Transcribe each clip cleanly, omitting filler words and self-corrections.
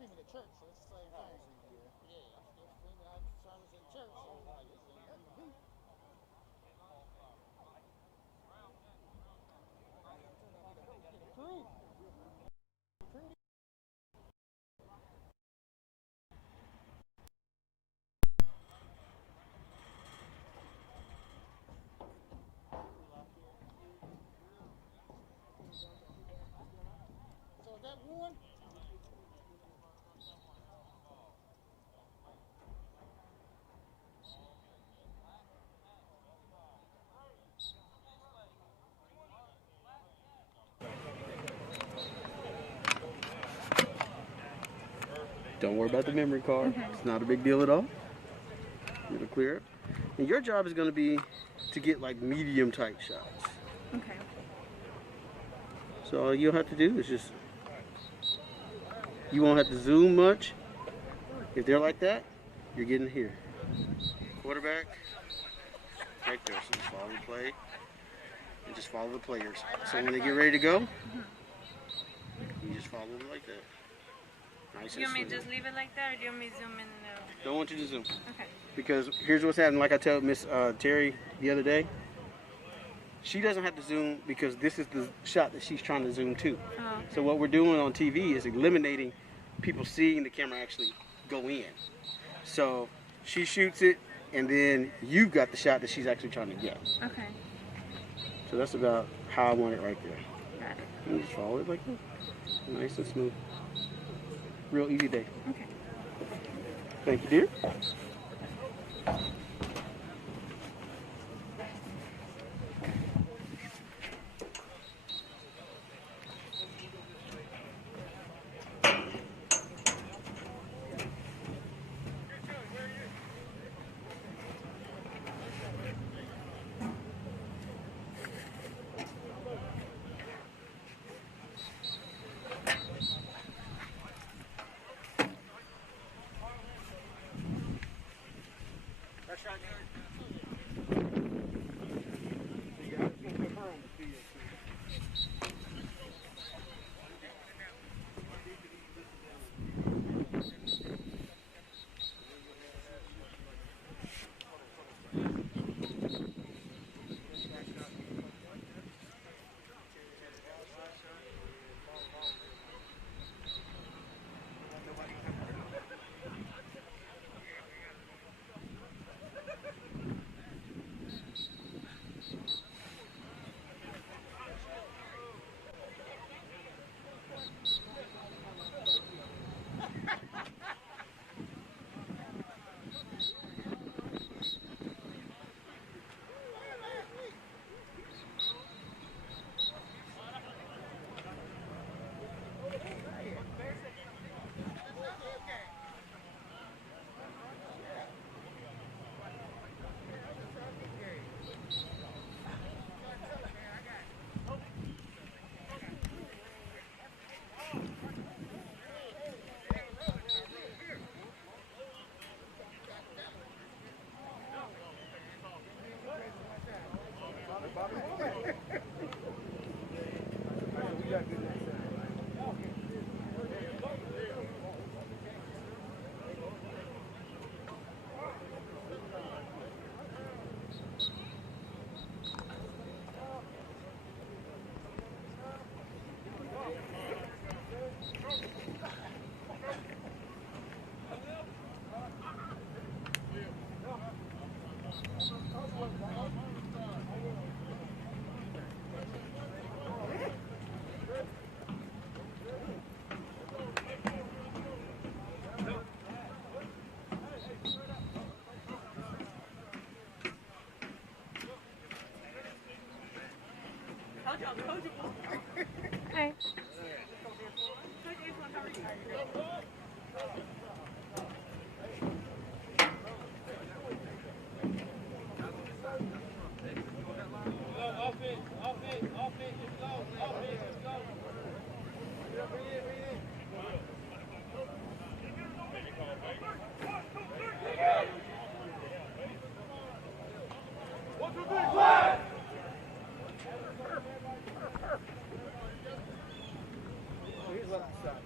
streaming at church, so it's the same thing. Yeah, I'm still streaming out service in church, so it's like, this ain't nothing to me. Get a crew. So that one, Don't worry about the memory card. It's not a big deal at all. It'll clear it. And your job is going to be to get like medium type shots. Okay. So all you'll have to do is just, you won't have to zoom much. If they're like that, you're getting here. Quarterback, right there. So just follow the play and just follow the players. So when they get ready to go, you just follow them like that. Nice. Do you want me to just leave it like that, or do you want me to zoom in? Don't want you to zoom. Okay. Because here's what's happening. Like I told Miss Terry the other day, she doesn't have to zoom because this is the shot that she's trying to zoom to. Oh, okay. So what we're doing on TV is eliminating people seeing the camera actually go in. So she shoots it, and then you've got the shot that she's actually trying to get. Okay. So that's about how I want it right there. Got it. And you just follow it like that. Nice and smooth. Real easy day. Okay. Thank you, dear. Hi. here's what I said.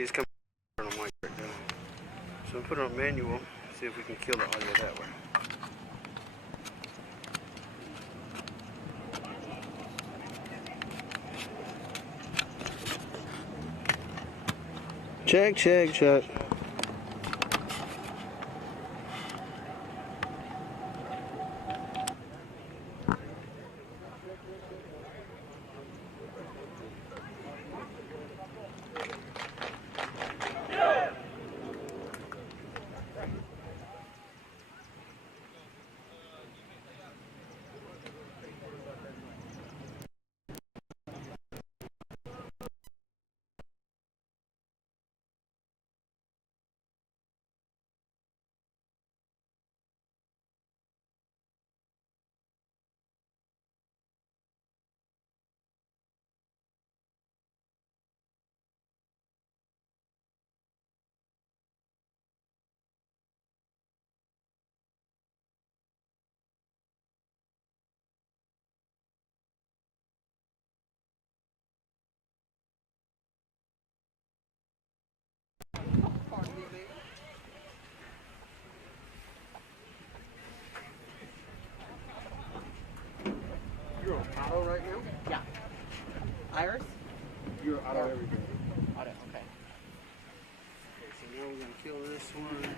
See, it's coming on mic right now. So we'll put it on manual, see if we can kill the audio that way. Check, check, check. You're on auto right now? Yeah. Iris? You're auto everything. Auto, okay. Okay, so now we're going to kill this one.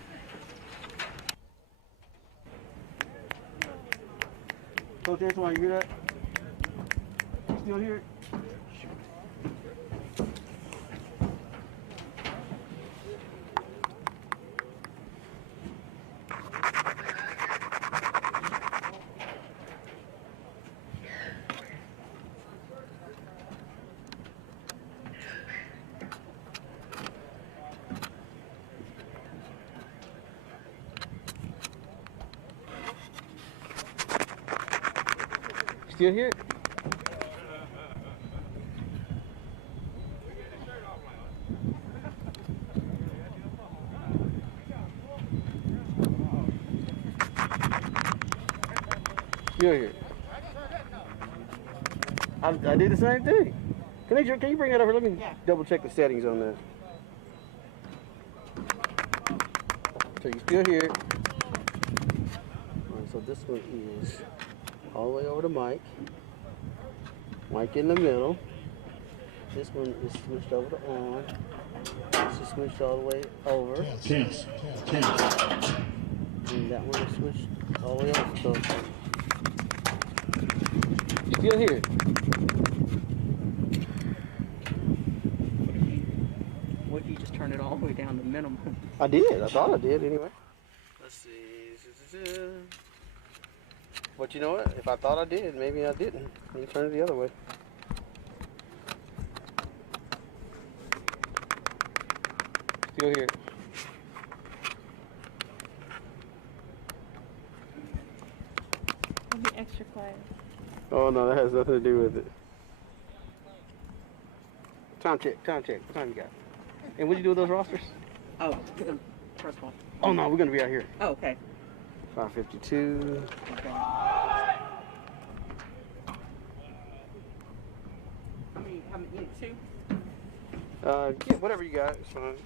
Coach Antoine, you hear that? You still hear it? Still hear it? Still hear it. I did the same thing. Can you bring that over? Let me double check the settings on that. So you still hear it. All right, so this one is all the way over to mic. Mic in the middle. This one is switched over to on. This is switched all the way over. Tense. And that one is switched all the way over. So you still hear it. What if you just turn it all the way down to minimum? I did. I thought I did anyway. Let's see. But you know what? If I thought I did, maybe I didn't. Let me turn it the other way. Still here. It'll be extra quiet. Oh no, that has nothing to do with it. Time check. What time you got? And what'd you do with those rosters? Oh, first one. Oh no, we're gonna be out here. Oh, okay. 5:52. Okay. How many, two? Yeah, whatever you got, it's fine.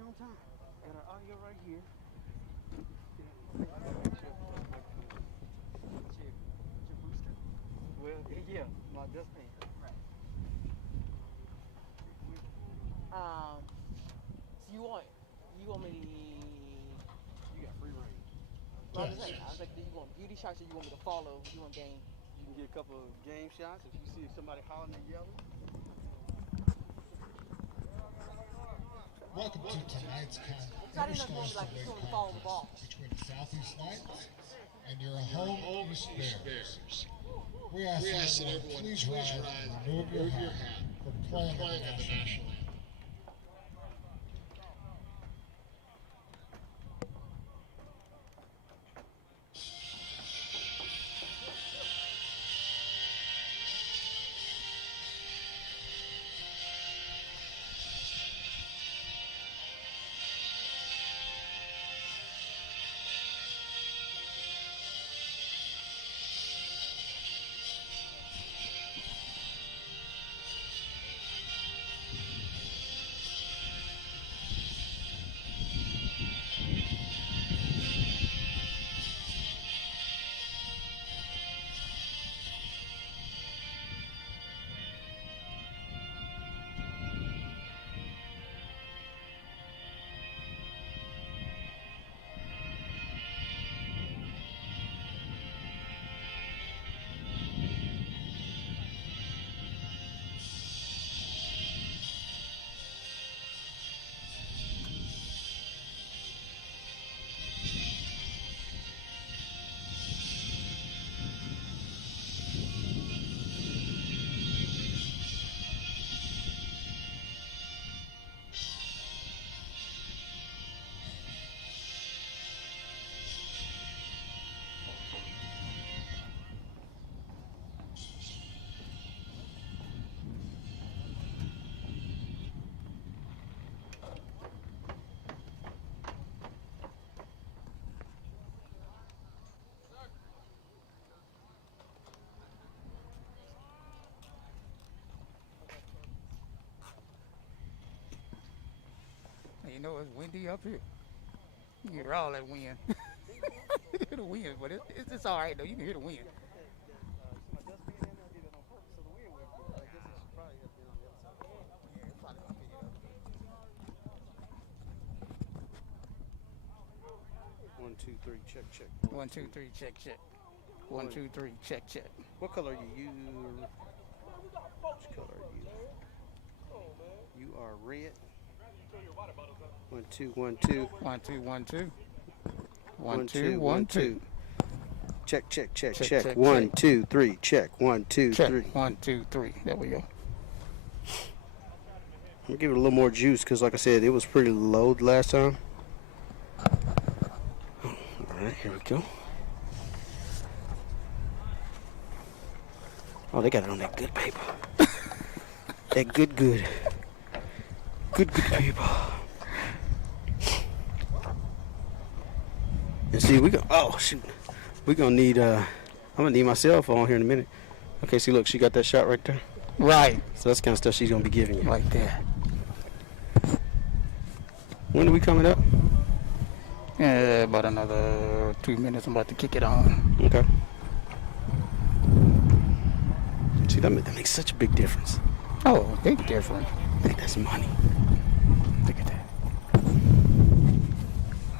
On time. Got our audio right here. Your booster? Well, yeah, my dust pan. Right. So you want me to... You got free reign. No, I'm just saying, I was like, do you want beauty shots or you want me to follow? You want game? You can get a couple of game shots if you see somebody hollering and yelling. Welcome to tonight's interscholastic league conference between the Southeast Knights and your home East Bears. We ask that everyone please rise and remove your hat for playing at the national level. You know, it's windy up here. You can hear all that wind. You can hear the wind, but it's all right, though. You can hear the wind. One, two, three, check, check. 1, 2, 3, check, check. 1, 2, 3, check, check. What color are you? Which color are you? You are red. 1, 2, 1, 2. 1, 2, 1, 2. 1, 2, 1, 2. Check, check, check, Check, check. check, 1, check. 2, 3, check. 1, 2, Check. 3. 1, 2, 3. There we go. We'll give it a little more juice because, like I said, it was pretty low the last time. All right, here we go. Oh, they got it on that good paper. That good. Good paper. And see, we go. Oh, shoot. We're going to need, I'm going to need my cell phone here in a minute. Okay, see, look, she got that shot right there. Right. So that's the kind of stuff she's going to be giving you. Like that. When are we coming up? Yeah, about another 2 minutes. I'm about to kick it on. Okay. See, that makes such a big difference. Oh, big difference. I think that's money. Look at that.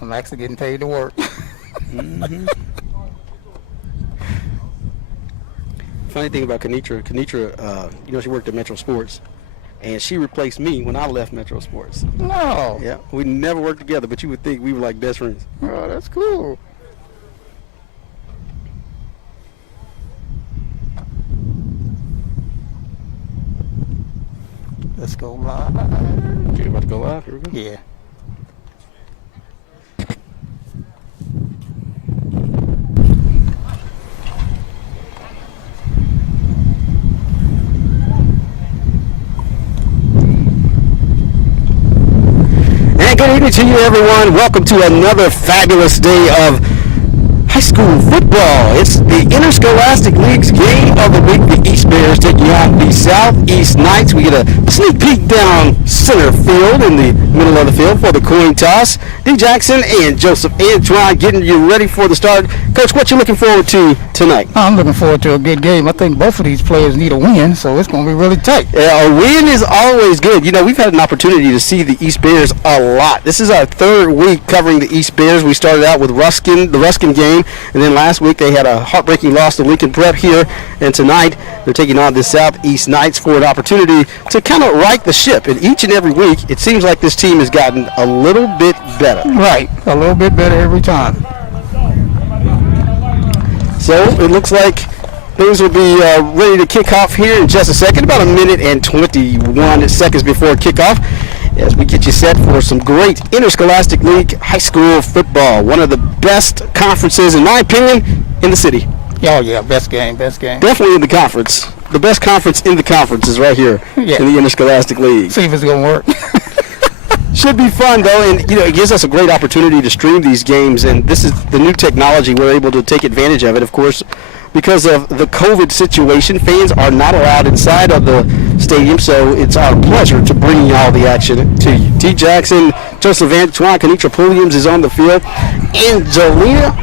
I'm actually getting paid to work. Mm-hmm. Funny thing about Kenitra, you know, she worked at Metro Sports, and she replaced me when I left Metro Sports. No. Yeah, we never worked together, but you would think we were like best friends. Oh, that's cool. Let's go live. Okay, about to go live. Here we go. Yeah. And good evening to you, everyone. Welcome to another fabulous day of high school football. It's the Interscholastic League's game of the week. The East Bears taking on the Southeast Knights. We get a sneak peek down center field in the middle of the field for the coin toss. D. Jackson and Joseph Antoine getting you ready for the start. Coach Coach, what you looking forward to tonight? I'm looking forward to a good game. I think both of these players need a win, so it's going to be really tight. Yeah, a win is always good. You know, we've had an opportunity to see the East Bears a lot. This is our third week covering the East Bears. We started out with the Ruskin game, and then last week they had a heartbreaking loss to Lincoln Prep here, and tonight they're taking on the Southeast Knights for an opportunity to kind of right the ship. And each and every week, it seems like this team has gotten a little bit better. Right, a little bit better every time. So it looks like things will be ready to kick off here in just a second, about a minute and 21 seconds before kickoff, as we get you set for some great Interscholastic League high school football. One of the best conferences, in my opinion, in the city. Oh, yeah, best game. Definitely in the conference. The best conference in the conference is right here in the Interscholastic League. See if it's going to work. Should be fun, though, and it gives us a great opportunity to stream these games, and this is the new technology. We're able to take advantage of it. Of course, because of the COVID situation, fans are not allowed inside of the stadium, so it's our pleasure to bring you all the action to you. T. Jackson, Joseph Antoine, Kenitra Pulliams is on the field, Angelina,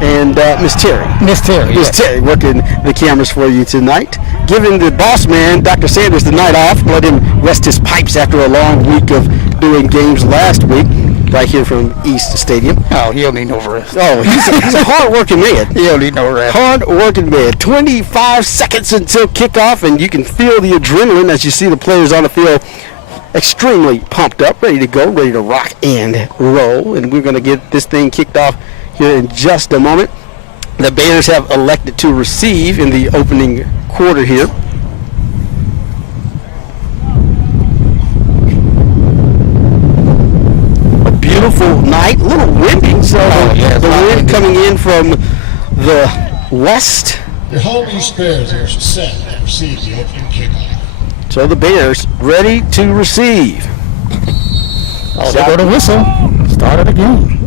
and Miss Terry. Miss Terry working the cameras for you tonight. Giving the boss man, Dr. Sanders, the night off. Let him rest his pipes after a long week of doing games last week, right here from East Stadium. Oh, he'll need no rest. Oh, he's a hard-working man. He'll need no rest. Hard-working man. 25 seconds until kickoff, and you can feel the adrenaline as you see the players on the field extremely pumped up, ready to go, ready to rock and roll. And we're going to get this thing kicked off here in just a moment. The Bears have elected to receive in the opening quarter here. A beautiful night, a little windy, so the wind coming in from the west. Your home East Bears are set to receive the opening kickoff. So the Bears ready to receive. Oh, they go to whistle. Start it again.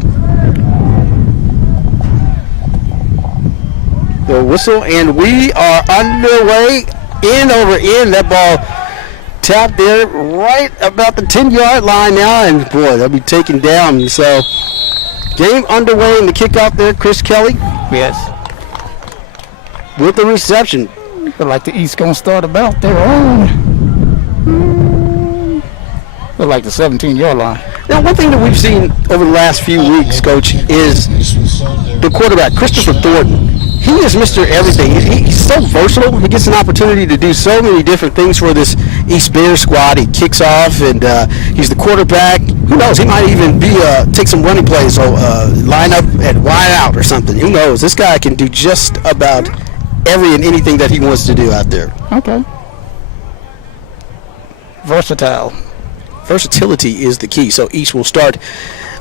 The whistle, and we are underway, in over in. That ball tapped there right about the 10-yard line now, and boy, they'll be taken down. So game underway in the kickoff there, Chris Kelly. Yes. With the reception. Look like the East going to start about their own. Look like the 17-yard line. Now, one thing that we've seen over the last few weeks, Coach, is the quarterback, Christopher Thornton. He is Mr. Everything. He's so versatile. He gets an opportunity to do so many different things for this East Bears squad. He kicks off, and he's the quarterback. Who knows? He might even be take some running plays, or line up at wide out or something. Who knows? This guy can do just about every and anything that he wants to do out there. Okay. Versatile. Versatility is the key. So East will start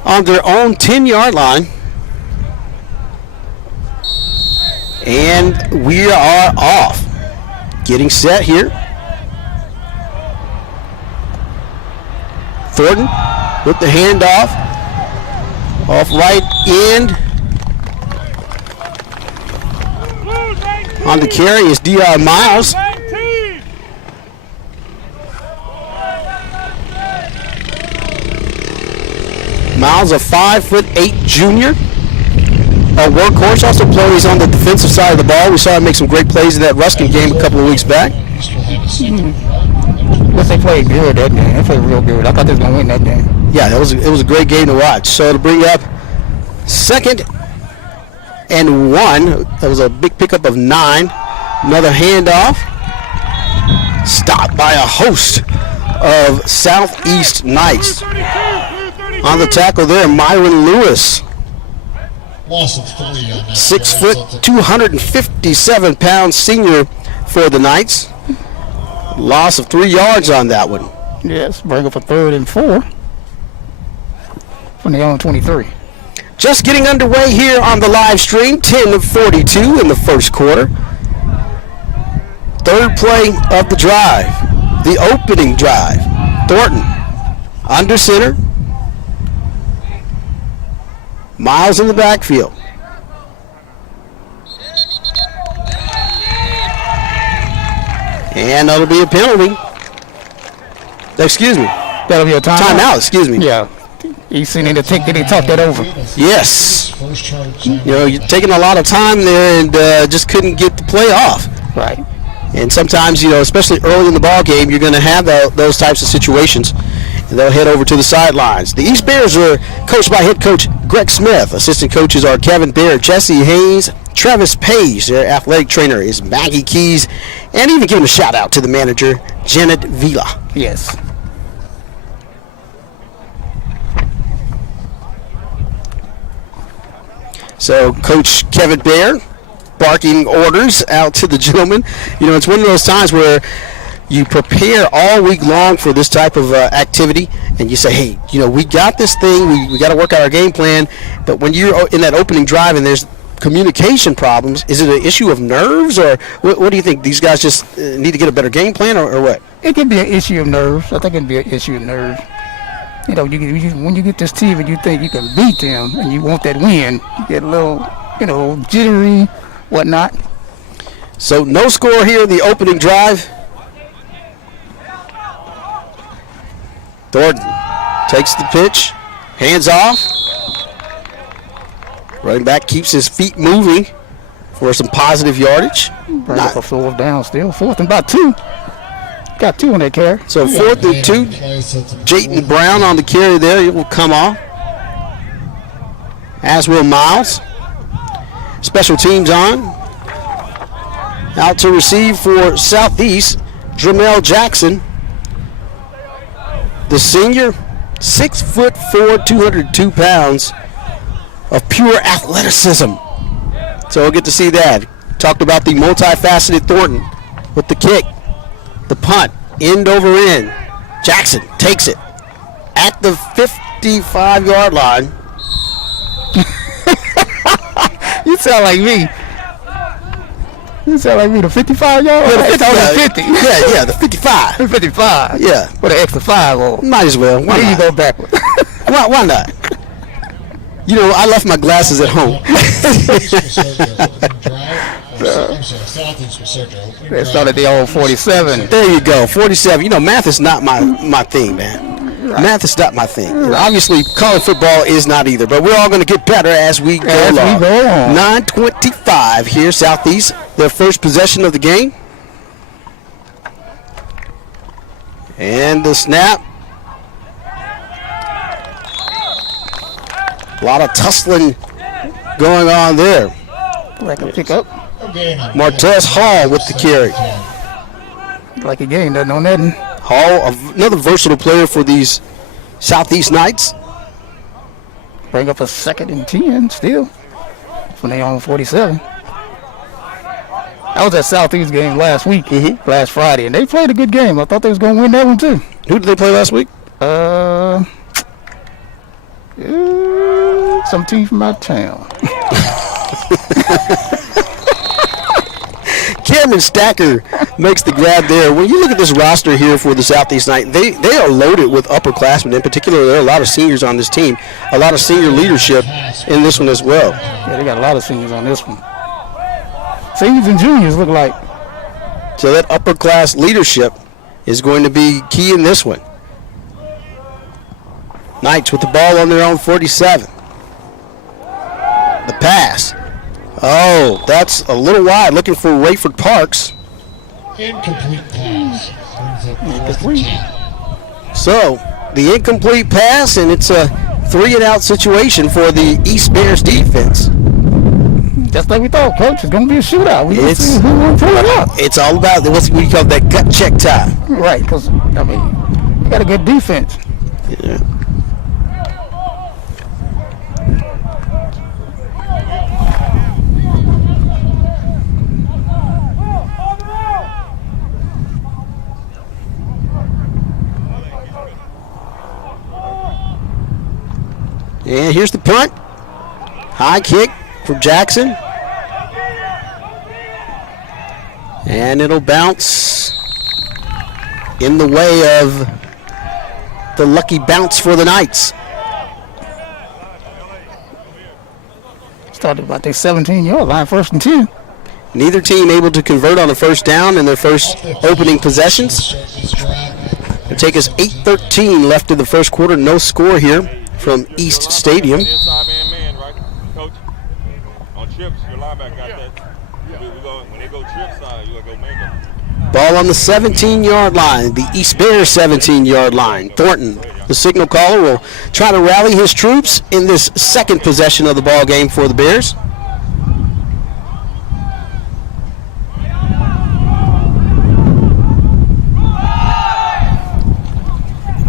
on their own 10-yard line. And we are off. Getting set here. Thornton with the handoff. Off right end. On the carry is D.R. Miles. Miles, a 5'8" junior. A workhorse, also plays on the defensive side of the ball. We saw him make some great plays in that Ruskin game a couple of weeks back. Yes, they played good that game. They played real good. I thought they was going to win that game. Yeah, it was a great game to watch. So to bring up 2nd and 1, that was a big pickup of 9. Another handoff. Stopped by a host of Southeast Knights. On the tackle there, Myron Lewis. Loss of 3 on that. 6 foot, 257-pound senior for the Knights. Loss of 3 yards on that one. Yes, bring up a 3rd and 4 from the own 23. Just getting underway here on the live stream. 10:42 in the first quarter. 3rd play of the drive. The opening drive. Thornton under center. Miles in the backfield. And that'll be a penalty. Excuse me. That'll be a timeout. Timeout, excuse me. Yeah. East need to talk that over. Yes. first charge. You know, you're taking a lot of time there and just couldn't get the play off. Right. And sometimes, you know, especially early in the ball game, you're going to have those types of situations. And they'll head over to the sidelines. The East Bears are coached by head coach Greg Smith. Assistant coaches are Kevin Baird, Jesse Haynes, Travis Page. Their athletic trainer is Maggie Keys. And even giving a shout out to the manager, Janet Vila. Yes. So Coach Kevin Baird barking orders out to the gentleman. You know, it's one of those times where you prepare all week long for this type of activity, and you say, hey, you know, we got this thing, we got to work out our game plan, but when you're in that opening drive and there's communication problems, is it an issue of nerves, or what do you think? These guys just need to get a better game plan, or what? It can be an issue of nerves. I think it can be an issue of nerves. You know, when you get this team and you think you can beat them and you want that win, you get a little, you know, jittery, whatnot. So no score here in the opening drive. Thornton takes the pitch, hands off. Running back keeps his feet moving for some positive yardage. Bring up a 4th down still. 4th and about 2. Got 2 on that carry. So 4th and 2. Jayton Brown on the carry there. It will come off. As will Miles. Special teams on. Out to receive for Southeast, Dramel Jackson. The senior, 6'4", 202 pounds of pure athleticism. So we'll get to see that. Talked about the multifaceted Thornton with the kick, the punt, end over end. Jackson takes it at the 55-yard line. You sound like me. You sound like me, the 55-yard line? Yeah, the 50. Yeah, the 55. The 55? Yeah. With an extra 5 on. Might as well. Why Then you not? go backwards. Why not? You know, I left my glasses at home. They started the old 47. There you go, 47. You know, math is not my thing, man. Right. Math is not my thing. Obviously, college football is not either, but we're all going to get better as we go along. 9:25 here, Southeast, their first possession of the game. And the snap. A lot of tussling going on there. Like a pickup. Martez Hall with the carry. Like a game, doesn't know nothing. Hall, another versatile player for these Southeast Knights. Bring up a 2nd and 10 still. When they on 47. I was at Southeast game last week, last Friday, and they played a good game. I thought they was going to win that one too. Who did they play last week? Some team from out of town. Cameron Stacker makes the grab there. When you look at this roster here for the Southeast Knight, they are loaded with upperclassmen. In particular, there are a lot of seniors on this team, a lot of senior leadership in this one as well. Yeah, they got a lot of seniors on this one. Seniors and juniors look like. So that upper class leadership is going to be key in this one. Knights with the ball on their own 47. The pass. Oh, that's a little wide. Looking for Rayford Parks. Incomplete pass. So the incomplete pass, and it's a 3-and-out situation for the East Bears defense. Just like we thought, Coach. It's going to be a shootout. We going to see who will pull it up. It's all about what you call that gut check time. Right, because, I mean, we got a good defense. Yeah. And here's the punt. High kick for Jackson. And it'll bounce in the way of the lucky bounce for the Knights. Started about their 17-yard line, 1st and 10. Neither team able to convert on a first down in their first opening possessions. It'll take us 8:13 left in the first quarter. No score here from East Stadium. Inside man, right, Coach? trips, your linebacker got that. When they go trip side, you gotta go make them. Ball on the 17-yard line, the East Bears 17-yard line. Thornton, the signal caller, will try to rally his troops in this second possession of the ball game for the Bears.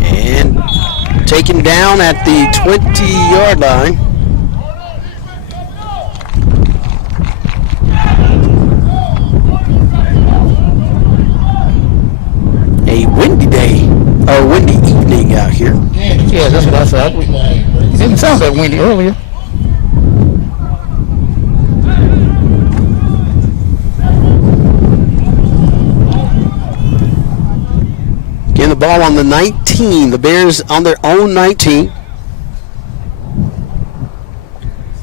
And taken down at the 20-yard line. A windy day, or windy evening out here. Yeah, that's what I said. It didn't sound that windy earlier. Getting the ball on the 19. The Bears on their own 19.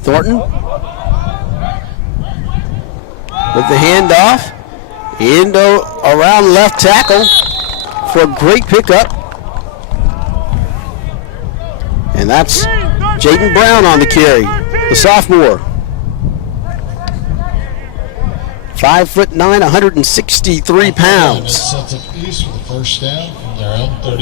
Thornton with the handoff. Around left tackle for a great pickup. And that's Jaden Brown on the carry, the sophomore. 5'9", 163 pounds.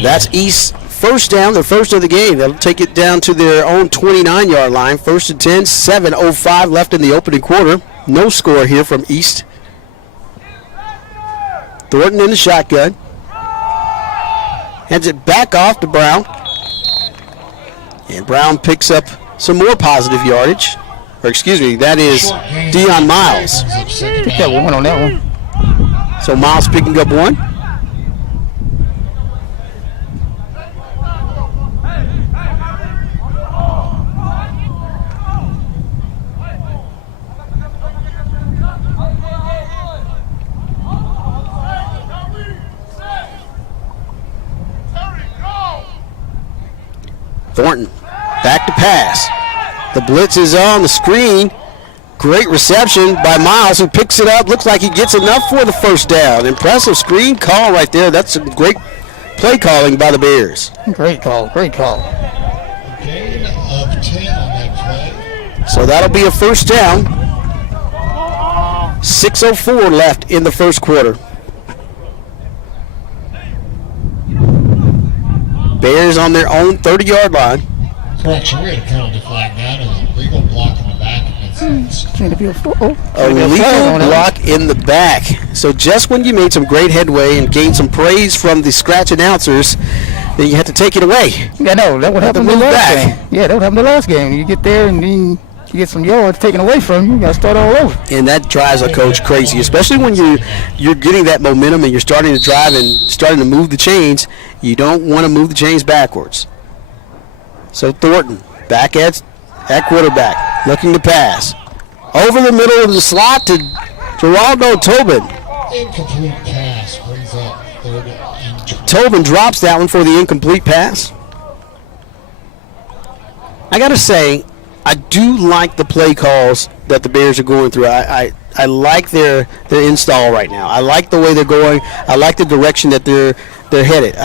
That's East first down, their first of the game. They'll take it down to their own 29-yard line. 1st and 10, 7:05 left in the opening quarter. No score here from East. Thornton in the shotgun. Hands it back off to Brown. And Brown picks up some more positive yardage. Or excuse me, that is Dion Miles. Picked up one on that one. So Miles picking up one. Thornton back to pass. The blitz is on the screen. Great reception by Miles, who picks it up. Looks like he gets enough for the first down. Impressive screen call right there. That's some great play calling by the Bears. Great call, great call. Gain of 10 on that play. So that'll be a first down. 6:04 left in the first quarter. Bears on their own 30-yard line. Correction, we had a penalty flag down. It was a legal block in the back. A legal block in the back. So just when you made some great headway and gained some praise from the scratch announcers, then you had to take it away. Yeah, no, that would happen the last game. Yeah, that would happen the last game. You get there and then you get some yards taken away from you. You got to start all over. And that drives a coach crazy, especially when you're getting that momentum and you're starting to drive and starting to move the chains. You don't want to move the chains backwards. So Thornton back at quarterback, looking to pass. Over the middle of the slot to Geraldo Tobin. Incomplete pass brings up 3rd and 20. Tobin drops that one for the incomplete pass. I got to say, I do like the play calls that the Bears are going through. I like their install right now. I like the way they're going. I like the direction that they're headed.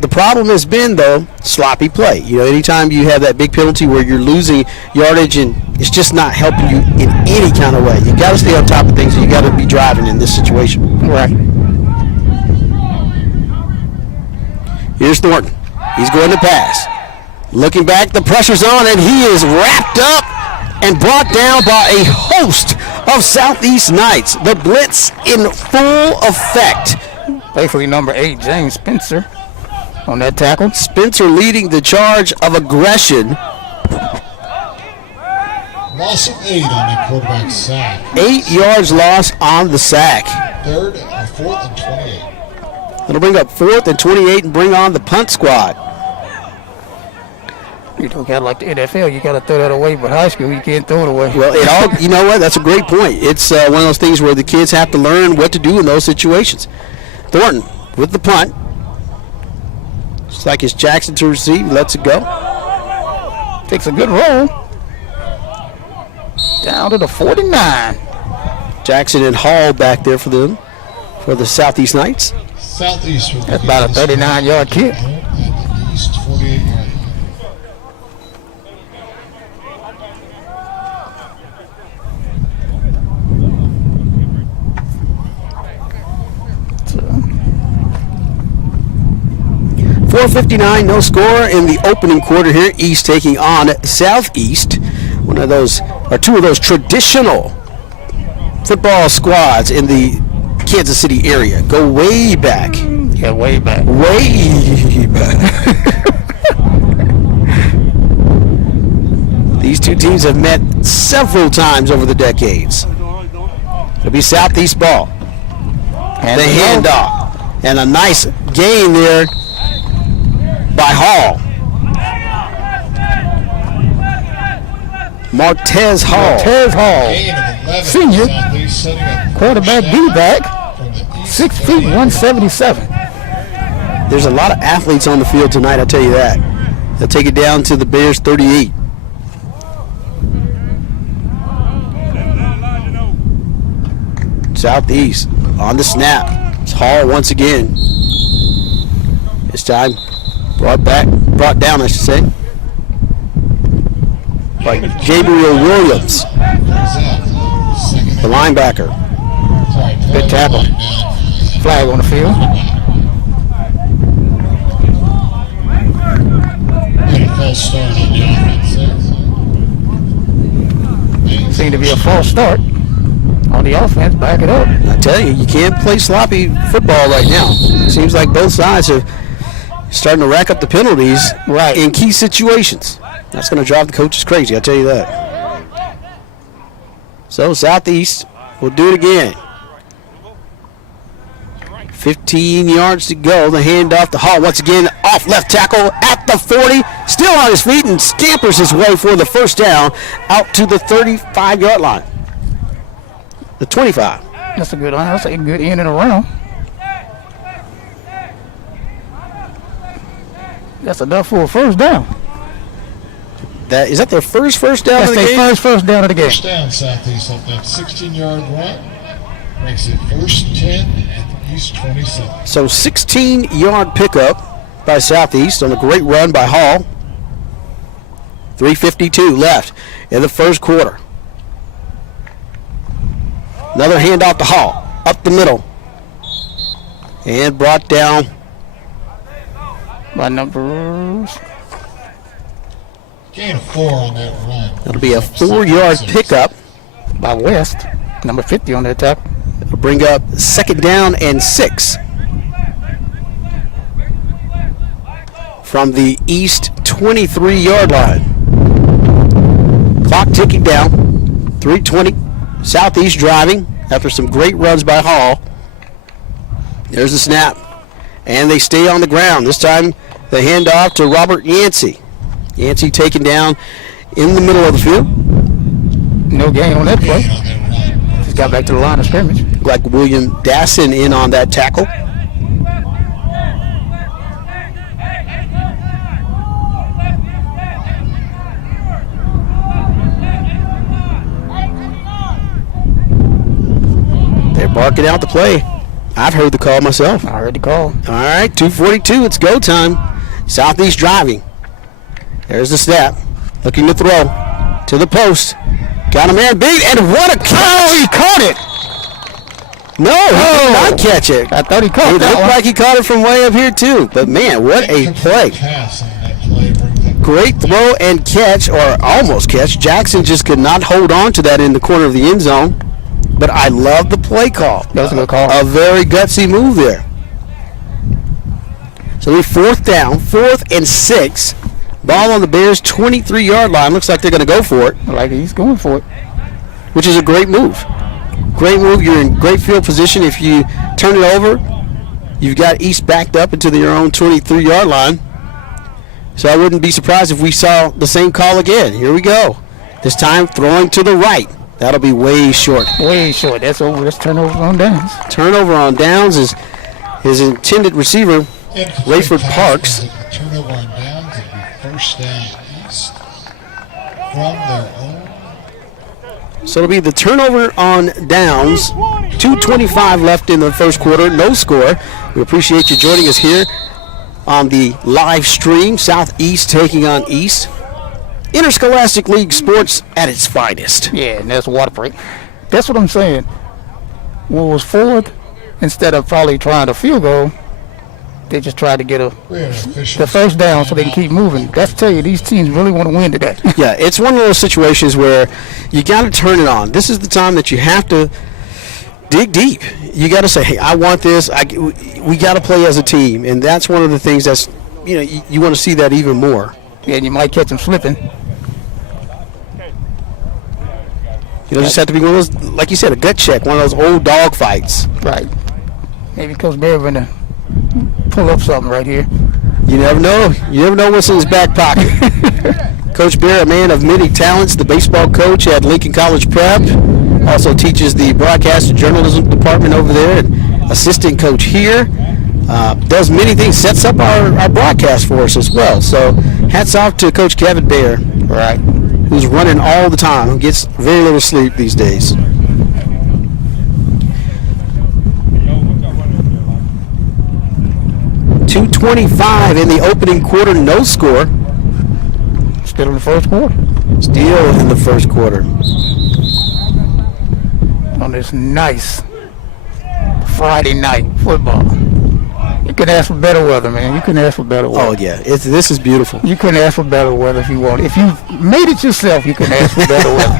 The problem has been, though, sloppy play. You know, anytime you have that big penalty where you're losing yardage and it's just not helping you in any kind of way. You got to stay on top of things. And you got to be driving in this situation. Right. Here's Thornton. He's going to pass. Looking back, the pressure's on, and he is wrapped up and brought down by a host of Southeast Knights. The blitz in full effect. Basically number 8, James Spencer, on that tackle. Spencer leading the charge of aggression. Loss of 8 on the quarterback sack. 8 yards lost on the sack. 4th and 28. It'll bring up 4th and 28 and bring on the punt squad. You don't got like the NFL, you got to throw that away, but high school, you can't throw it away. Well, you know what? That's a great point. It's one of those things where the kids have to learn what to do in those situations. Thornton with the punt. It's like it's Jackson to receive. Lets it go. Takes a good roll. Down to the 49. Jackson and Hall back there for them, for the Southeast Knights. Southeast. That's about a 39-yard kick. At the East 48-yard. 4:59, no score in the opening quarter here. East taking on Southeast. One of those, or two of those traditional football squads in the Kansas City area. Go way back. Yeah, way back. Way back. These two teams have met several times over the decades. It'll be Southeast ball. And the handoff. And a nice gain there by Hall. Martez Hall. Martez Hall. Gain of 11. Senior. Southeast setting up Quarterback D-back. from the east 6 feet, 177. There's a lot of athletes on the field tonight, I'll tell you that. They'll take it down to the Bears 38. Southeast on the snap. It's Hall once again. This time brought down, I should say, by Gabriel Williams, the linebacker. Good tackle. Flag on the field. Good false start on the offense there. Seemed to be a false start on the offense. Back it up. I tell you, you can't play sloppy football right now. It seems like both sides are starting to rack up the penalties in key situations. That's going to drive the coaches crazy, I'll tell you that. So Southeast will do it again. 15 yards to go. The handoff to Hall once again, off left tackle at the 40. Still on his feet and scampers his way for the first down out to the 35-yard line. The 25. That's a good in and around. That's enough for a first down. Is that their first down That's of the game? their first down of the game. First down, Southeast on that 16-yard run. Makes it first 10 at the East 27. So 16-yard pickup by Southeast on a great run by Hall. 3:52 left in the first quarter. Another handoff to Hall, up the middle. And brought down by numbers. Gain of 4 on that run. That'll be a 4-yard pickup by West, number 50 on that tackle. It'll bring up second down and 6 from the East 23-yard line. Clock ticking down. 3:20. Southeast driving after some great runs by Hall. There's the snap. And they stay on the ground. This time the handoff to Robert Yancey. Yancey taken down in the middle of the field. No gain on that play. Just got back to the line of scrimmage. Like William Dassin in on that tackle. They're barking out the play. I've heard the call myself. I heard the call. All right, 2:42. It's go time. Southeast driving. There's the snap. Looking to throw to the post. Got a man beat, and what a catch! Oh, he caught it. No, he did not catch it. I thought he caught it. It looked like he caught it from way up here too. But man, what a play! Great throw and catch, or almost catch. Jackson just could not hold on to that in the corner of the end zone. But I love the play call. That was a good call. A very gutsy move there. So we're 4th down, 4th and 6. Ball on the Bears' 23-yard line. Looks like they're going to go for it. Like he's going for it. Which is a great move. Great move. You're in great field position. If you turn it over, you've got East backed up into their own 23-yard line. So I wouldn't be surprised if we saw the same call again. Here we go. This time throwing to the right. That'll be way short. Way short. That's over. That's turnover on downs. Turnover on downs is his intended receiver, Rayford Parks. Turnover on downs. It'll be first down East from their own. So it'll be the turnover on downs. 2:25 left in the first quarter. No score. We appreciate you joining us here on the live stream. Southeast taking on East. Interscholastic League sports at its finest. Yeah, and that's water break. That's what I'm saying. What was 4th, instead of probably trying to field goal, They just try to get The the first down so they can keep moving. That's to tell you, these teams really want to win today. Yeah, it's one of those situations where you got to turn it on. This is the time that you have to dig deep. You got to say, hey, I want this. We got to play as a team. And that's one of the things that's, you want to see that even more. Yeah, and you might catch them slipping. Just have to be one of those, like you said, a gut check, one of those old dog fights. Right. Maybe Coach Bear going to pull up something right here. You never know. You never know what's in his back pocket. Coach Bear, a man of many talents, the baseball coach at Lincoln College Prep, also teaches the broadcast and journalism department over there, and assistant coach here. Does many things, sets up our broadcast for us as well. So hats off to Coach Kevin Bear, right, who's running all the time, who gets very little sleep these days. .225 in the opening quarter, no score. Still in the first quarter. Still in the first quarter. On this nice Friday night football. You couldn't ask for better weather, man. You couldn't ask for better weather. Oh, yeah. This is beautiful. You couldn't ask for better weather if you wanted. If you made it yourself, you couldn't ask for better weather.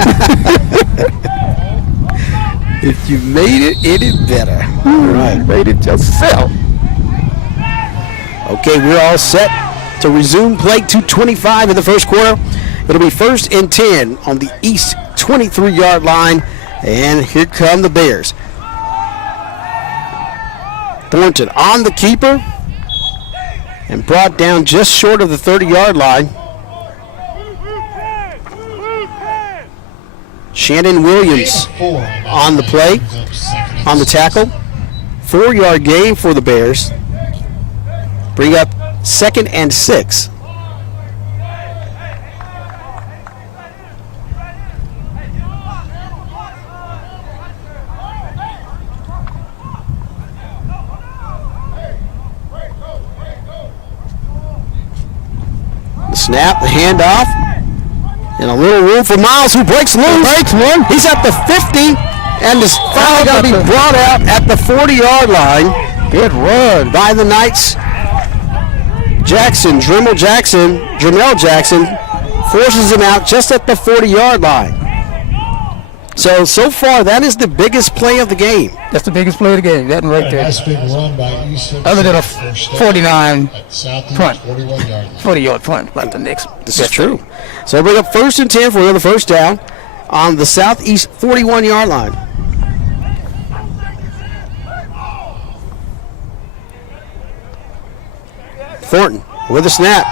If you made it, it is better. All right. Made it yourself. Okay, we're all set to resume play. 2:25 in the first quarter. It'll be 1st and 10 on the east 23-yard line. And here come the Bears. Thornton on the keeper and brought down just short of the 30-yard line. Shannon Williams on the play, on the tackle. 4-yard gain for the Bears. Bring up 2nd and 6. The snap, the handoff, and a little room for Miles, who breaks loose. Breaks one. He's at the 50, and is finally going to be brought out at the 40-yard line. Good run by the Knights. Dremel Jackson forces him out just at the 40-yard line. So far, that is the biggest play of the game. That's the biggest play of the game. That one right there. Nice big run by Easton. Other than a 49 punt. 41-yard 40-yard punt, like the next. This is true. So they bring up 1st and 10 for another first down on the southeast 41-yard line. Thornton with a snap.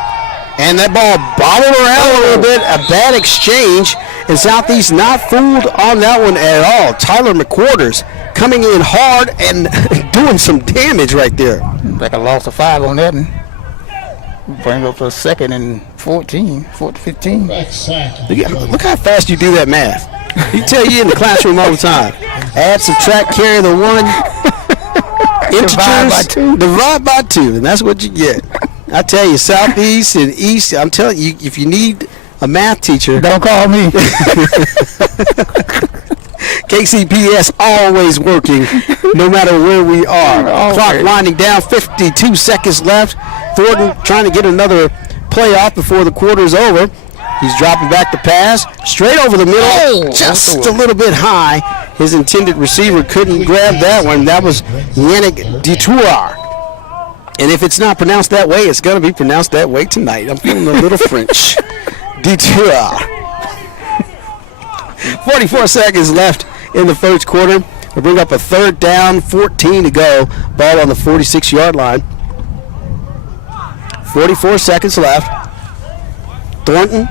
And that ball bobbled around a little bit. A bad exchange. And Southeast not fooled on that one at all. Tyler McQuarters coming in hard and doing some damage right there. Like a loss of 5 on that one. Bring up to 2nd and 14, 15. Look how fast you do that math. He tell you in the classroom all the time. Add, subtract, carry the one. Divide by 2, and that's what you get. I tell you, Southeast and East, I'm telling you, if you need a math teacher, don't call me. KCPS always working, no matter where we are. Clock winding down, 52 seconds left. Thornton trying to get another play off before the quarter is over. He's dropping back the pass, straight over the middle, just a little bit high. His intended receiver couldn't grab that one. That was Yannick Detour. And if it's not pronounced that way, it's going to be pronounced that way tonight. I'm feeling a little French. Detour. 44 seconds left in the first quarter. We'll bring up a 3rd down, 14 to go. Ball on the 46-yard line. 44 seconds left. Thornton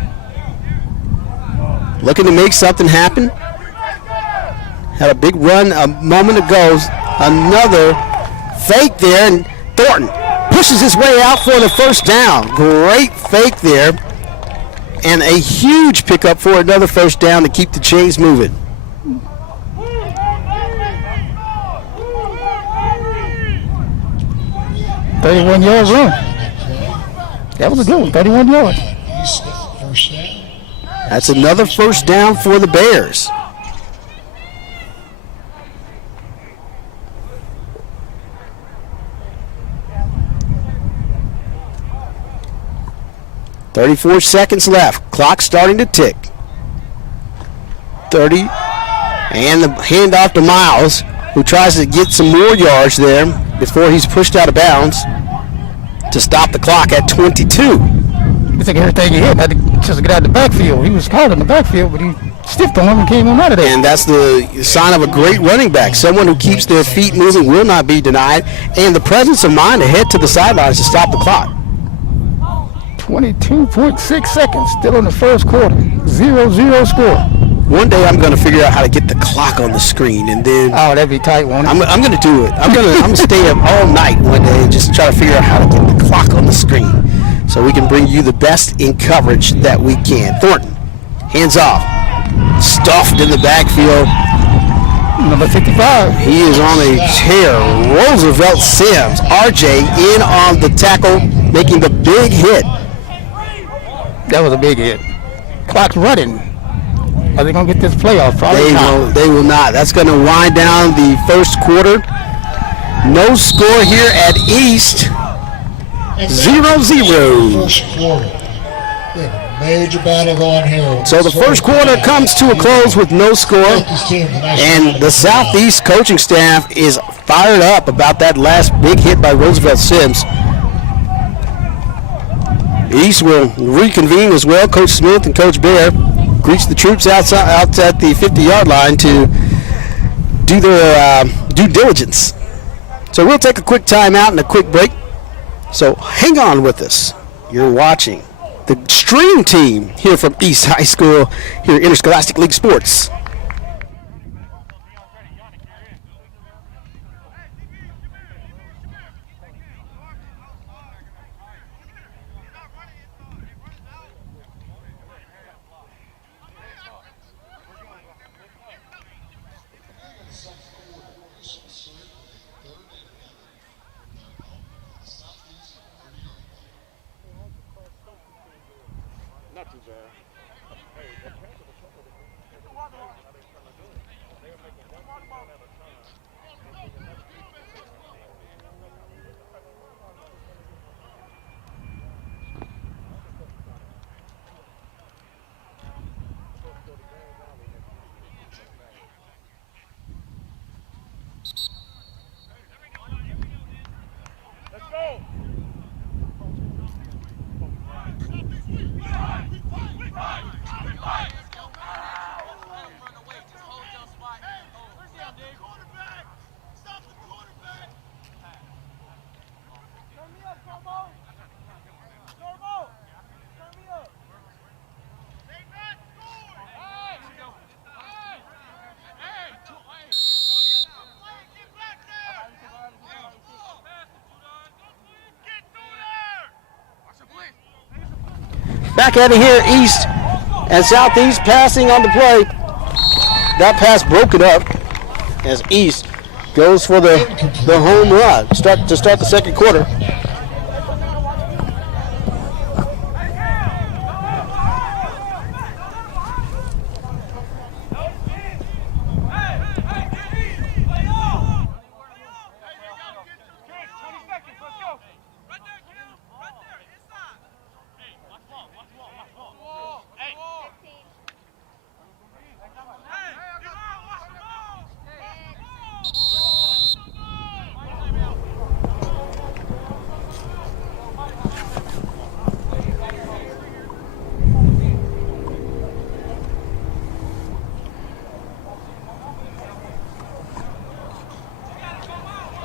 looking to make something happen. Had a big run a moment ago. Another fake there, and Thornton pushes his way out for the first down. Great fake there. And a huge pickup for another first down to keep the chains moving. $31-yard run. That was a good one, 31 yards. That's another first down for the Bears. 34 seconds left. Clock starting to tick. 30. And the handoff to Miles, who tries to get some more yards there before he's pushed out of bounds to stop the clock at 22. It's like everything he hit had to just get out of the backfield. He was caught in the backfield, but he stiffed on him and came on out of there. And that's the sign of a great running back. Someone who keeps their feet moving will not be denied. And the presence of mind to head to the sidelines to stop the clock. 22.6 seconds, still in the first quarter. 0-0 score. One day I'm going to figure out how to get the clock on the screen, and then Oh, that'd be tight, won't it? I'm going to do it. I'm going to stay up all night one day and just try to figure out how to get the clock on the screen so we can bring you the best in coverage that we can. Thornton, hands off, stuffed in the backfield. Number 55. He is on a tear. Roosevelt Sims, RJ in on the tackle, making the big hit. That was a big hit. Clock's running. Are they going to get this playoff? Probably not. They will not. That's going to wind down the first quarter. No score here at East. 0-0. First quarter. We have a major battle going here. So the first quarter comes to a close with no score. And the Southeast coaching staff is fired up about that last big hit by Roosevelt Sims. East will reconvene as well. Coach Smith and Coach Bear greets the troops out at the 50-yard line to do their due diligence. So we'll take a quick timeout and a quick break. So hang on with us. You're watching the Stream Team here from East High School here at Interscholastic League Sports. Back at it here, East and Southeast passing on the play. That pass broken up as East goes for the home run to start the second quarter.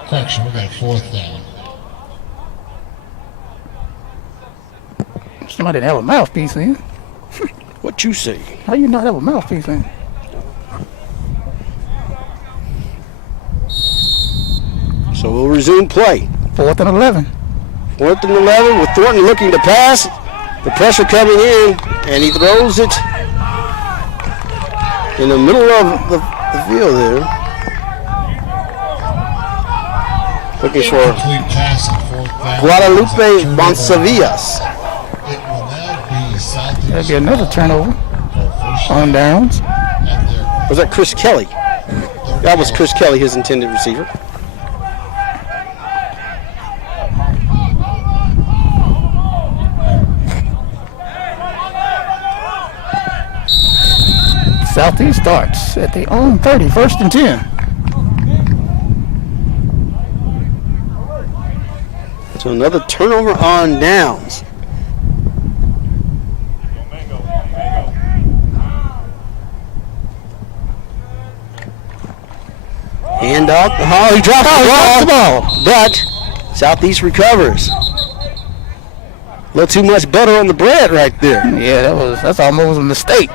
Correction, we got a fourth down. Somebody didn't have a mouthpiece in. What you say? How you not have a mouthpiece in? So we'll resume play. 4th and 11. 4th and 11 with Thornton looking to pass. The pressure coming in, and he throws it in the middle of the field there. Looking for Incomplete pass on fourth down. Guadalupe Bonsavillas. It will now be Southeast. That'd be another turnover on downs. Was that Chris Kelly? That was Chris Kelly, his intended receiver. Southeast starts at their own 30, 1st and 10. So another turnover on downs. Hand off. Oh, he drops the ball. But Southeast recovers. A little too much butter on the bread right there. Yeah, that's almost a mistake.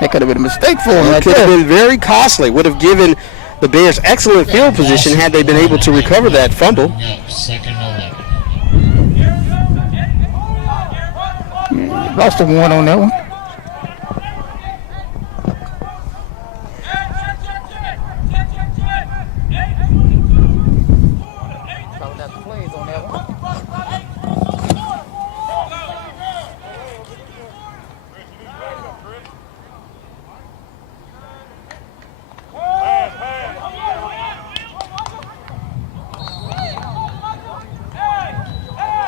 That could have been a mistake for him. It could have been very costly. Would have given the Bears excellent field position had they been able to recover that fumble. Second 11. Lost a one on that one.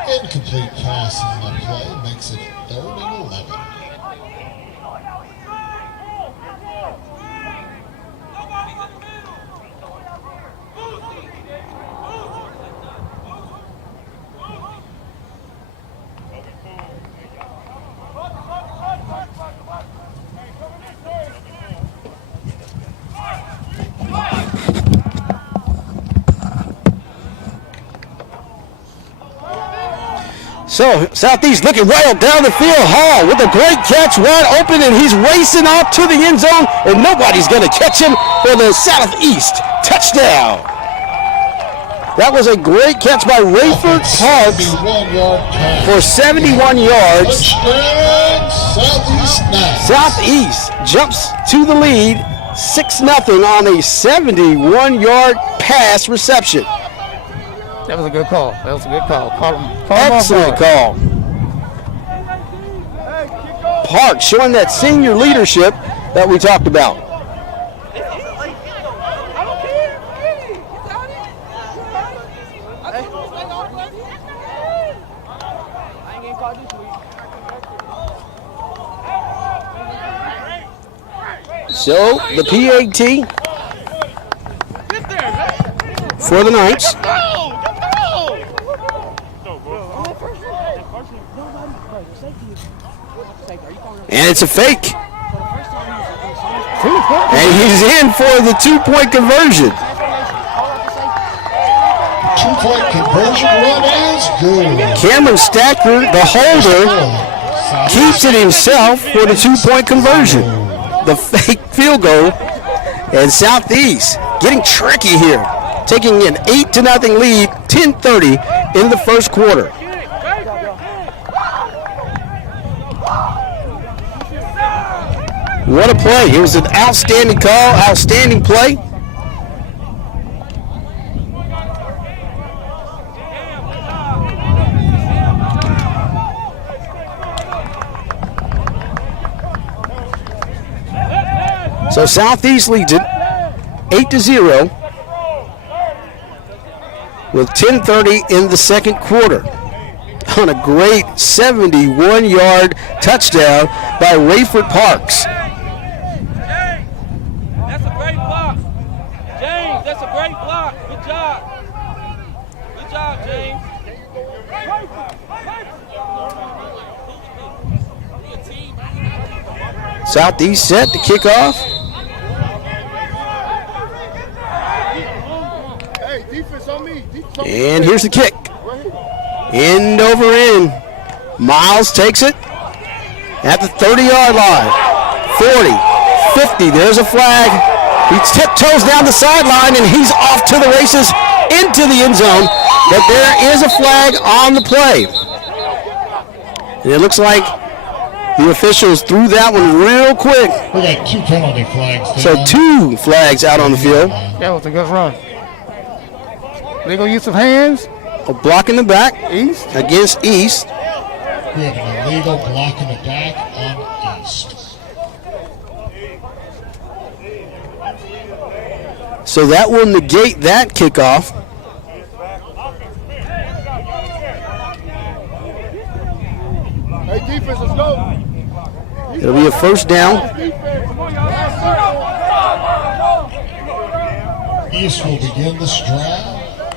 Incomplete pass on the play makes it 3rd and 11. So Southeast looking right down the field. Hall with a great catch, wide open, and he's racing off to the end zone, and nobody's going to catch him for the Southeast touchdown. That was a great catch by Rayford Parks for 71 yards. Southeast jumps to the lead, 6-0 on a 71-yard pass reception. That was a good call. Excellent call. Park showing that senior leadership that we talked about. So the PAT for the Knights. And it's a fake. And he's in for the 2-point conversion. 2-point conversion run is good. Cameron Stacker, the holder, keeps it himself for the 2-point conversion. The fake field goal. And Southeast getting tricky here. Taking an 8-0 lead, 10:30 in the first quarter. What a play. It was an outstanding call, outstanding play. So Southeast leads it 8-0 with 10:30 in the second quarter on a great 71-yard touchdown by Rayford Parks. That's a great block. Good job. Good job, James. Southeast set to kick off. And here's the kick. End over end. Miles takes it at the 30-yard line. 40, 50, there's a flag. He tiptoes down the sideline, and he's off to the races into the end zone. But there is a flag on the play. And it looks like the officials threw that one real quick. We got 2 penalty flags. So 2 flags out on the field. That was a good run. Legal use of hands. A block in the back. East. Against East. We have an illegal block in the back on East. So that will negate that kickoff. Hey, defense, let's go. It'll be a first down. Defense, come East will begin this drive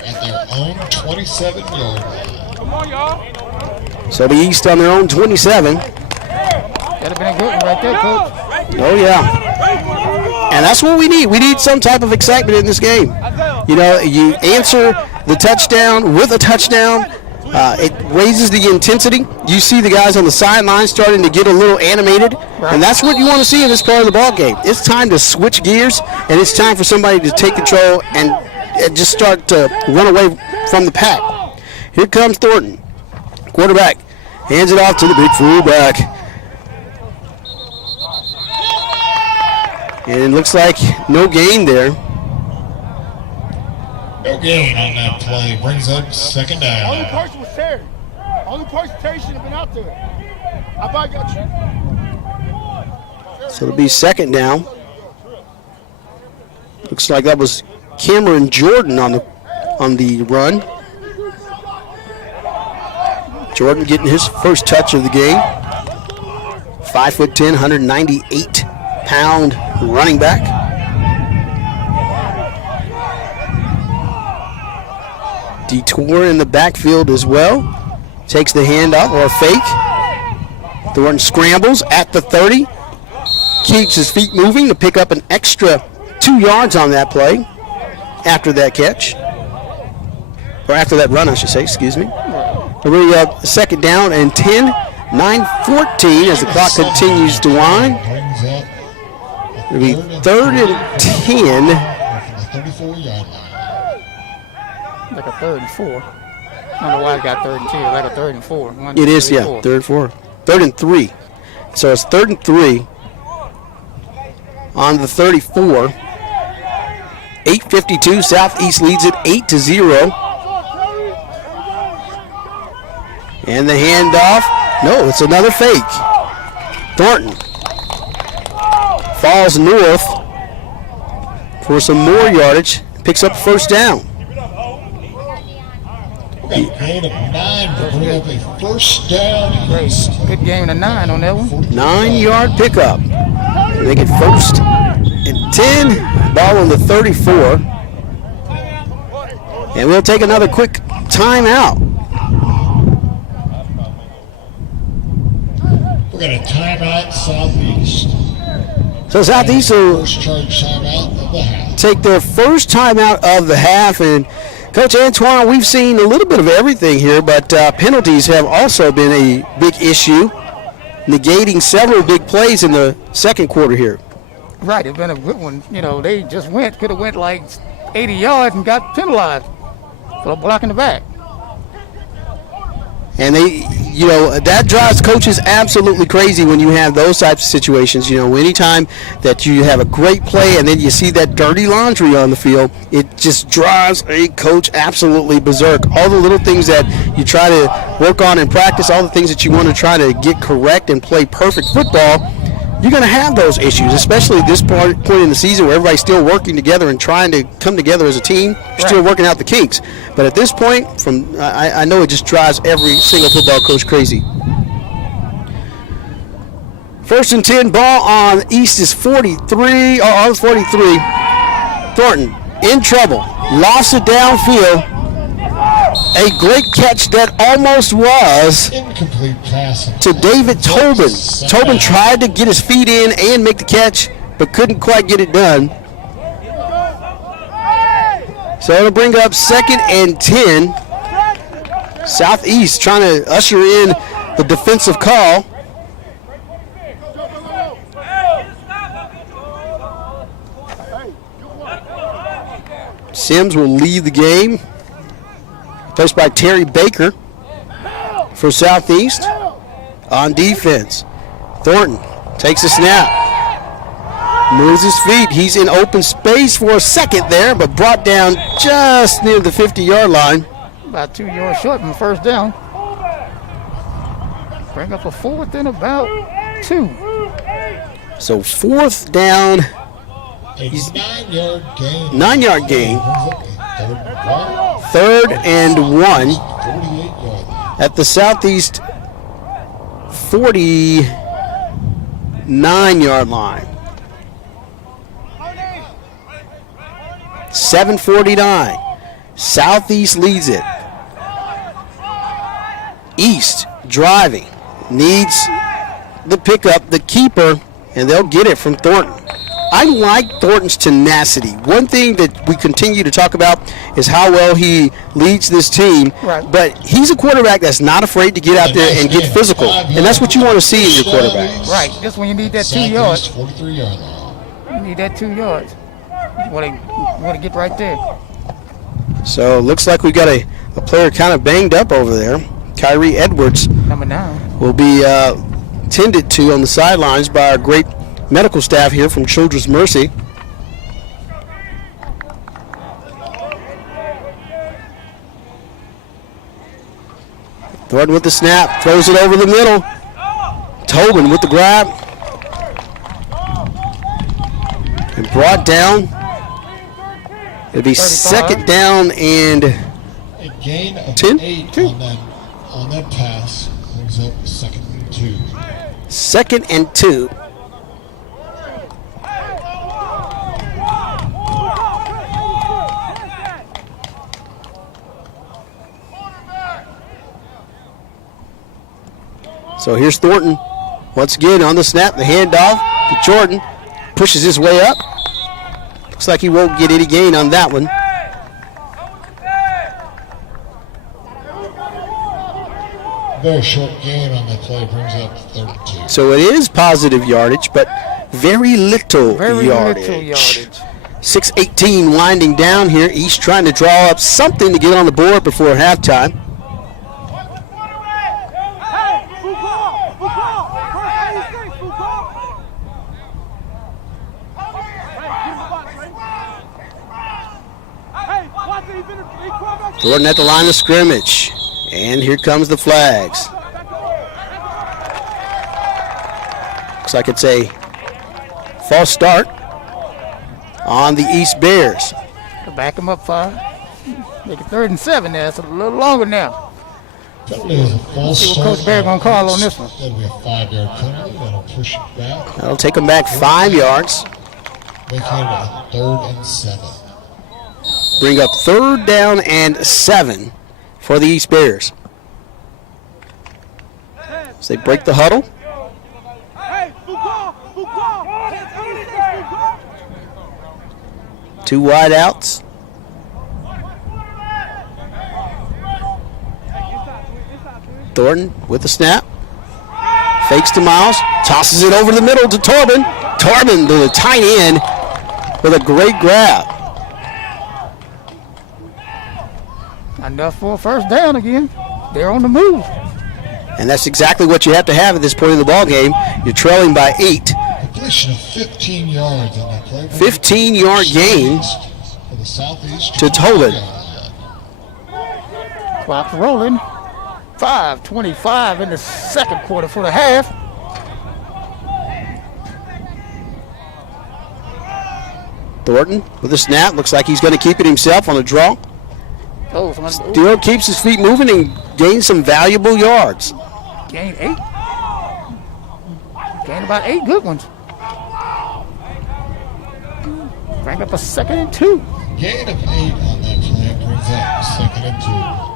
at their own 27-yard line. Come on, y'all. So the East on their own 27. That'd have been a good one right there, Coach. Oh, yeah. And that's what we need. We need some type of excitement in this game. You know, you answer the touchdown with a touchdown. It raises the intensity. You see the guys on the sideline starting to get a little animated, and that's what you want to see in this part of the ball game. It's time to switch gears, and it's time for somebody to take control and just start to run away from the pack. Here comes Thornton, quarterback, hands it off to the big fullback, and it looks like no gain there. No gain on that play. Brings up second down. Only person was Terry. Only person Terry should have been out there. I about got you. So it'll be second down. Looks like that was Cameron Jordan on the run. Jordan getting his first touch of the game. 5'10", 198-pound running back. Detour in the backfield as well. Takes the handoff or fake. Thornton scrambles at the 30. Keeps his feet moving to pick up an extra 2 yards on that play after that catch. Or after that run, I should say, excuse me. We're second down and 10, 9-14 as the clock continues to wind. It'll be third and 10. From the 34-yard line. Like a 3rd and 4. I don't know why I got 3rd and 2. Like a 3rd and 4. It is, yeah, 3rd and 4. 3rd and 3. So it's 3rd and 3 on the 34. 8:52. Southeast leads it 8-0. And the handoff. No, it's another fake. Thornton falls north for some more yardage. Picks up first down. Got a gain of 9 to bring up a first down. East. Good game to 9 on that one. 9-yard pickup. They get first and 10. Ball on the 34. And we'll take another quick timeout. We're going to timeout Southeast. So Southeast will First charge timeout of the half. take their first timeout of the half. And Coach Antoine, we've seen a little bit of everything here, but penalties have also been a big issue, negating several big plays in the second quarter here. Right, it's been a good one. You know, they just could have went like 80 yards and got penalized for blocking the back. And that drives coaches absolutely crazy when you have those types of situations. You know, anytime that you have a great play and then you see that dirty laundry on the field, it just drives a coach absolutely berserk. All the little things that you try to work on in practice, all the things that you want to try to get correct and play perfect football, you're going to have those issues, especially at this point in the season where everybody's still working together and trying to come together as a team, still working out the kinks. But at this point, I know it just drives every single football coach crazy. First and 10, ball on East is 43, on 43. Thornton in trouble, lost it downfield. A great catch that almost was Incomplete pass to David Tobin. Tobin tried to get his feet in and make the catch, but couldn't quite get it done. So it'll bring up second and 10. Southeast trying to usher in the defensive call. Sims will lead the game. Placed by Terry Baker for Southeast on defense. Thornton takes a snap. Moves his feet. He's in open space for a second there, but brought down just near the 50-yard line. About 2 yards short from first down. Bring up a 4th and about 2. So 4th down. A 9-yard gain. 9-yard gain. Third 3rd and 1. and 1 48-yard line. at the Southeast 49-yard line. 7:49. Southeast leads it. East driving. Needs the pickup, the keeper, and they'll get it from Thornton. I like Thornton's tenacity. One thing that we continue to talk about is how well he leads this team. Right. But he's a quarterback that's not afraid to get out there and get physical. And that's what you want to see in your quarterback. Right. Just when you need that 2 yards. 43-yard line. You need that 2 yards. You want to get right there. So it looks like we got a player kind of banged up over there. Kyrie Edwards Number 9. will be tended to on the sidelines by our great medical staff here from Children's Mercy. Thornton with the snap, throws it over the middle. Tobin with the grab. And brought down. It'll be 35. second down and A gain of 10? 8 on that pass. Brings up 2nd and 2. 2nd and 2. So here's Thornton once again on the snap, the handoff to Jordan. Pushes his way up. Looks like he won't get any gain on that one. Very short gain on that play. Brings up 3rd and 2. So it is positive yardage, but very little yardage. 6:18 winding down here. East trying to draw up something to get on the board before halftime. Thornton at the line of scrimmage. And here comes the flags. Looks like it's a false start on the East Bears. Back him up 5. Make it 3rd and 7 there. It's a little longer now. Penalty is a false See what start. Coach Bear gonna call on this one. That'll be a 5-yard penalty. That'll push it back. That'll take them back 5 yards. Making it a 3rd and 7. Bring up 3rd down and 7 for the East Bears. As they break the huddle. Two wide outs. Thornton with the snap. Fakes to Miles. Tosses it over the middle to Torben. Torben, the tight end, with a great grab. Enough for a 1st down again. They're on the move. And that's exactly what you have to have at this point in the ball game. You're trailing by 8. Completion of 15 yards on that play. 15-yard gain For the Southeast to Tobin. Clock's rolling. 5:25 in the 2nd quarter for the half. Thornton with the snap. Looks like he's going to keep it himself on a draw. Oh, Still keeps his feet moving and gains some valuable yards. gained 8. Gained about 8 good ones. Bring up a 2nd and 2. Gain of 8 on that play. Brings up 2nd and 2.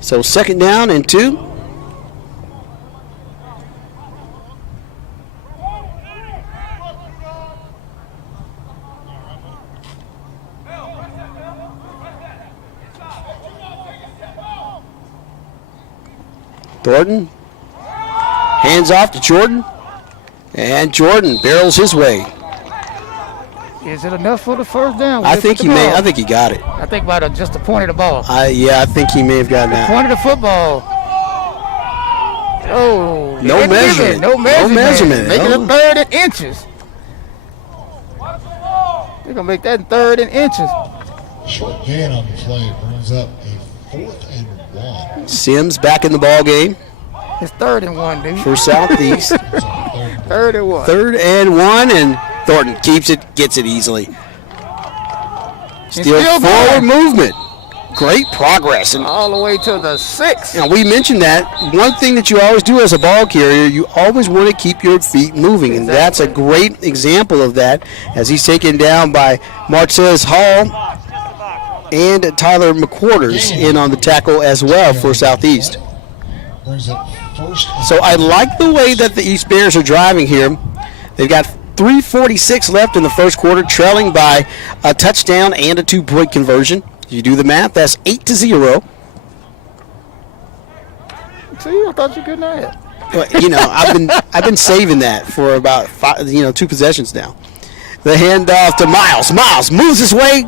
So 2nd down and 2. Thornton hands off to Jordan, and Jordan barrels his way. Is it enough for the 1st down? I think he may. I think he got it. I think about just the point of the ball. Yeah, I think he may have gotten that. Point of the football. Oh, No measurement. No measurement. No measurement. Make it a Oh. 3rd in inches. They're gonna make that 3rd in inches. Short gain on the play. Brings up a 4th and 1. Sims back in the ball game It's 3rd and 1, dude. for Southeast. 3rd and 1. 3rd and 1, and Thornton keeps it, gets it easily. Still still forward going. movement. great progress. And All the way to the 6. we mentioned that one thing that you always do as a ball carrier, you always want to keep your feet moving, and that's a great example of that as he's taken down by Martez Hall and Tyler McQuarters in on the tackle as well for Southeast. So I like the way that the East Bears are driving here. They've got 3:46 left in the first quarter, trailing by a touchdown and a 2-point conversion. If you do the math, that's 8-0. See, I thought you couldn't have it. Well, I've been saving that for about 2 possessions now. The handoff to Miles. Miles moves his way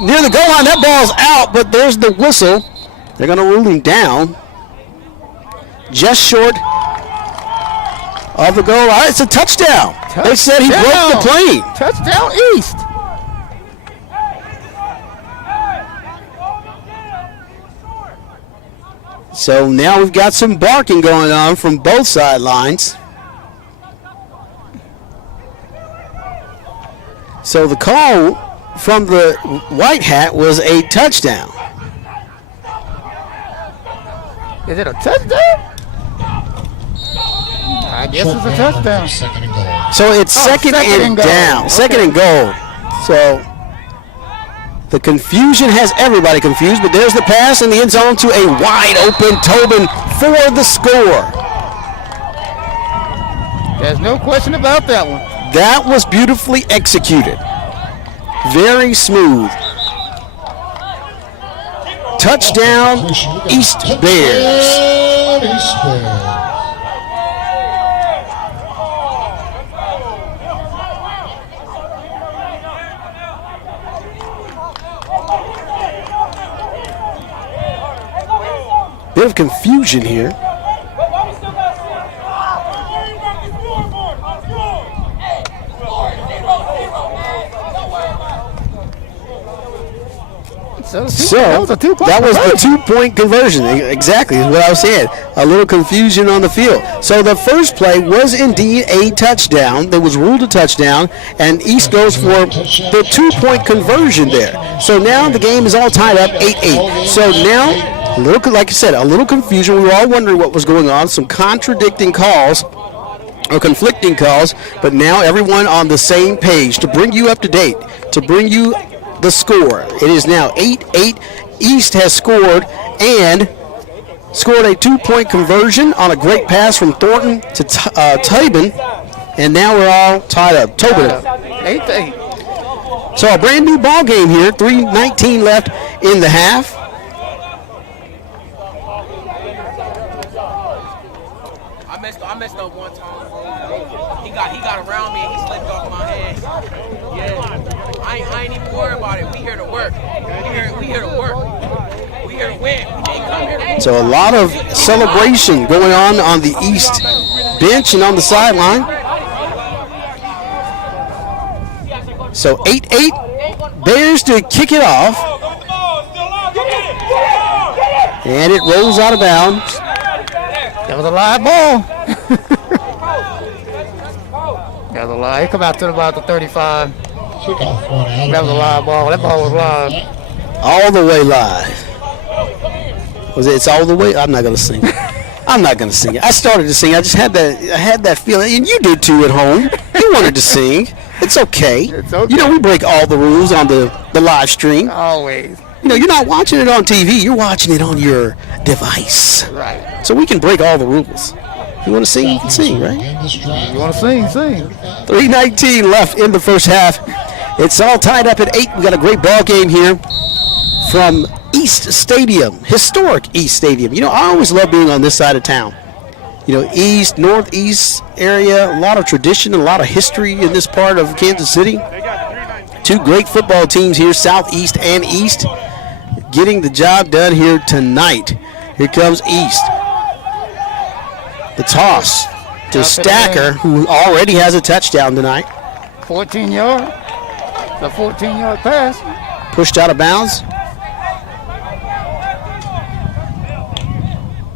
near the goal line. That ball's out, but there's the whistle. They're going to rule him down. Just short of the goal line. It's a touchdown. They said he broke the plane. Touchdown East. So now we've got some barking going on from both sidelines. So the call from the white hat was a touchdown. Is it a touchdown? I guess it's a touchdown. Second and goal. So it's second and down. Okay. Second and goal. So the confusion has everybody confused, but there's the pass in the end zone to a wide open Tobin for the score. There's no question about that one. That was beautifully executed. Very smooth. Touchdown, East Bears. East Bears. Bit of confusion here. So that was a 2-point that was the conversion. 2-point conversion. Exactly is what I was saying. A little confusion on the field. So the first play was indeed a touchdown. That was ruled a touchdown, and East goes for the 2-point conversion there. So now the game is all tied up 8-8. So now, like I said, a little confusion. We were all wondering what was going on. Some contradicting calls or conflicting calls, but now everyone on the same page to bring you up to date, to bring you the score. It is now 8-8. East has scored and scored a 2-point conversion on a great pass from Thornton to Tobin, and now we're all tied up. Tobin. 8-8. So a brand new ball game here. 3:19 left in the half. I messed up one time. He got around me and he slipped off my hand. Yeah. I ain't even worried about it. We here to work. We here to work. We here to win. We didn't come here to win. So a lot of celebration going on the East bench and on the sideline. So 8-8. Bears to kick it off. And it rolls out of bounds. That was a live ball. That was a live. He come out to about the 35. That was a live ball. That ball was live. All the way live. Was it? It's all the way? I'm not gonna sing it. I'm not gonna sing it. I started to sing. I just had that feeling, and you did too at home. You wanted to sing. It's okay. It's okay. You know we break all the rules on the live stream. Always. You know you're not watching it on TV. You're watching it on your device. Right. So we can break all the rules. You want to sing? You can sing, right? You want to sing? Sing. 3:19 left in the first half. It's all tied up at 8. We got a great ball game here from East Stadium, historic East Stadium. You know, I always love being on this side of town. You know, East, Northeast area, a lot of tradition, a lot of history in this part of Kansas City. Two great football teams here, Southeast and East, getting the job done here tonight. Here comes East. The toss to Stacker, who already has a touchdown tonight. 14 yard. It's a 14-yard pass. Pushed out of bounds.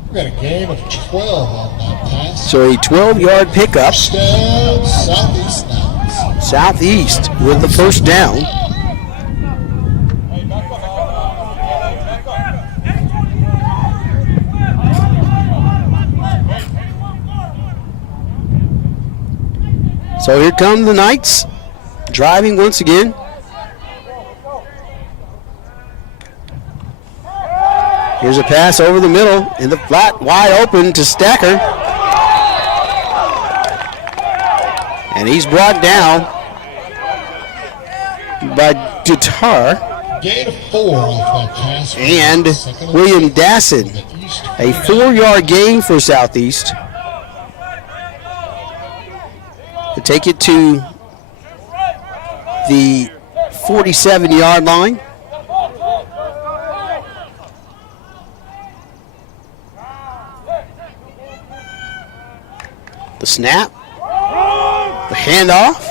We got a gain of 12 on that pass. So a 12-yard pickup. First down, Southeast now. Southeast with the first down. So here come the Knights driving once again. Here's a pass over the middle in the flat, wide open to Stacker. And he's brought down by Dutar. Gain of 4 off that pass. And William Dasson. A 4-yard gain for Southeast. To take it to the 47-yard line. The snap. The handoff.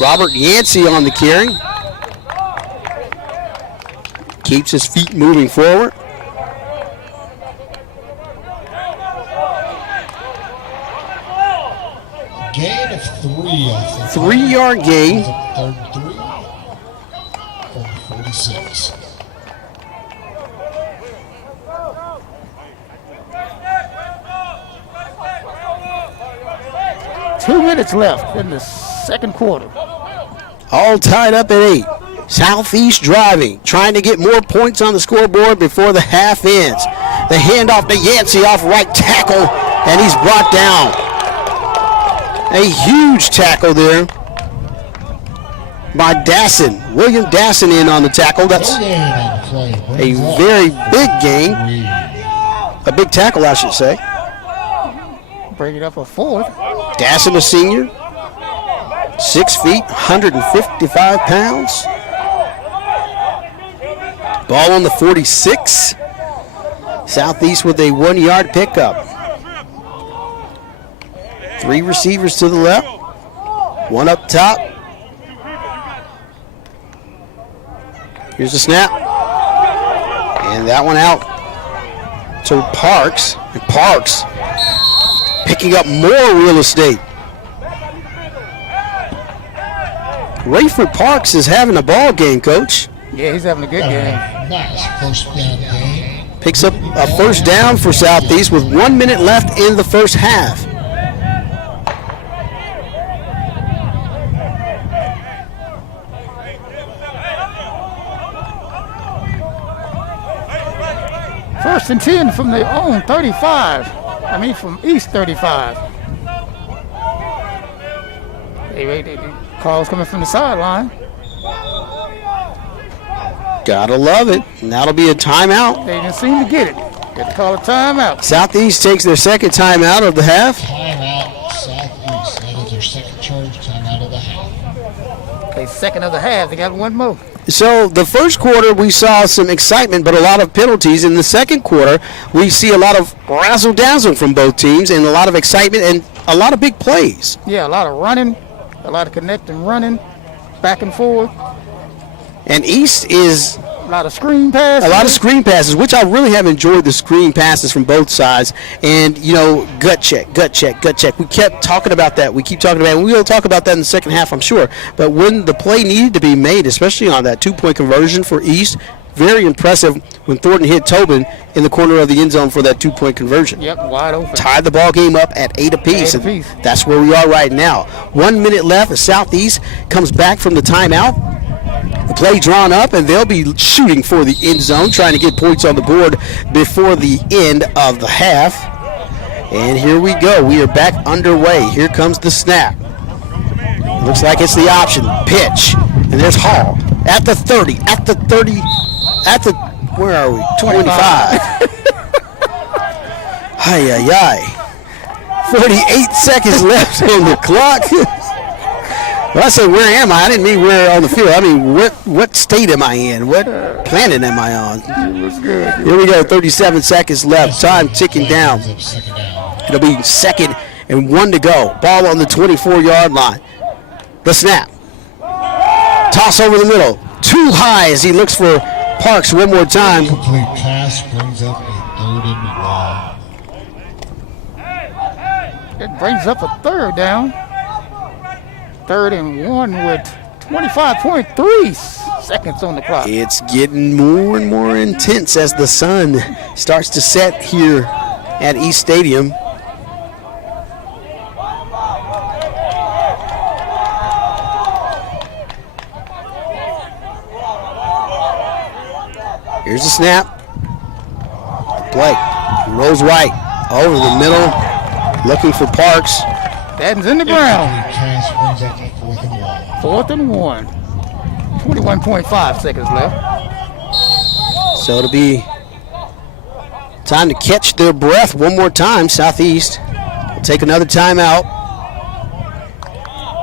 Robert Yancey on the carry. Keeps his feet moving forward. Gain of 3 off the 3-yard gain. 3rd and 3 from 46. Two minutes left in the second quarter. All tied up at 8. Southeast driving, trying to get more points on the scoreboard before the half ends. The handoff to Yancey off right tackle, and he's brought down. A huge tackle there by Dasson. William Dasson in on the tackle. That's a very big gain. A big tackle, I should say. Bring it up a 4th. Dasson, a senior. 6 feet, 155 pounds. Ball on the 46. Southeast with a 1-yard pickup. 3 receivers to the left. 1 up top. Here's the snap. And that one out to Parks. And Parks picking up more real estate. Rayford Parks is having a ball game, Coach. Yeah, he's having a good game. Nice first down game. Picks up a first down for Southeast with 1 minute left in the first half. First and 10 from their own 35. I mean, from East 35. Calls coming from the sideline. Gotta love it. And that'll be a timeout. They didn't seem to get it. Got to call a timeout. Southeast takes their second timeout of the half. Timeout Southeast. That is their second charge timeout of the half. Okay, second of the half. They got one more. So the first quarter we saw some excitement but a lot of penalties. In the second quarter we see a lot of razzle-dazzle from both teams and a lot of excitement and a lot of big plays. Yeah, a lot of running, a lot of connecting running, back and forth. And East is a lot of screen passes. A lot of screen passes, which I really have enjoyed the screen passes from both sides. And, you know, gut check. We kept talking about that. We keep talking about it. And we'll talk about that in the second half, I'm sure. But when the play needed to be made, especially on that 2-point conversion for East, very impressive when Thornton hit Tobin in the corner of the end zone for that 2-point conversion. Yep, wide open. Tied the ball game up at 8 apiece. And that's where we are right now. 1 minute left. The Southeast comes back from the timeout. The play drawn up, and they'll be shooting for the end zone, trying to get points on the board before the end of the half. And here we go. We are back underway. Here comes the snap. Looks like it's the option. Pitch. And there's Hall at the 30, at the 30, at the, where are we? 25. Hi. 48 seconds left on the clock. Well, I said, where am I? I didn't mean where on the field. I mean, what state am I in? What planet am I on? It was good. Here we go, 37 seconds left. Time ticking down. It'll be 2nd and 1 to go. Ball on the 24-yard line. The snap. Toss over the middle. Too high as he looks for Parks one more time. Complete pass brings up a 3rd and 1. It brings up a 3rd down. 3rd and 1 with 25.3 seconds on the clock. It's getting more and more intense as the sun starts to set here at East Stadium. Here's the snap. Play. He rolls right. Over the middle. Looking for Parks. That's in the ground. Pass brings up a 4th and 1. 4th and 1. 21.5 seconds left. So it'll be time to catch their breath one more time. Southeast will take another timeout.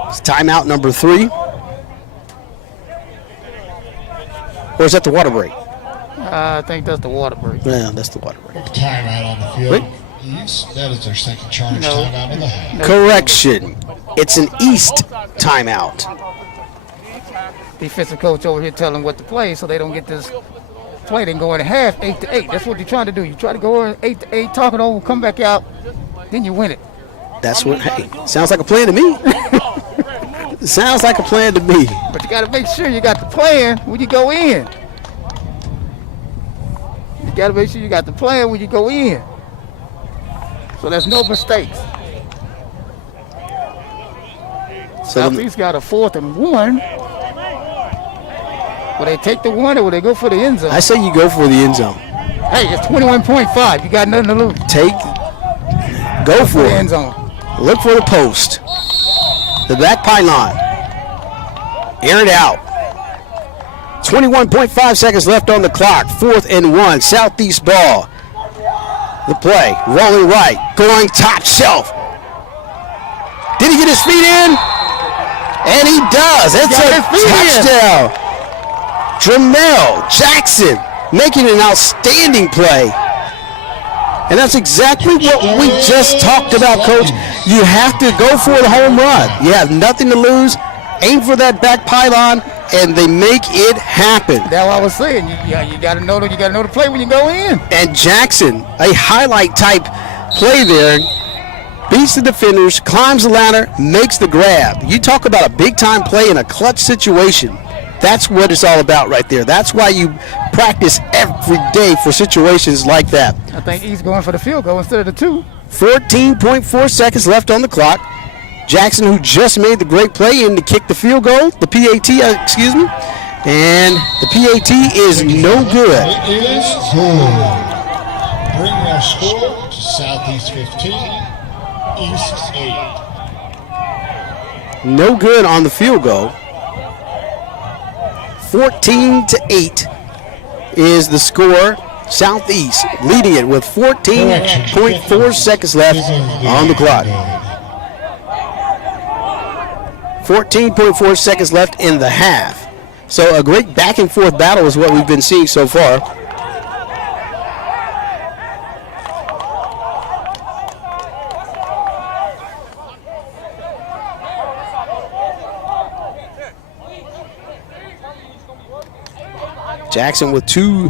It's timeout number 3. Or is that the water break? I think that's the water break. Yeah, that's the water break. Timeout on the field. Wait. East. That is their second charge No. timeout of the half. Correction. It's an East timeout. Defensive coach over here telling them what to play so they don't get this play. They can go in half 8-8. That's what you're trying to do. You try to go in 8-8, talk it over, come back out, then you win it. That's what, hey, sounds like a plan to me. Sounds like a plan to me. But you got to make sure you got the plan when you go in. You got to make sure you got the plan when you go in. So there's no mistakes. So Southeast got a 4th and 1. Will they take the 1 or will they go for the end zone? I say you go for the end zone. Hey, it's 21.5. You got nothing to lose. Go for The it. end zone. Look for the post. The back pylon. Air it out. 21.5 seconds left on the clock. 4th and 1. Southeast ball. The play. Rolling right. Going top shelf. Did he get his feet in? And he does. It's a touchdown. Dramel Jackson making an outstanding play. And that's exactly what we just talked about, Coach. You have to go for the home run. You have nothing to lose. Aim for that back pylon, and they make it happen. That's what I was saying. You got to know the play when you go in. And Jackson, a highlight type play there, beats the defenders, climbs the ladder, makes the grab. You talk about a big time play in a clutch situation. That's what it's all about right there. That's why you practice every day for situations like that. I think he's going for the field goal instead of the 2. 14.4 seconds left on the clock. Jackson, who just made the great play in to kick the field goal, the PAT, excuse me, and the PAT is no good. It is good. Bringing our score to Southeast 15, East 8. No good on the field goal. 14-8 is the score. Southeast leading it with 14.4 seconds left on the clock. 14.4 seconds left in the half. So a great back and forth battle is what we've been seeing so far. Jackson with 2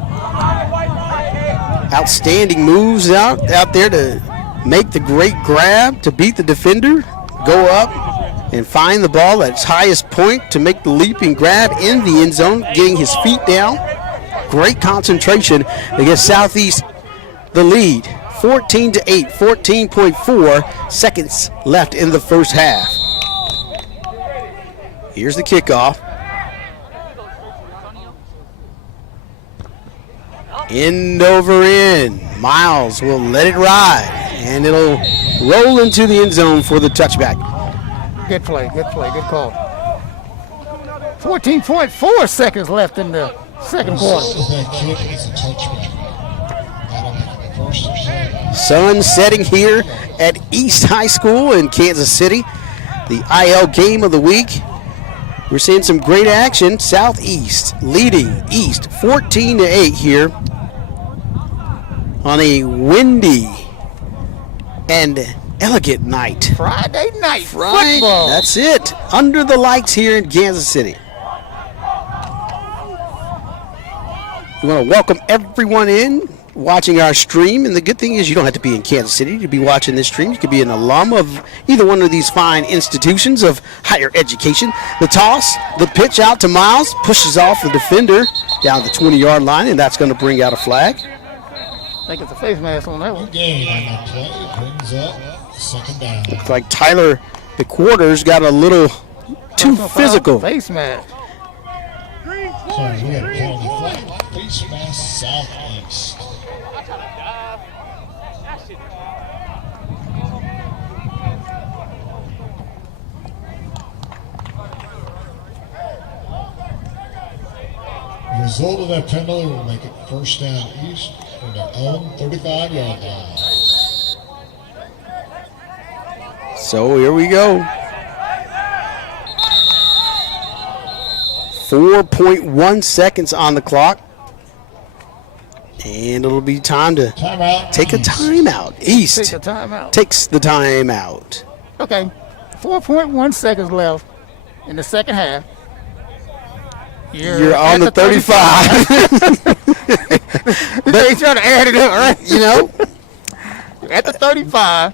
outstanding moves out there to make the great grab, to beat the defender, go up and find the ball at its highest point to make the leaping grab in the end zone, getting his feet down. Great concentration against Southeast, the lead. 14-8, 14.4 seconds left in the first half. Here's the kickoff. End over end. Miles will let it ride, and it'll roll into the end zone for the touchback. Good play, good call. 14.4 seconds left in the second quarter. That kick is a touchback. That'll make it the first or second. Sun setting here at East High School in Kansas City. The IL game of the week. We're seeing some great action. Southeast leading East 14-8 here on a windy and elegant night. Friday night football. That's it. Under the lights here in Kansas City. We want to welcome everyone in watching our stream. And the good thing is you don't have to be in Kansas City to be watching this stream. You could be an alum of either one of these fine institutions of higher education. The toss, the pitch out to Miles, pushes off the defender down the 20-yard line, and that's going to bring out a flag. I think it's a face mask on that one. Gain on that play brings up second down. Looks like Tyler McQuarters got a little too Personal foul, physical. Face mask. So we got a penalty flag. East West Southeast. The result of that penalty will make it first down East from their own 35-yard line. So here we go. 4.1 seconds on the clock. And it'll be time to take a timeout. East Take a timeout. takes the timeout. Okay. 4.1 seconds left in the second half. You're on the 35. They trying to add it up, right? You know, At the 35,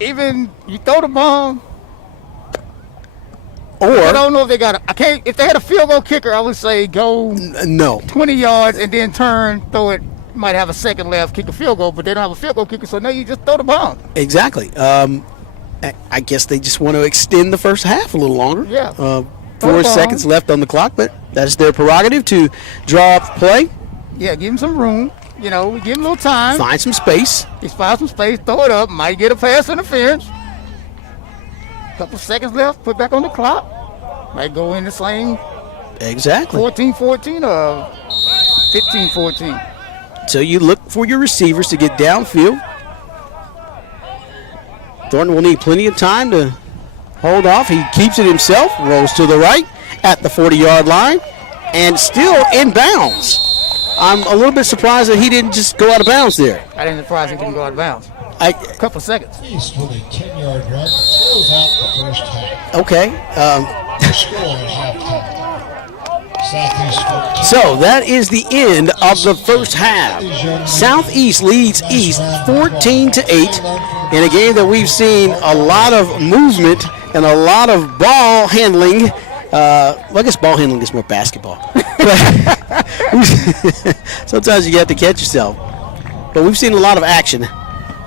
even you throw the bomb. I or don't know if they got I can't. If they had a field goal kicker, I would say go no. 20 yards and then turn, throw it. Might have a second left, kick a field goal, but they don't have a field goal kicker, so now you just throw the bomb. Exactly. I guess they just want to extend the first half a little longer. Yeah. 4 seconds left on the clock, but that's their prerogative to draw up play, Yeah, give him some room. You know, we give him a little time. find some space. He's found some space, throw it up, might get a pass interference. Couple seconds left, put back on the clock. Might go in the same Exactly. 14-14 or 15-14. So you look for your receivers to get downfield. Thornton will need plenty of time to hold off. He keeps it himself, rolls to the right at the 40-yard line, and still in bounds. I'm a little bit surprised that he didn't just go out of bounds there. I didn't surprise he didn't go out of bounds. A Couple seconds. East with a 10-yard run close out the first half. Okay. The score at halftime. Southeast 14. So that is the end of the first half. Southeast leads East 14-8 in a game that we've seen a lot of movement and a lot of ball handling. Well, I guess ball handling is more basketball. Sometimes you have to catch yourself. But we've seen a lot of action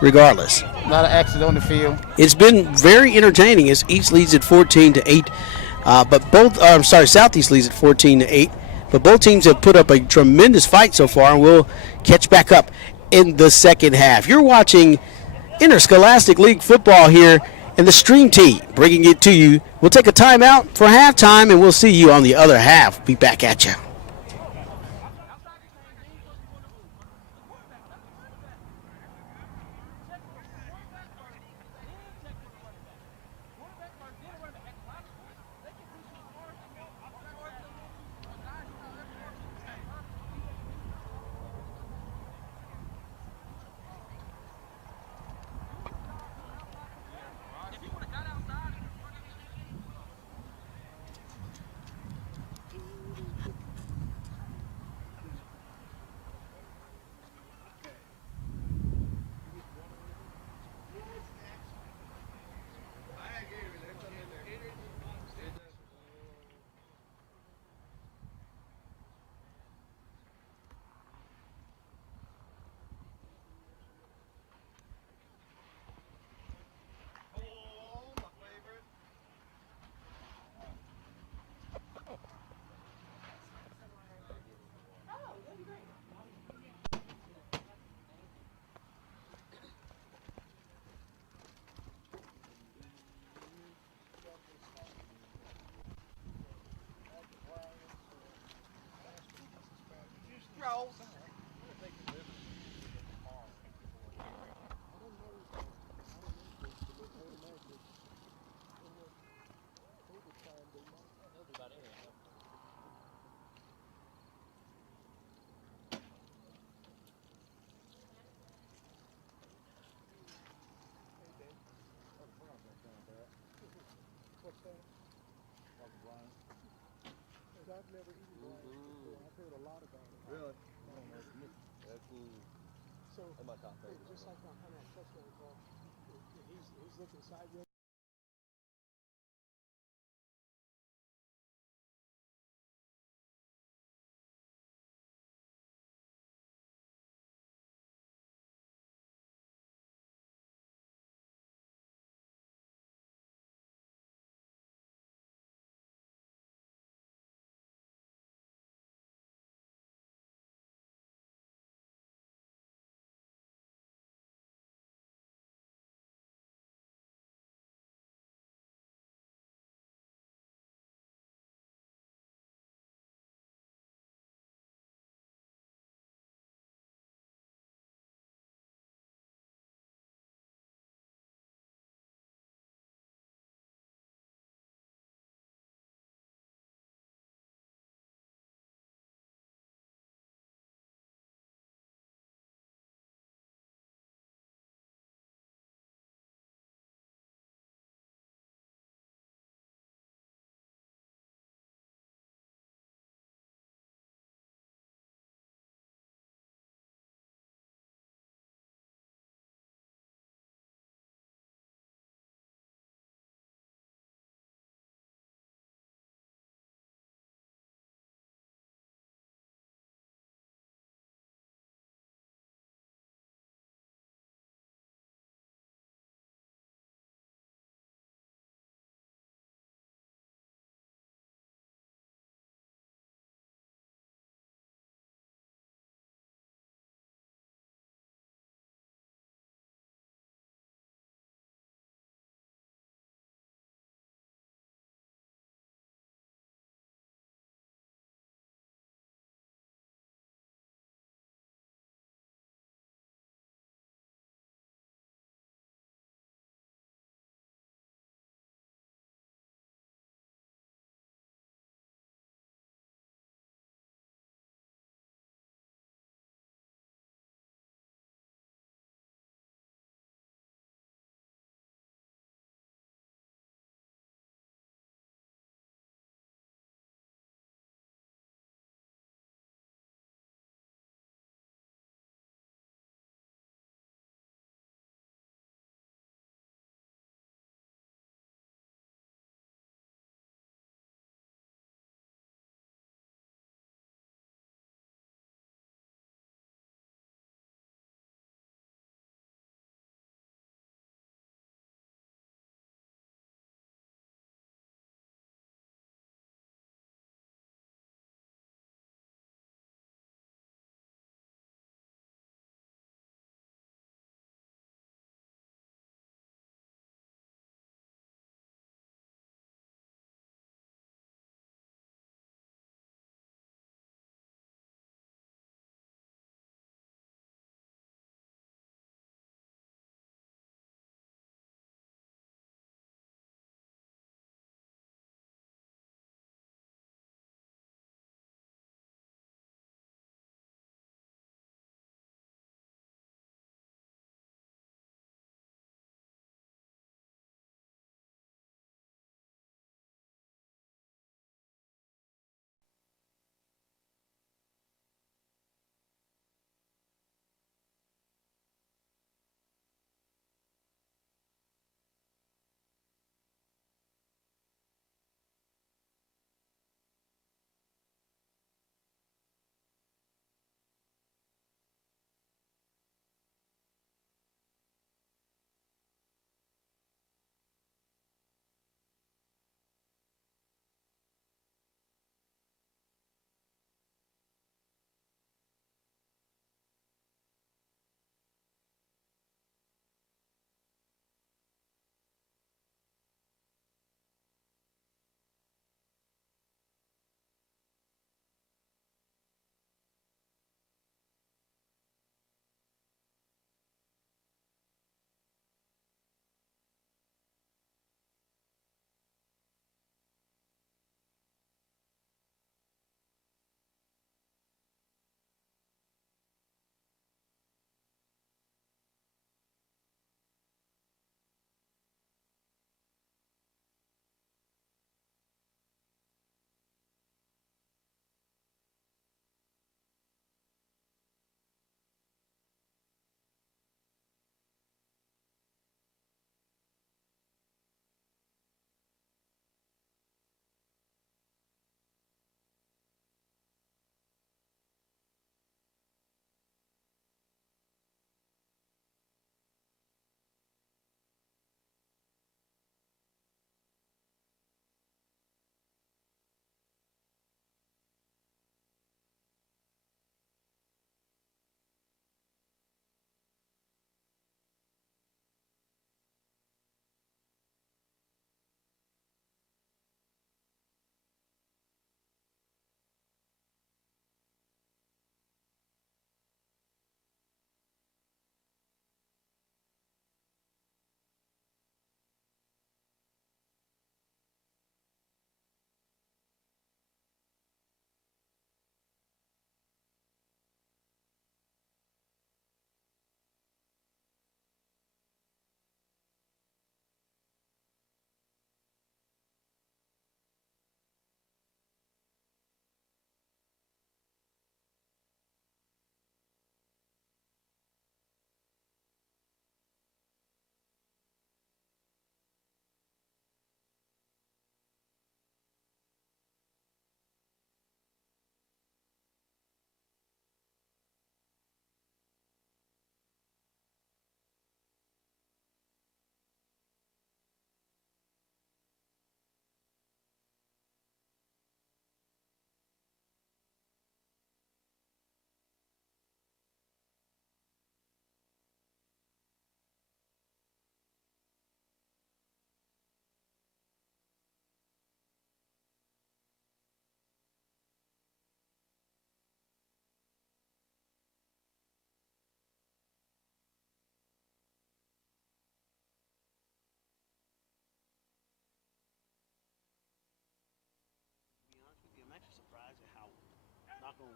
regardless. A lot of action on the field. It's been very entertaining as East leads at 14-8. Southeast leads at 14-8. But both teams have put up a tremendous fight so far, and we'll catch back up in the second half. You're watching Interscholastic League football here, and the Stream Team bringing it to you. We'll take a timeout for halftime, and we'll see you on the other half. Be back at you.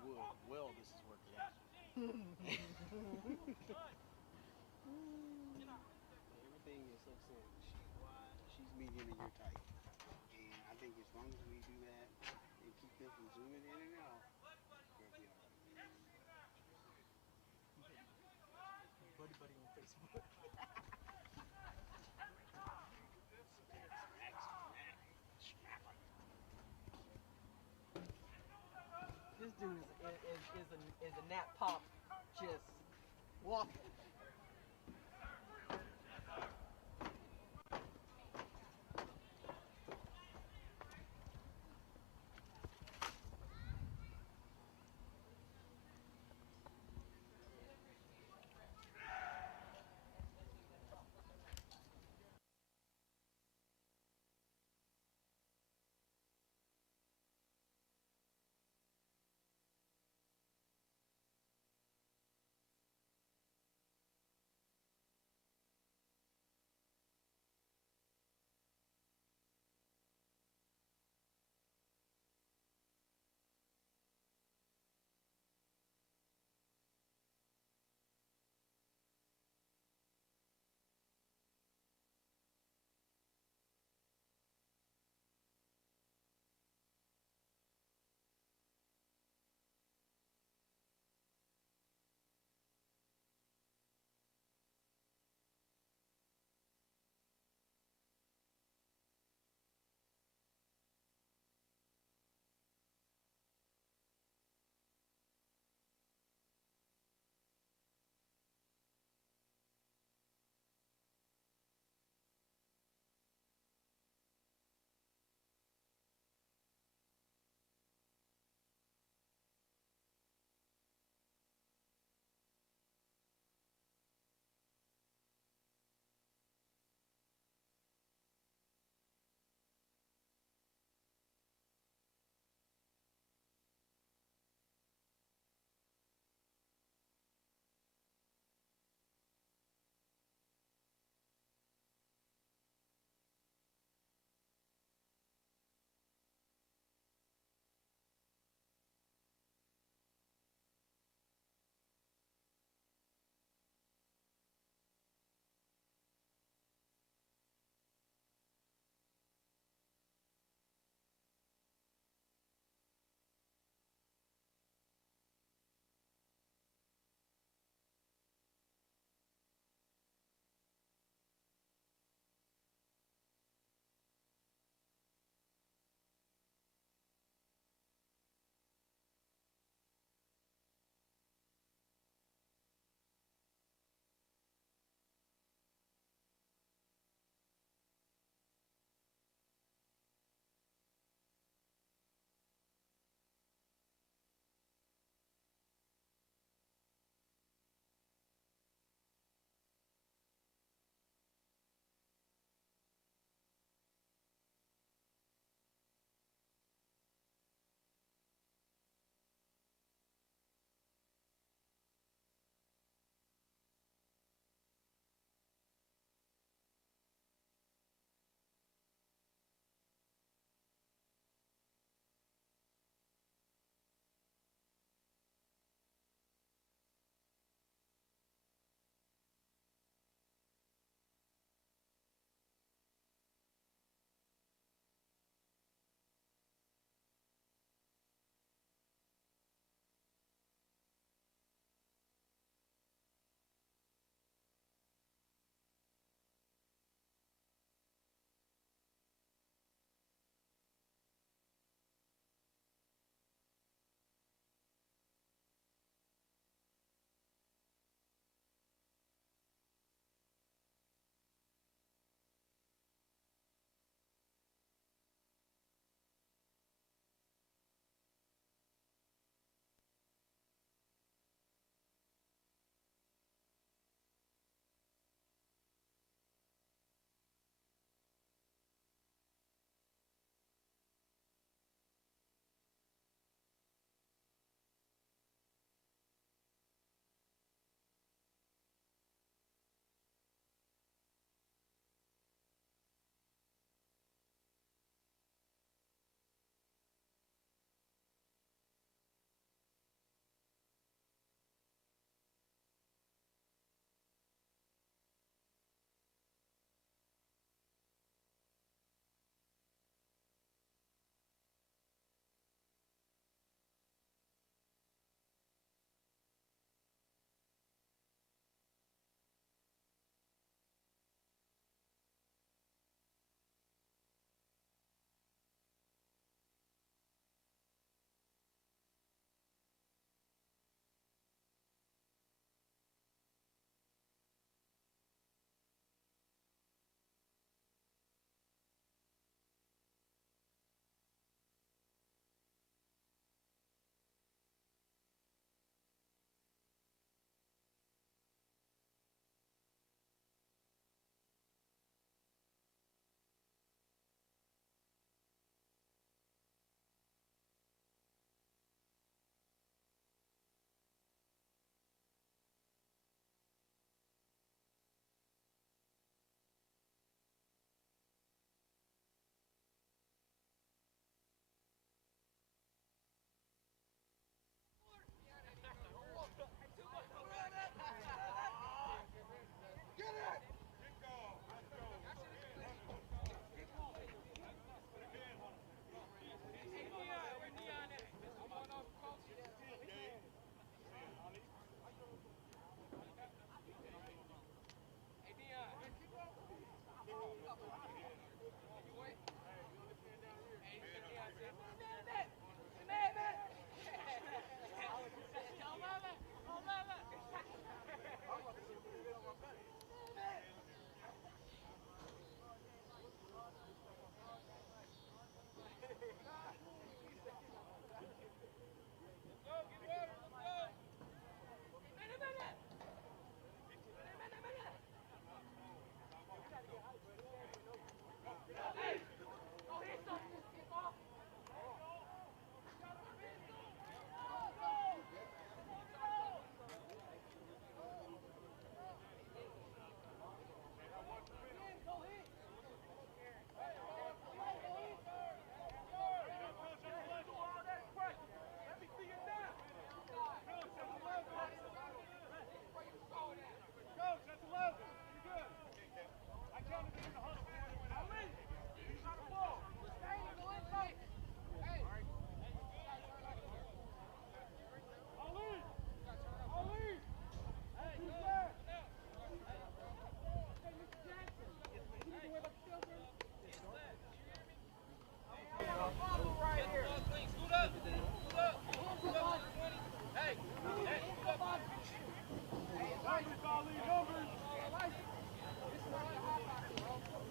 would. Well, this is working out. Everything is like saying she's wide, she's medium, and you're tight. And I think as long as we do that and keep them from zooming in and out, we'll be all right. Buddy on Facebook. This dude is a nap pop, just walking.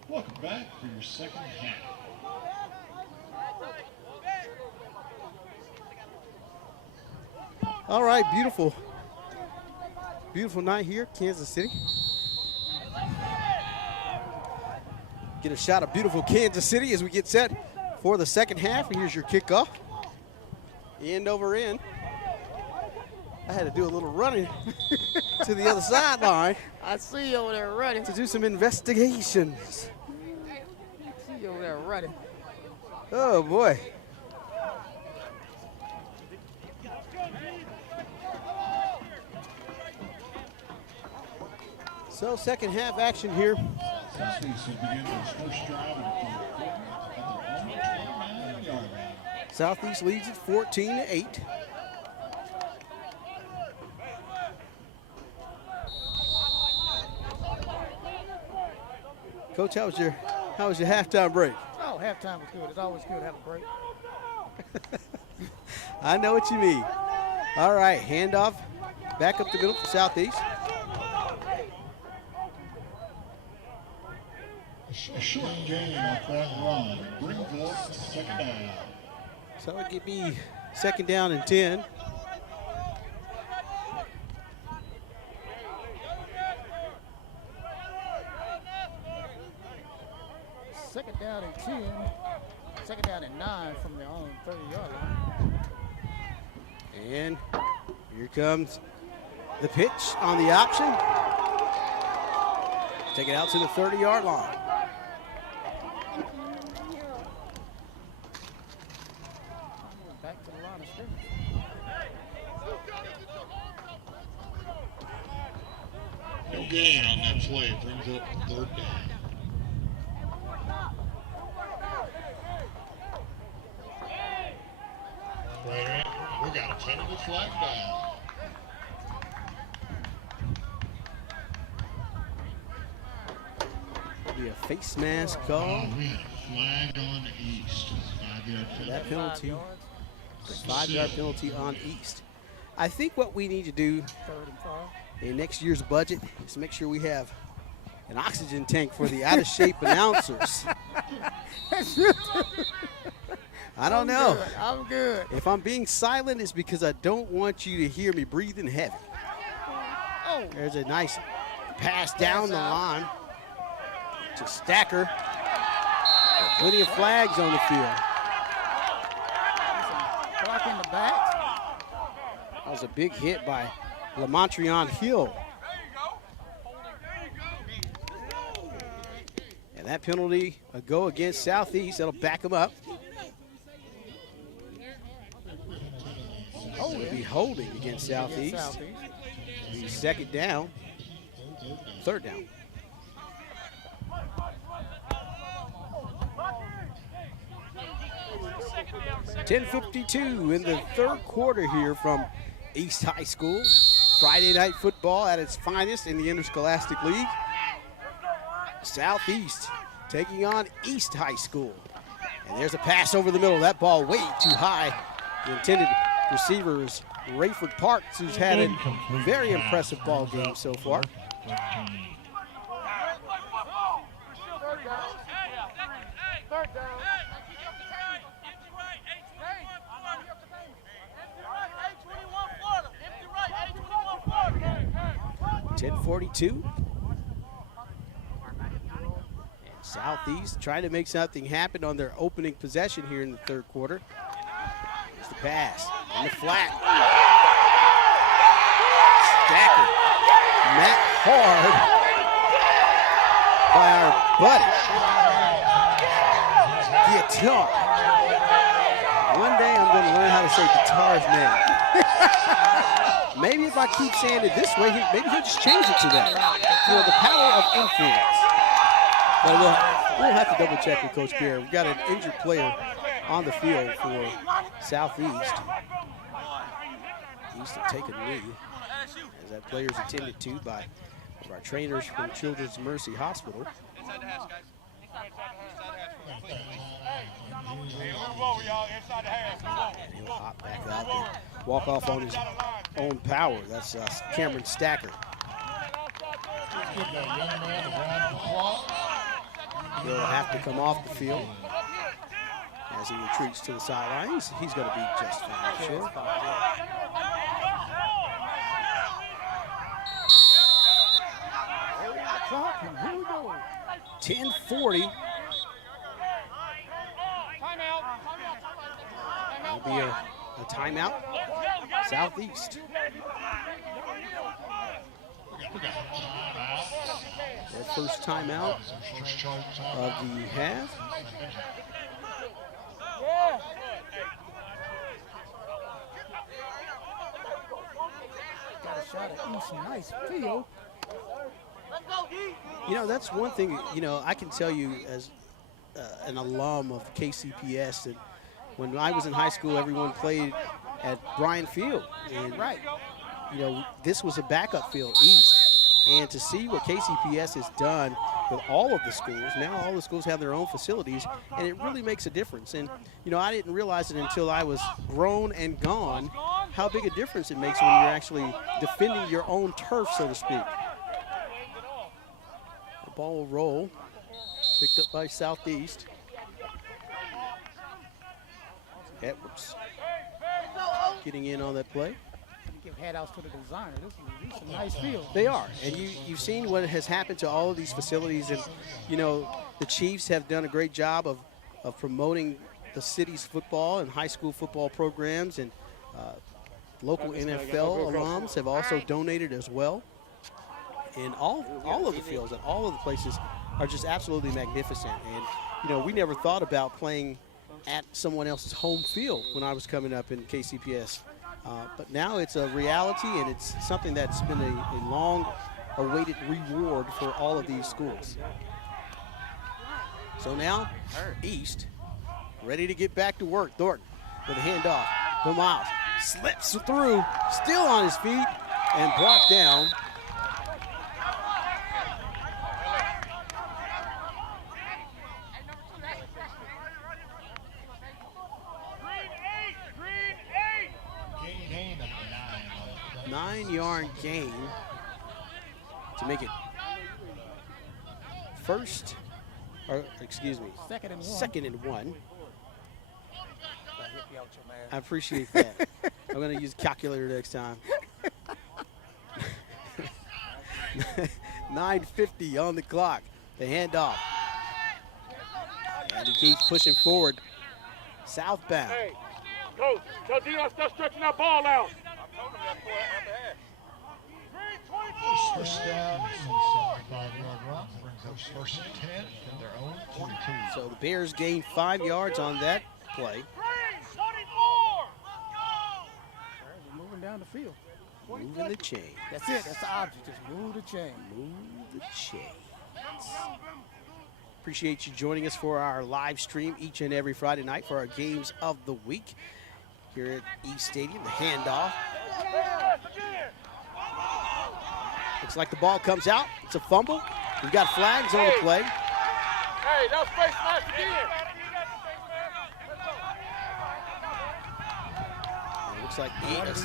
Welcome back for your second half. All right, beautiful night here, Kansas City. Get a shot of beautiful Kansas City as we get set for the second half. Here's your kickoff. End over end. I had to do a little running to the other sideline. I see you over there running. To do some investigations. See you over there running. Oh boy. So second half action here. Southeast will begin its first drive at their own 29-yard line. Southeast leads it 14-8. Coach, how was your halftime break? Oh, halftime was good. It's always good to have a break. I know what you mean. All right, handoff back up the middle for Southeast. A short gain off that run brings us second down. So it could be second down and 10. Second down and 10. Second down and 9 from their own 30-yard line. And here comes the pitch on the option. Take it out to the 30-yard line. Back to the line of scrimmage. No gain on that play. Brings up third down. We got a penalty flag down. Be a face mask call. Oh, we had a flag on East. 5-yard penalty. That penalty, 5-yard penalty on East. I think what we need to do in next year's budget is make sure we have an oxygen tank for the out-of-shape announcers. I don't know. I'm good. If I'm being silent, it's because I don't want you to hear me breathing heavy. Oh, There's a nice pass down the line to Stacker. Plenty of flags on the field. block in the back. That was a big hit by Lamontrion Hill. And that penalty, a go against Southeast. That'll back them up. It'll be holding against Southeast. It'll be second down. Third down. .10:52 in the third quarter here from East High School. Friday night football at its finest in the Interscholastic League. Southeast taking on East High School. And there's a pass over the middle. That ball way too high. The intended receiver is Rayford Parks, who's had a very impressive ball game so far. Third down. 10:42. Southeast trying to make something happen on their opening possession here in the third quarter. Here's the pass in the flat. Stacker. Matt hard by our buddy. Guitar. One day I'm going to learn how to say Guitar's name. Maybe if I keep saying it this way, maybe he'll just change it to that. You know, the power of influence. But we'll have to double check with Coach Pierre. We've got an injured player on the field for Southeast. East will take a knee, as that player is attended to by one of our trainers from Children's Mercy Hospital. And he'll hop back up and walk off on his own power. That's Cameron Stacker. He'll have to come off the field as he retreats to the sidelines. He's going to be just fine, sure. Clock, and here we go. 10:40. That'll be a timeout. Southeast. Their first timeout of the half. Got a shot at East. Nice field. You know, that's one thing, you know, I can tell you as an alum of KCPS that when I was in high school, everyone played at Bryan Field. And, you know, this was a backup field, East. And to see what KCPS has done with all of the schools, now all the schools have their own facilities, and it really makes a difference. And, you know, I didn't realize it until I was grown and gone how big a difference it makes when you're actually defending your own turf, so to speak. The ball will roll, picked up by Southeast. Edwards getting in on that play. Give handouts to the designer. This is a nice field. They are, and you've seen what has happened to all of these facilities, and you know the Chiefs have done a great job of promoting the city's football and high school football programs, and local NFL alums have also donated as well. And all of the fields and all of the places are just absolutely magnificent. And you know we never thought about playing at someone else's home field when I was coming up in KCPS. But now it's a reality, and it's something that's been a long-awaited reward for all of these schools. So now, East, ready to get back to work. Thornton with a handoff to Miles. Slips through, still on his feet, and brought down. Nine-yard gain to make it second and one. I appreciate that. I'm going to use a calculator next time. 9:50 on the clock. The handoff. And he keeps pushing forward. Southbound. Hey, Coach, tell Dion stop stretching that ball out. First down, 75-yard run brings up first and 10 from their own 22. So the Bears gained 5 yards on that play. Moving down the field. Moving the chain. That's it. That's the object. Just move the chain. Move the chain. Appreciate you joining us for our live stream each and every Friday night for our games of the week here at East Stadium. The handoff. Looks like the ball comes out. It's a fumble. We've got flags on the play. Hey, that was face mask again. It looks like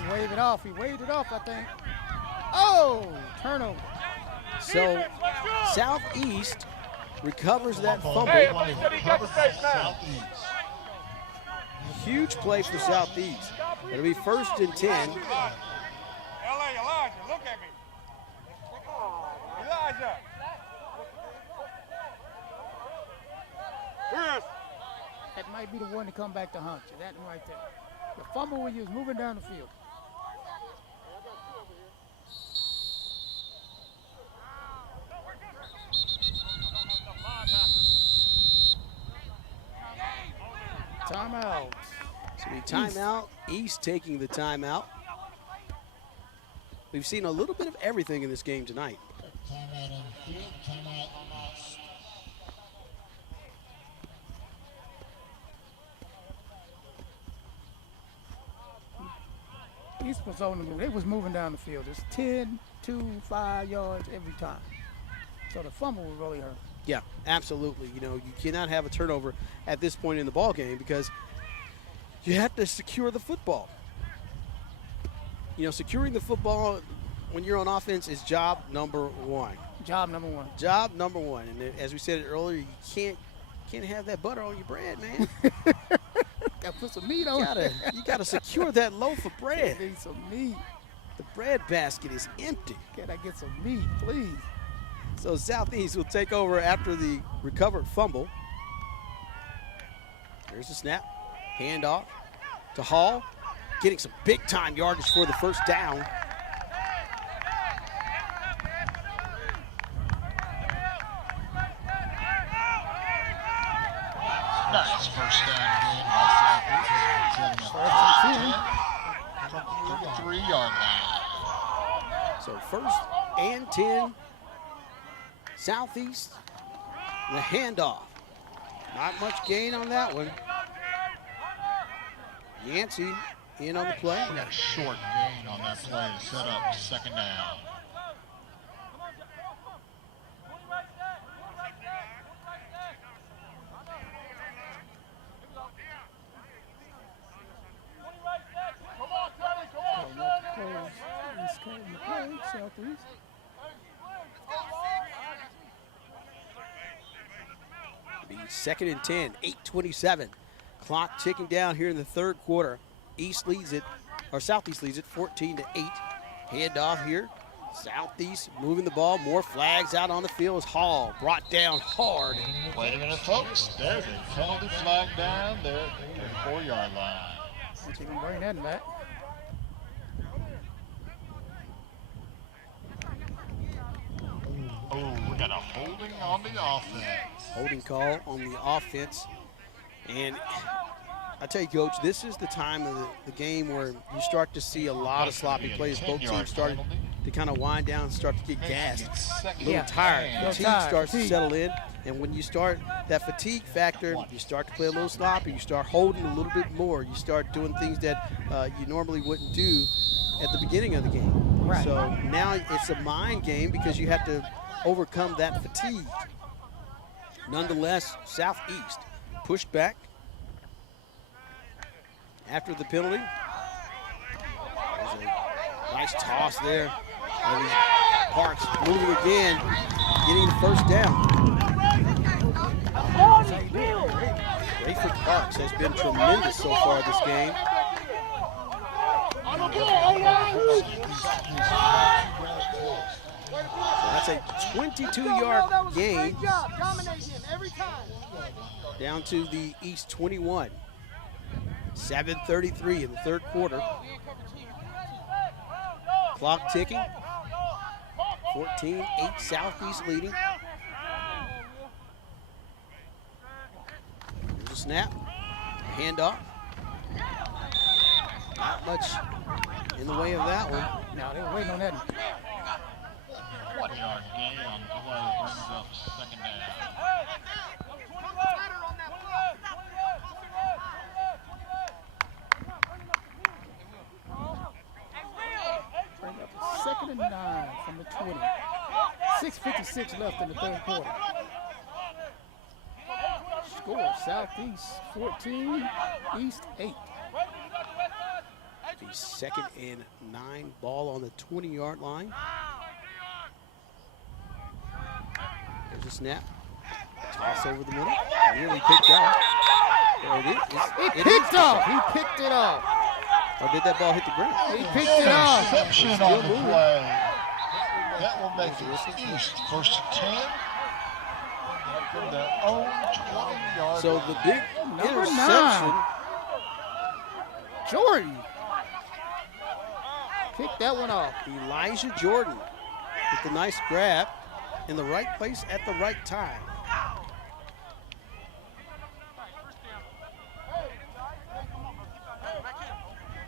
He waved it off. He waved it off, I think. Oh, turnover. So Southeast recovers that fumble. Hey, somebody said he got the face mask. Southeast. Huge play for Southeast. It'll be first and 10. Elijah, look at me. Elijah. That might be the one to come back to hunt you. That one right there. The fumble when you was moving down the field. Timeout. So we timeout. East taking the timeout. We've seen a little bit of everything in this game tonight. Timeout on the field. Timeout. East was on the move. They was moving down the field. It's 10, 2, 5 yards every time. So the fumble would really hurt. Yeah, absolutely. You know, you cannot have a turnover at this point in the ball game because you have to secure the football. You know, securing the football when you're on offense is job number one. Job number one. Job number one. And as we said earlier, you can't have that butter on your bread, man. Gotta put some meat on You gotta secure that loaf of bread. Need some meat. The bread basket is empty. Can I get some meat, please? So Southeast will take over after the recovered fumble. Here's the snap. Handoff to Hall. Getting some big-time yardage for the first down. Nice first down again by Southeast. First and 10 from the 33-yard line. So first and 10. Southeast. The handoff. Not much gain on that one. Yancey in on the play. We got a short gain on that play to set up second down. Southeast. Be second and 10, 8:27. Clock ticking down here in the third quarter. Southeast leads it 14-8. Handoff here. Southeast moving the ball. More flags out on the field as Hall brought down hard. Wait a minute, folks. There's a penalty flag down there at the 4-yard line. See if you can bring that back. Oh, we got a holding on the offense. Holding call on the offense. And I tell you, Coach, this is the time of the game where you start to see a lot of sloppy plays. Both teams started to kind of wind down and start to get gassed. A little tired. Fatigue starts to settle in. And when you start that fatigue factor, you start to play a little sloppy. You start holding a little bit more. You start doing things that you normally wouldn't do at the beginning of the game. Right. So now it's a mind game because you have to overcome that fatigue. Nonetheless, Southeast pushed back after the penalty. There's a nice toss there. And Parks moving again, getting the first down. Rayford Parks has been tremendous so far this game. So that's a 22-yard gain. Down to the East 21. 7:33 in the third quarter. Clock ticking. 14-8 Southeast leading. Here's a snap. Handoff. Not much in the way of that one. No, they were waiting on that. 1-yard gain on the play brings up second down. Bring up second and 9 from the 20. 6:56 left in the third quarter. Score Southeast 14, East 8. The second and 9, ball on the 20-yard line. There's a snap. Toss over the middle. Nearly picked off. There it is. He picked off. He picked it off. Or did that ball hit the ground? He picked it off. Interception on the play. That will make it East first and 10 from their own 20-yard So line. the big Number interception. 9. Jordan. Picked that one off. Elijah Jordan with the nice grab in the right place at the right time.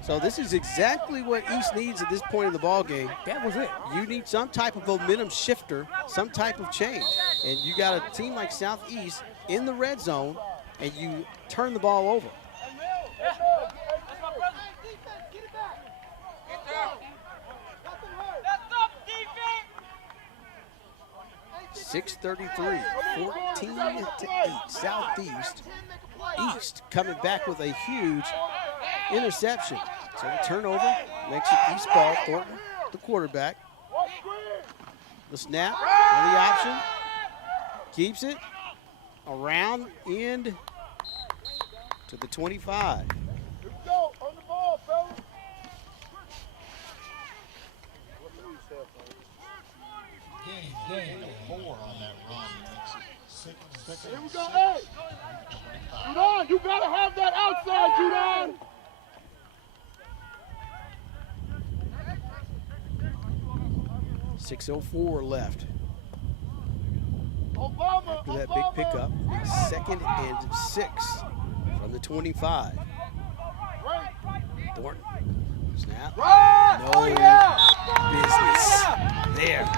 So this is exactly what East needs at this point in the ball game. That was it. You need some type of momentum shifter, some type of change. And you got a team like Southeast in the red zone, and you turn the ball over. .633, 14-8, Southeast. East coming back with a huge interception. So the turnover makes it East ball. Thornton, the quarterback. The snap on the option. Keeps it around end to the 25. Here we go. On the ball, fellas. Gain 4 on that run. Here we go. Hey. Judon, you got to have that outside, Judon. .604 left. Obama. After that big pickup, 2nd and 6 from the 25. Thornton, snap. No business there.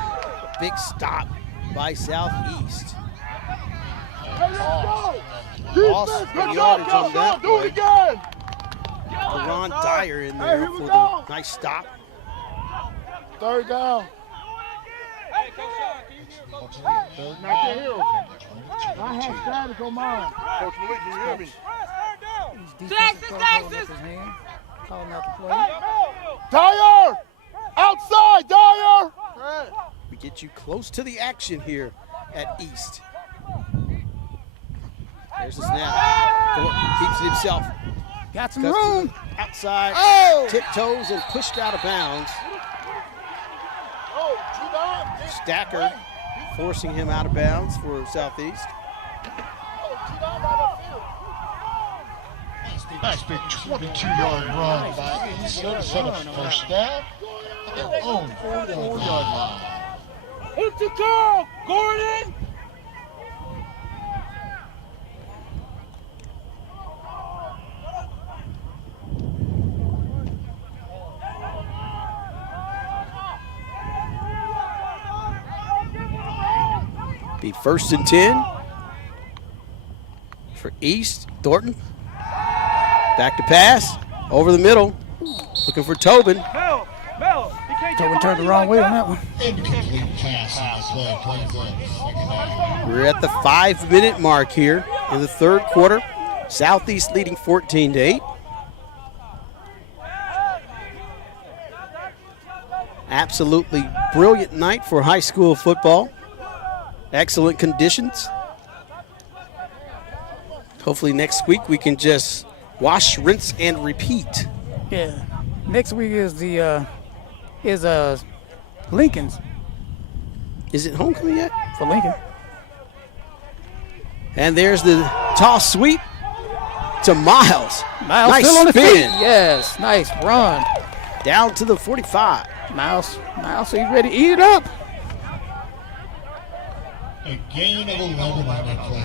Big stop by Southeast. Loss of yardage on that Do it play. again. Ron Dyer in there for the nice stop. 3rd down. Not the hill. I have static on mine. Coach Malik, do you hear me? Calling out the play. Dyer! Outside, Dyer! We get you close to the action here at East. There's the snap. Thornton keeps it himself. Got some Cuts to room. the outside, tiptoes and pushed out of bounds. Stacker forcing him out of bounds for Southeast. Nice big 22-yard run by East. Set up first down at their own 4-yard line. Hit the curl, Gordon! Be 1st and 10 for East. Thornton. Back to pass. Over the middle. Looking for Tobin. Tobin turned the wrong way on that one. Incomplete pass on the play. Second down. We're at the 5-minute mark here in the 3rd quarter. Southeast leading 14-8. Absolutely brilliant night for high school football. Excellent conditions. Hopefully next week we can just wash, rinse, and repeat. Yeah. Next week is the Lincoln's Is it homecoming yet? for Lincoln. And there's the toss sweep to Miles. Miles Nice still on the spin. feet. Yes, nice run. Down to the 45. Miles, so he's ready to eat it up. A gain of 11 on that play.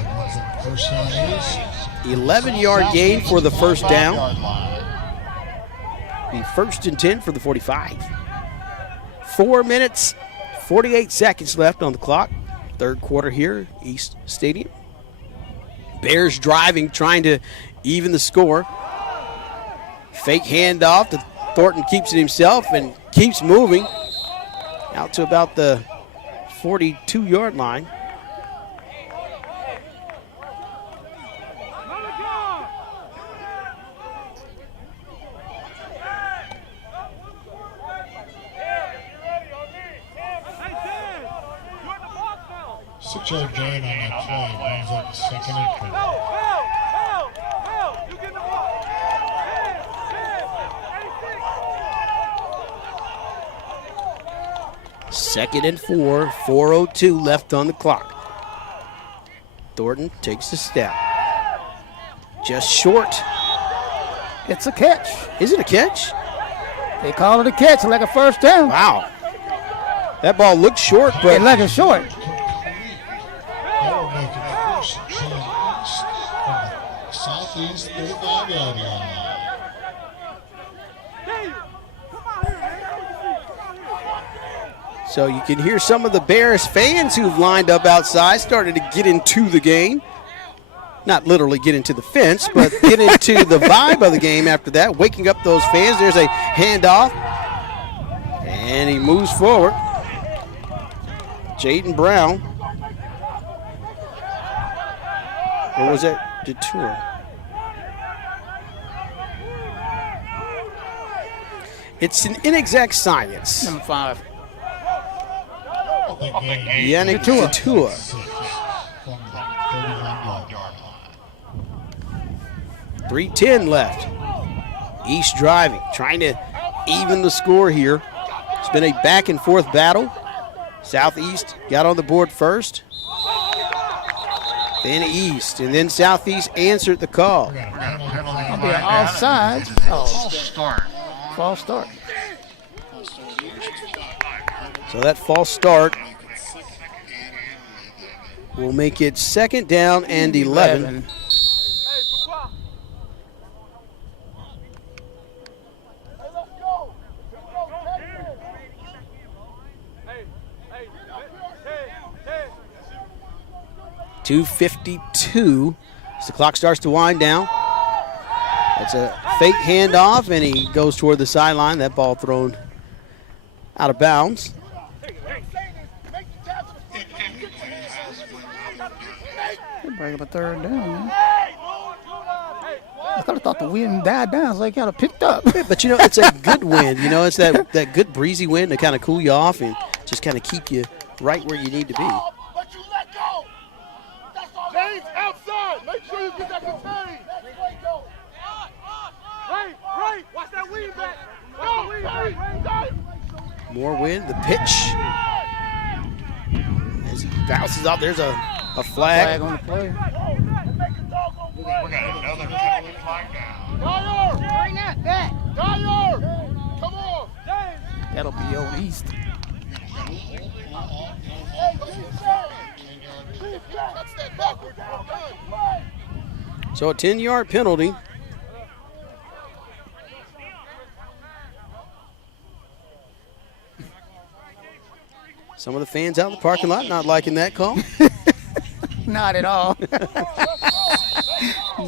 First down is 11-yard gain for the first down. 5-yard line. Be 1st and 10 for the 45. 4 minutes, 48 seconds left on the clock. 3rd quarter here, East Stadium. Bears driving, trying to even the score. Fake handoff to Thornton, keeps it himself and keeps moving out to about the 42-yard line. Six-yard gain on that play. Brings up 2nd and 4. Second and 4, 4:02 left on the clock. Thornton takes the step. Just short. It's a catch. Is it a catch? They call it a catch, like a first down. Wow. That ball looked short, but Like a short. That will make it first and 10 East from the Southeast 35-yard line. so you can hear some of the Bears fans who've lined up outside started to get into the game. Not literally get into the fence, but get into the vibe of the game after that, waking up those fans. There's a handoff, and he moves forward. Jaden Brown. Or was that Detour? It's an inexact science. Number 5. Yannick Tatua. From the 31-yard line. 3:10 left. East driving, trying to even the score here. It's been a back and forth battle. Southeast got on the board first. Then East, and then Southeast answered the call. It'll be an offside. False start. So that false start will make it 2nd down and 11. .252 as the clock starts to wind down. It's a fake handoff, and he goes toward the sideline. That ball thrown out of bounds. Bring up a 3rd down, man. I could have thought the wind died down, so they kind of picked up. But, you know, it's a good wind. You know, it's that good breezy wind to kind of cool you off and just kind of keep you right where you need to be. But you let go. James, outside. Make sure you get that contained. Right. Watch that wing back. More wind. The pitch. As he bounces out, there's a flag. On the play. We got another penalty flag down. Dyer! Bring that back. Dyer! Come on. That'll be on East. So a 10-yard penalty. Some of the fans out in the parking lot not liking that call. Not at all.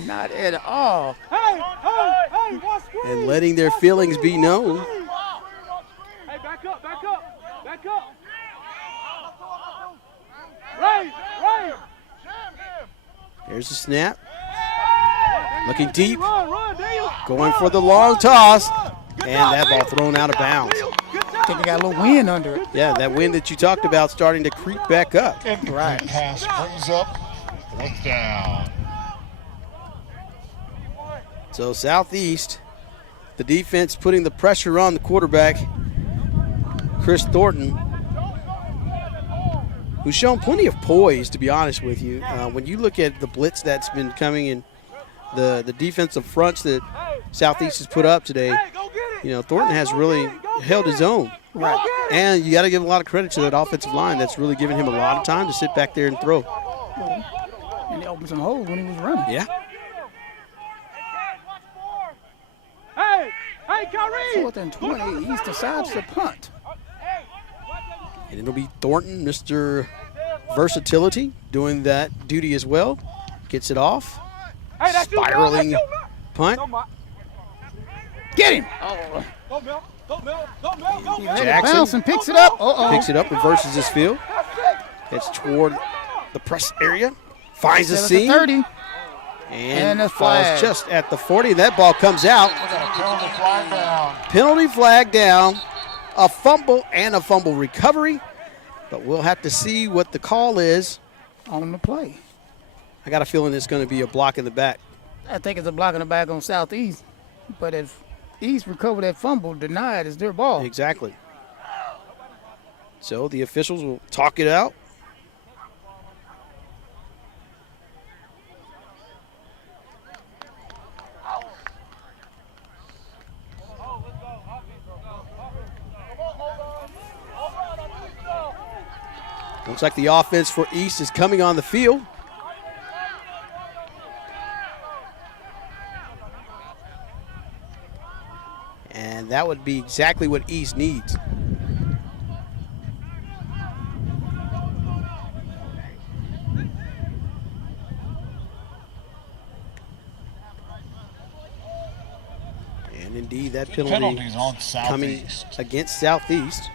Not at all. And letting their feelings be known. Hey, back up. Right. There's the snap. Looking deep. Going for the long toss. And that ball thrown out of bounds. I think it got a little wind under it. Yeah, that wind that you talked about starting to creep back up. Right. Pass brings up 4th down. So Southeast, the defense putting the pressure on the quarterback, Chris Thornton, who's shown plenty of poise, to be honest with you. When you look at the blitz that's been coming in, the defensive fronts that Southeast has put up today, you know, Thornton has really held his own. Right. And you got to give a lot of credit to that offensive line that's really given him a lot of time to sit back there and throw. And he opened some holes when he was running. Yeah. Hey, Kyrie! 4th and 20. East decides to punt. And it'll be Thornton, Mr. Versatility, doing that duty as well. Gets it off. Spiraling punt. Get him! He let it bounce and picks it up. Picks it up, reverses his field. Gets toward the press area. Finds a seam. 30. And a falls flag. just at the 40. That ball comes out. We got a penalty flag down. Penalty flag down. A fumble and a fumble recovery. But we'll have to see what the call is. On the play. I got a feeling it's going to be a block in the back. I think it's a block in the back on Southeast. But if East recover that fumble, denied, it's their ball. Exactly. So the officials will talk it out. Looks like the offense for East is coming on the field. And that would be exactly what East needs. And indeed, that penalty Penalties on coming Southeast. against Southeast.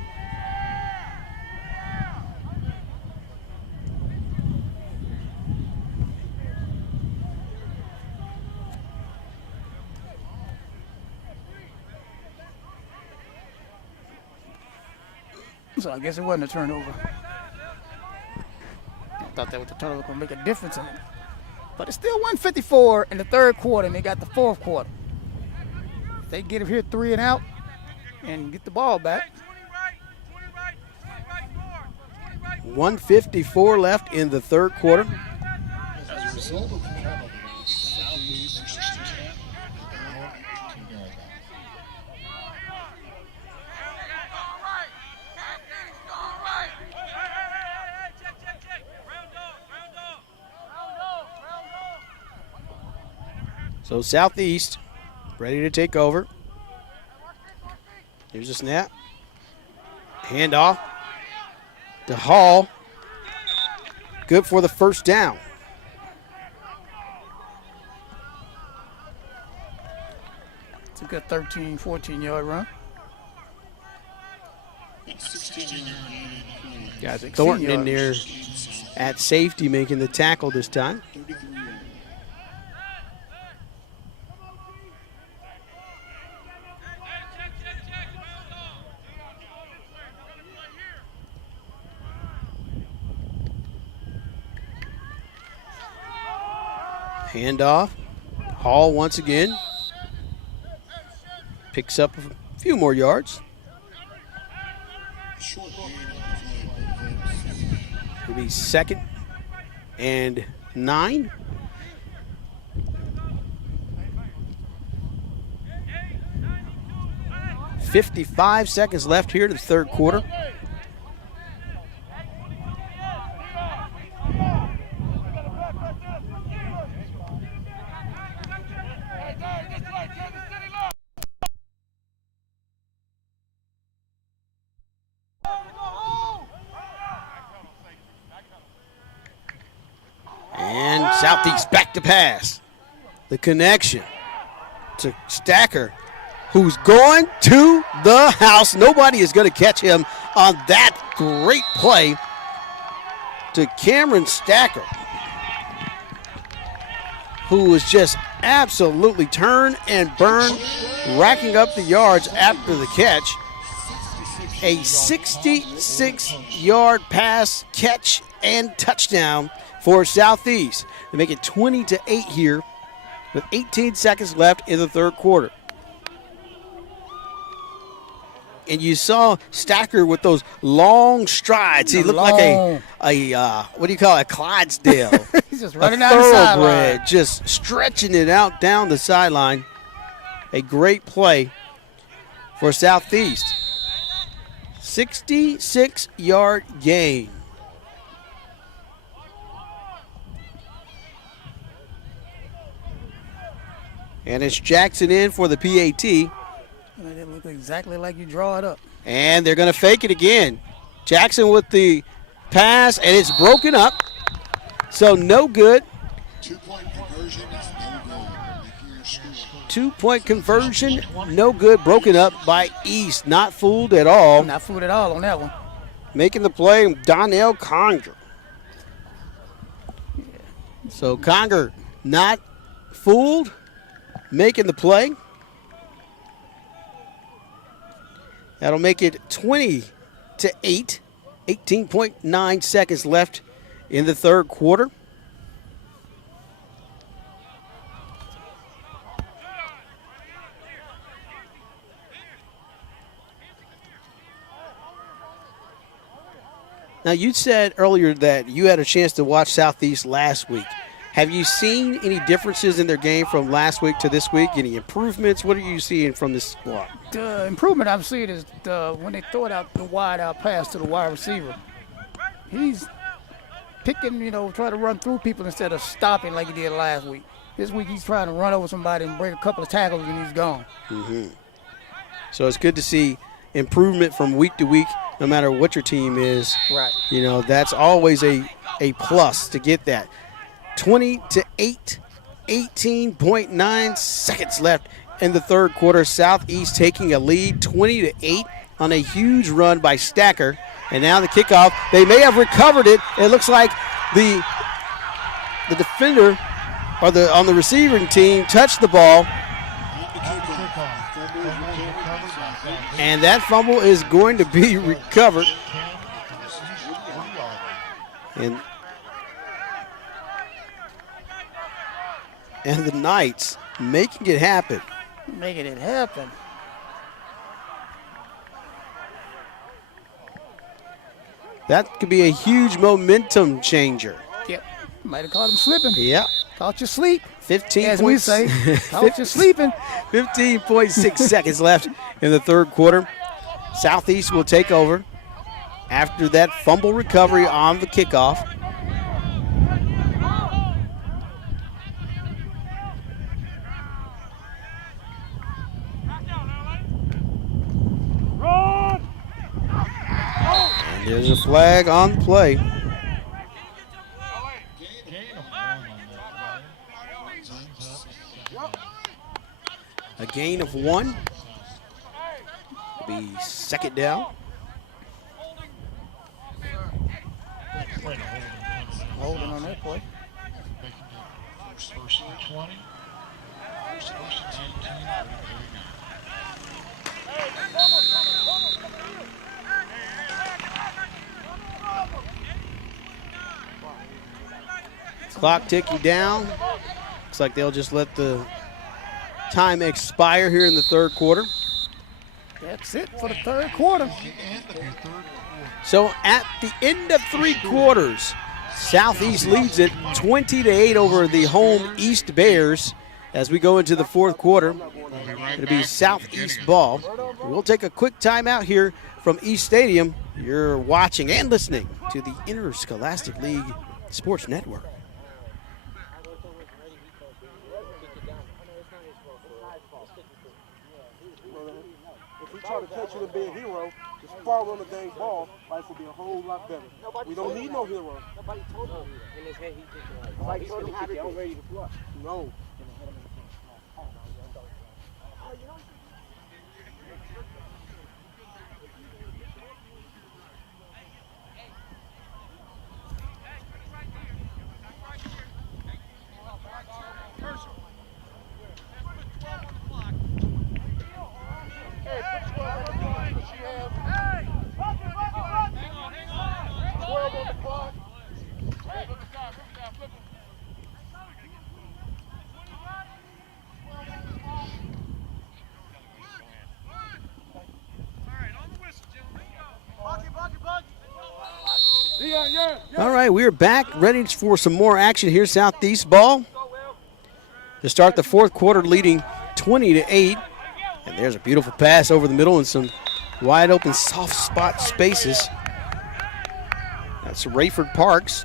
So I guess it wasn't a turnover. Thought that was the turnover going to make a difference in it. But it's still 154 in the third quarter, and they got the fourth quarter. If they get it here 3 and out and get the ball back. 1:54 left in the third quarter. As a result of the penalty, Southeast versus Chisholm, now 18-yard line. So Southeast ready to take over. Here's a snap. Handoff to Hall. Good for the first down. It's a good 13, 14-yard run. Got Thornton in there at safety making the tackle this time. Handoff. Hall once again. Picks up a few more yards. It'll be 2nd and 9. $55 seconds left here to the third quarter. And Southeast back to pass. The connection to Stacker, who's going to the house. Nobody is going to catch him on that great play to Cameron Stacker, who was just absolutely turn and burn, racking up the yards after the catch. A 66-yard pass, catch, and touchdown for Southeast. They make it 20-8 here with 18 seconds left in the third quarter. And you saw Stacker with those long strides. He looked like a what do you call it, a Clydesdale. He's just running down the sideline. Just stretching it out down the sideline. A great play for Southeast. 66-yard gain. And it's Jackson in for the PAT. It look exactly like you draw it up. And they're going to fake it again. Jackson with the pass, and it's broken up. So no good. 2-point conversion is no good. Making your score. 2-point conversion, no good. Broken up by East. Not fooled at all. Not fooled at all on that one. Making the play, Donnell Conger. So Conger not fooled. Making the play. That'll make it 20-8. 18.9 seconds left in the third quarter. Now, you said earlier that you had a chance to watch Southeast last week. Have you seen any differences in their game from last week to this week? Any improvements? What are you seeing from this squad? The improvement I'm seeing is when they throw it out the wide out pass to the wide receiver. He's picking, trying to run through people instead of stopping like he did last week. This week he's trying to run over somebody and break a couple of tackles and he's gone. Mm-hmm. So it's good to see improvement from week to week, no matter what your team is. Right. That's always a plus to get that. 20-8, 18.9 seconds left in the third quarter. Southeast taking a lead, 20-8 on a huge run by Stacker. And now the kickoff. They may have recovered it. It looks like the defender or on the receiving team touched the ball. And that fumble is going to be recovered. And and the Knights making it happen. Making it happen. That could be a huge momentum changer. Yep. Might have caught him slipping. Yeah. Caught you sleep. 15 As we say. Caught you sleeping. 15.6 seconds left in the third quarter. Southeast will take over after that fumble recovery on the kickoff. And there's a flag on the play. A gain of 1. It'll be second down. Holding on that play. First and 20. First and 19. Clock ticking down. Looks like they'll just let the time expire here in the third quarter. That's it for the third quarter. So at the end of 3 quarters, Southeast leads it 20-8 over the home East Bears. As we go into the fourth quarter, it'll be Southeast ball. We'll take a quick timeout here from East Stadium. You're watching and listening to the Interscholastic League Sports Network. If we try to catch you to be a hero, just fall on the dang ball, life will be a whole lot better. We don't need no hero. Nobody told him in his head he's told him happy, I'm ready to flush. No. All right, we are back, ready for some more action here. Southeast ball to start the fourth quarter, leading 20-8. And there's a beautiful pass over the middle and some wide open soft spot spaces. That's Rayford Parks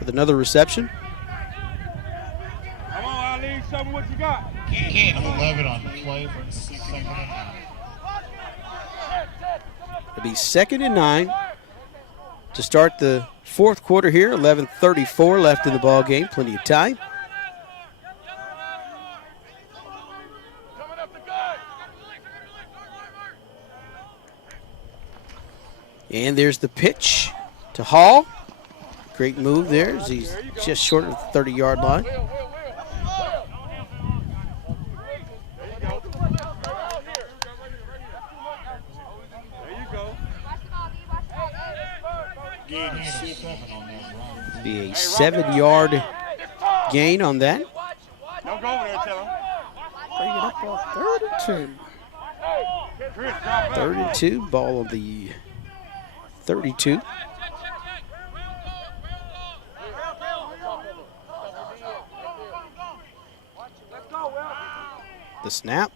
with another reception. Come on, Ali, show me what you got. Gain of 11 on the play. Second and 9. It'll be second and 9 to start the fourth quarter here. 11:34 left in the ball game. Plenty of time. And there's the pitch to Hall. Great move there as he's just short of the 30-yard line. Be a 7-yard gain on that. Don't go over there, tell him. Bring it up on 32. 32, ball of the 32. The snap.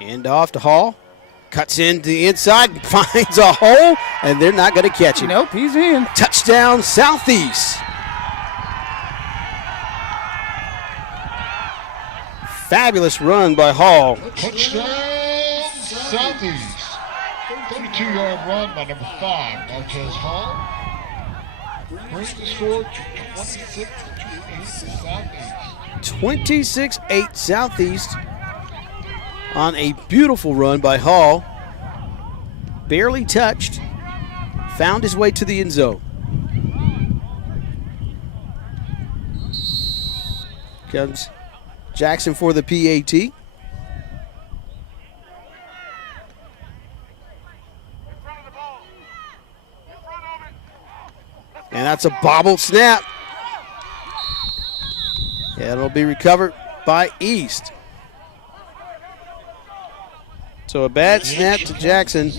Hand off to Hall. Cuts into the inside, finds a hole, and they're not going to catch him. Nope, he's in. Touchdown, Southeast. Fabulous run by Hall. Touchdown, Southeast. 32-yard run by number 5, Marquez Hall. Brings the score to 26-8 Southeast. 26-8 Southeast on a beautiful run by Hall. Barely touched. Found his way to the end zone. Comes Jackson for the PAT. And that's a bobbled snap. And it'll be recovered by East. So a bad snap to Jackson.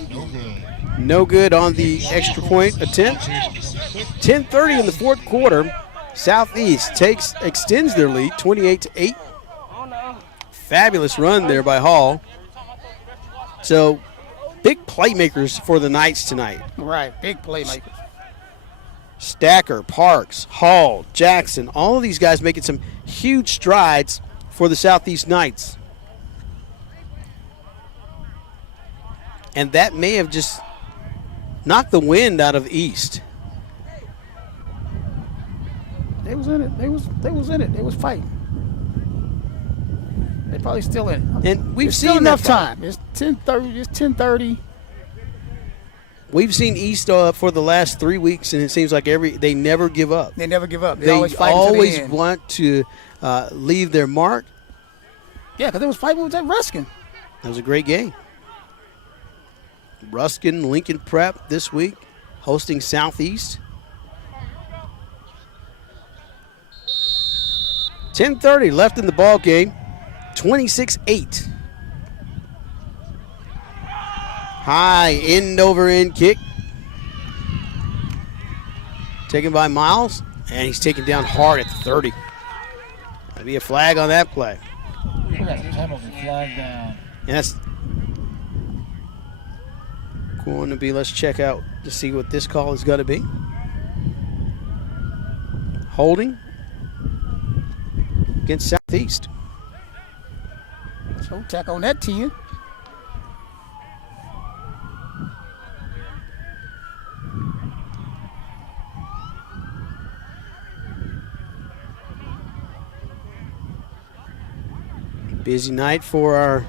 No good on the extra point attempt. 10:30 in the fourth quarter. Southeast extends their lead 28-8. Fabulous run there by Hall. So big playmakers for the Knights tonight. Right, big playmakers. Stacker, Parks, Hall, Jackson, all of these guys making some huge strides for the Southeast Knights. And that may have just knocked the wind out of East. They was in it. They was in it. They was fighting. They probably still in it. And we've There's seen still enough that time. It's 10:30. It's 10:30. We've seen East for the last 3 weeks, and it seems like they never give up. They never give up. They always fight to the end. want to leave their mark. Yeah, because they was fighting with that Ruskin. That was a great game. Ruskin, Lincoln Prep this week, hosting Southeast. 10:30 left in the ball game. 26-8. High end over end kick. Taken by Miles, and he's taken down hard at the 30. That'd be a flag on that play. Penalty flag down. And that's going to be, let's check out to see what this call is going to be. Holding against Southeast. So tack on that 10. Busy night for our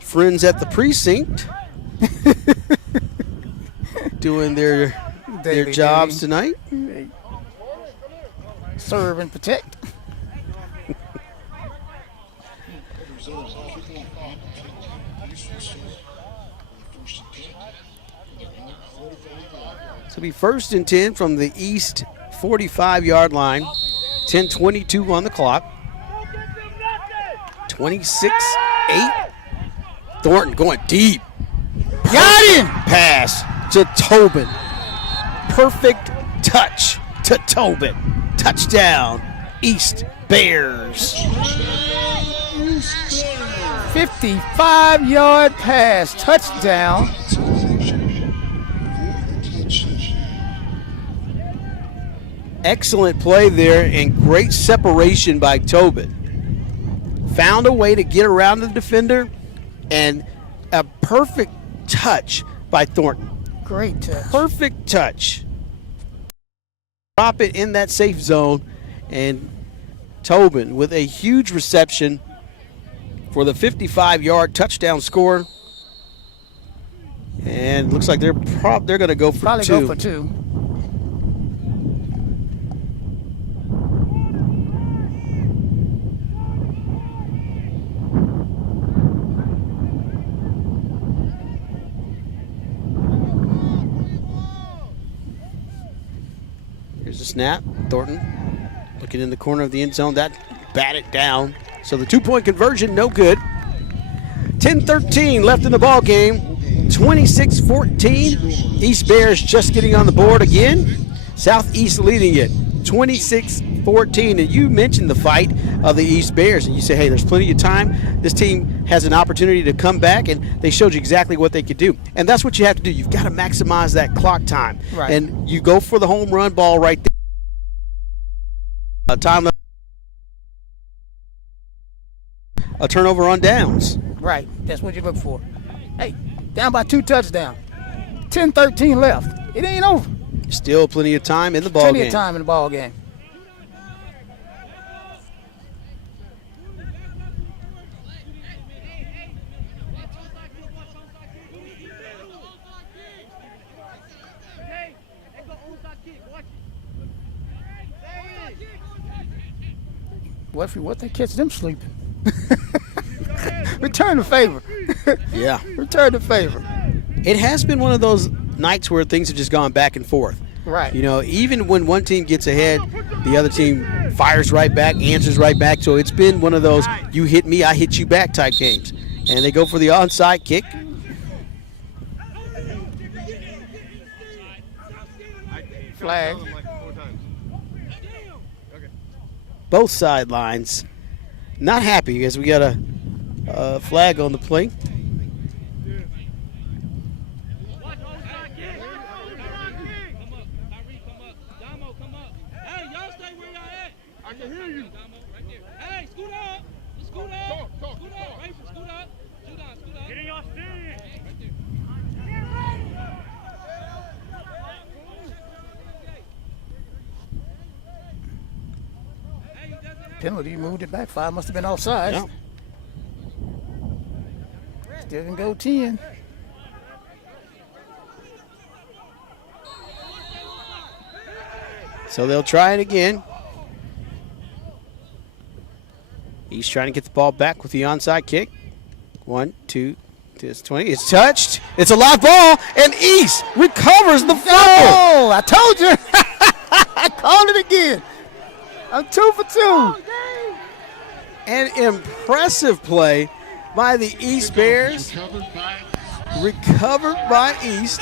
friends at the precinct. Doing their jobs tonight. Serve and protect. So it'll be 1st and 10 from the East 45-yard line. 10:22 on the clock. 26-8. Thornton going deep. Got him! Pass to Tobin. Perfect touch to Tobin. Touchdown, East Bears. 55-yard pass. Touchdown. Excellent play there and great separation by Tobin. Found a way to get around the defender and a perfect touch by Thornton. Great touch. Perfect touch. Drop it in that safe zone, and Tobin with a huge reception for the 55-yard touchdown score. And looks like they're going to go for Probably two. go for two. Here's the snap. Thornton looking in the corner of the end zone. That batted down. So the 2-point conversion, no good. 10:13 left in the ball game. 26-14. East Bears just getting on the board again. Southeast leading it. 26-14. And you mentioned the fight of the East Bears, and you say, hey, there's plenty of time. This team has an opportunity to come back, and they showed you exactly what they could do. And that's what you have to do. You've got to maximize that clock time. Right. And you go for the home run ball right there. Time a turnover on downs. Right. That's what you look for. Hey, down by 2 touchdowns. 10-13 left. It ain't over. Still plenty of time in the ball Plenty game. of time in the ball game. What they catch them sleeping? Return the favor. Yeah. Return the favor. It has been one of those nights where things have just gone back and forth. Right. You know, even when one team gets ahead, the other team fires right back, answers right back. So it's been one of those you hit me, I hit you back type games. And they go for the onside kick. Flag. Both sidelines not happy as we got a flag on the play. Penalty, moved it back. 5 must have been offside. Yeah. Still can go 10. So they'll try it again. He's trying to get the ball back with the onside kick. 1, 2, it's 20. It's touched. It's a live ball, and East recovers the football. Oh, I told you. I called it again. I'm 2 for 2. An impressive play by the East Bears. Recovered by East.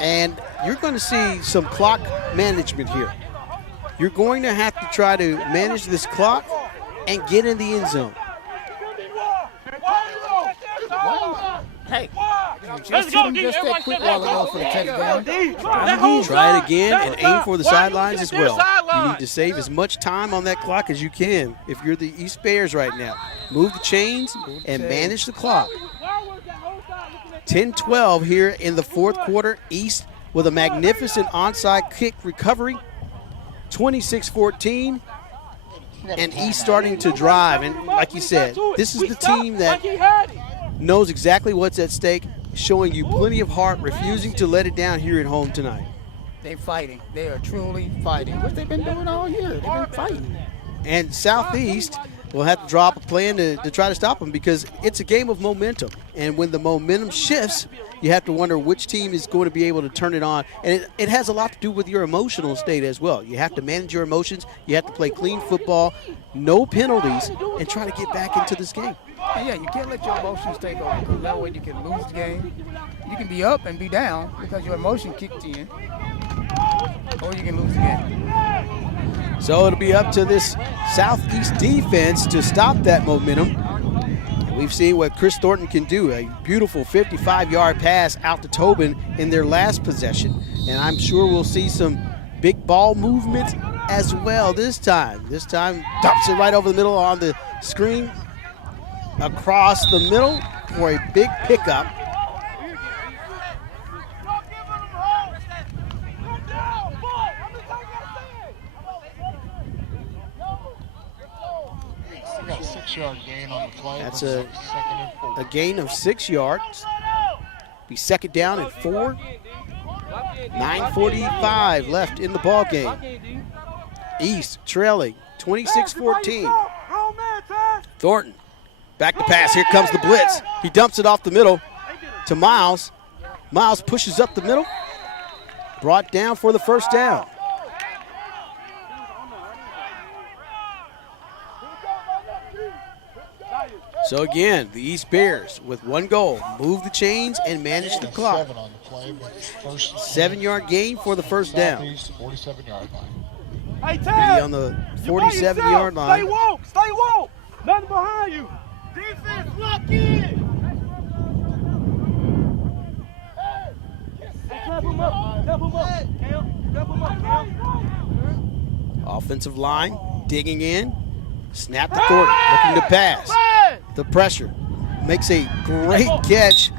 And you're going to see some clock management here. You're going to have to try to manage this clock and get in the end zone. Hey, just that quick while ago for the touchdown. Try it again and aim for the sidelines as well. You need to save as much time on that clock as you can if you're the East Bears right now. Move the chains and manage the clock. 10-12 here in the fourth quarter. East with a magnificent onside kick recovery. 26-14. And East starting to drive. And like you said, this is the team that knows exactly what's at stake, showing you plenty of heart, refusing to let it down here at home tonight. They're fighting. They are truly fighting, which they've been doing all year. They've been fighting. And Southeast will have to drop a plan to try to stop them because it's a game of momentum. And when the momentum shifts, you have to wonder which team is going to be able to turn it on. And it has a lot to do with your emotional state as well. You have to manage your emotions. You have to play clean football, no penalties, and try to get back into this game. And yeah, you can't let your emotions take over because that way you can lose the game. You can be up and be down because your emotion kicked in, or you can lose the game. So it'll be up to this Southeast defense to stop that momentum. And we've seen what Chris Thornton can do, a beautiful 55-yard pass out to Tobin in their last possession. And I'm sure we'll see some big ball movement as well this time. This time dumps it right over the middle on the screen. Across the middle for a big pickup. Got a 6-yard gain on the play. That's a gain of 6 yards. Be second down and 4. 9:45 left in the ball game. East trailing 26-14. Thornton. Back to pass. Here comes the blitz. He dumps it off the middle to Miles. Miles pushes up the middle. Brought down for the first down. So again, the East Bears with one goal. Move the chains and manage the clock. 7-yard gain for the first down. 47-yard line. Hey, Be Ted, on the you by 47-yard yourself. line. Stay woke. Nothing behind you. Defense, lock in. Clap him up. Clap him up. Cam. Clap him up, Cam. Offensive line digging in. Snap to Thornton, looking to pass. The pressure. Makes a great catch.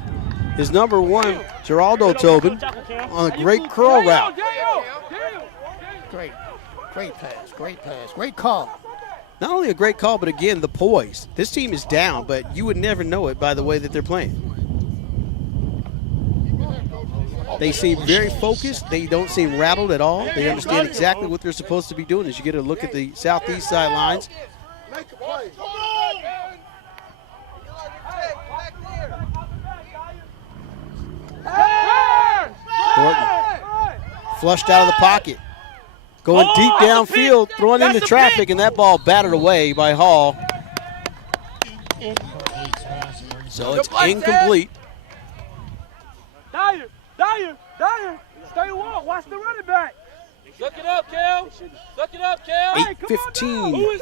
His number 1, Geraldo Tobin, on a great curl route. Great pass, great call. Not only a great call, but again, the poise. This team is down, but you would never know it by the way that they're playing. They seem very focused. They don't seem rattled at all. They understand exactly what they're supposed to be doing as you get a look at the Southeast sidelines. Thornton flushed out of the pocket. Going deep downfield, throwing into traffic, and that ball batted away by Hall. So it's incomplete. Dyer. Stay walk. Watch the running back. Suck it up, Kel. Suck it up, Kel. 8:15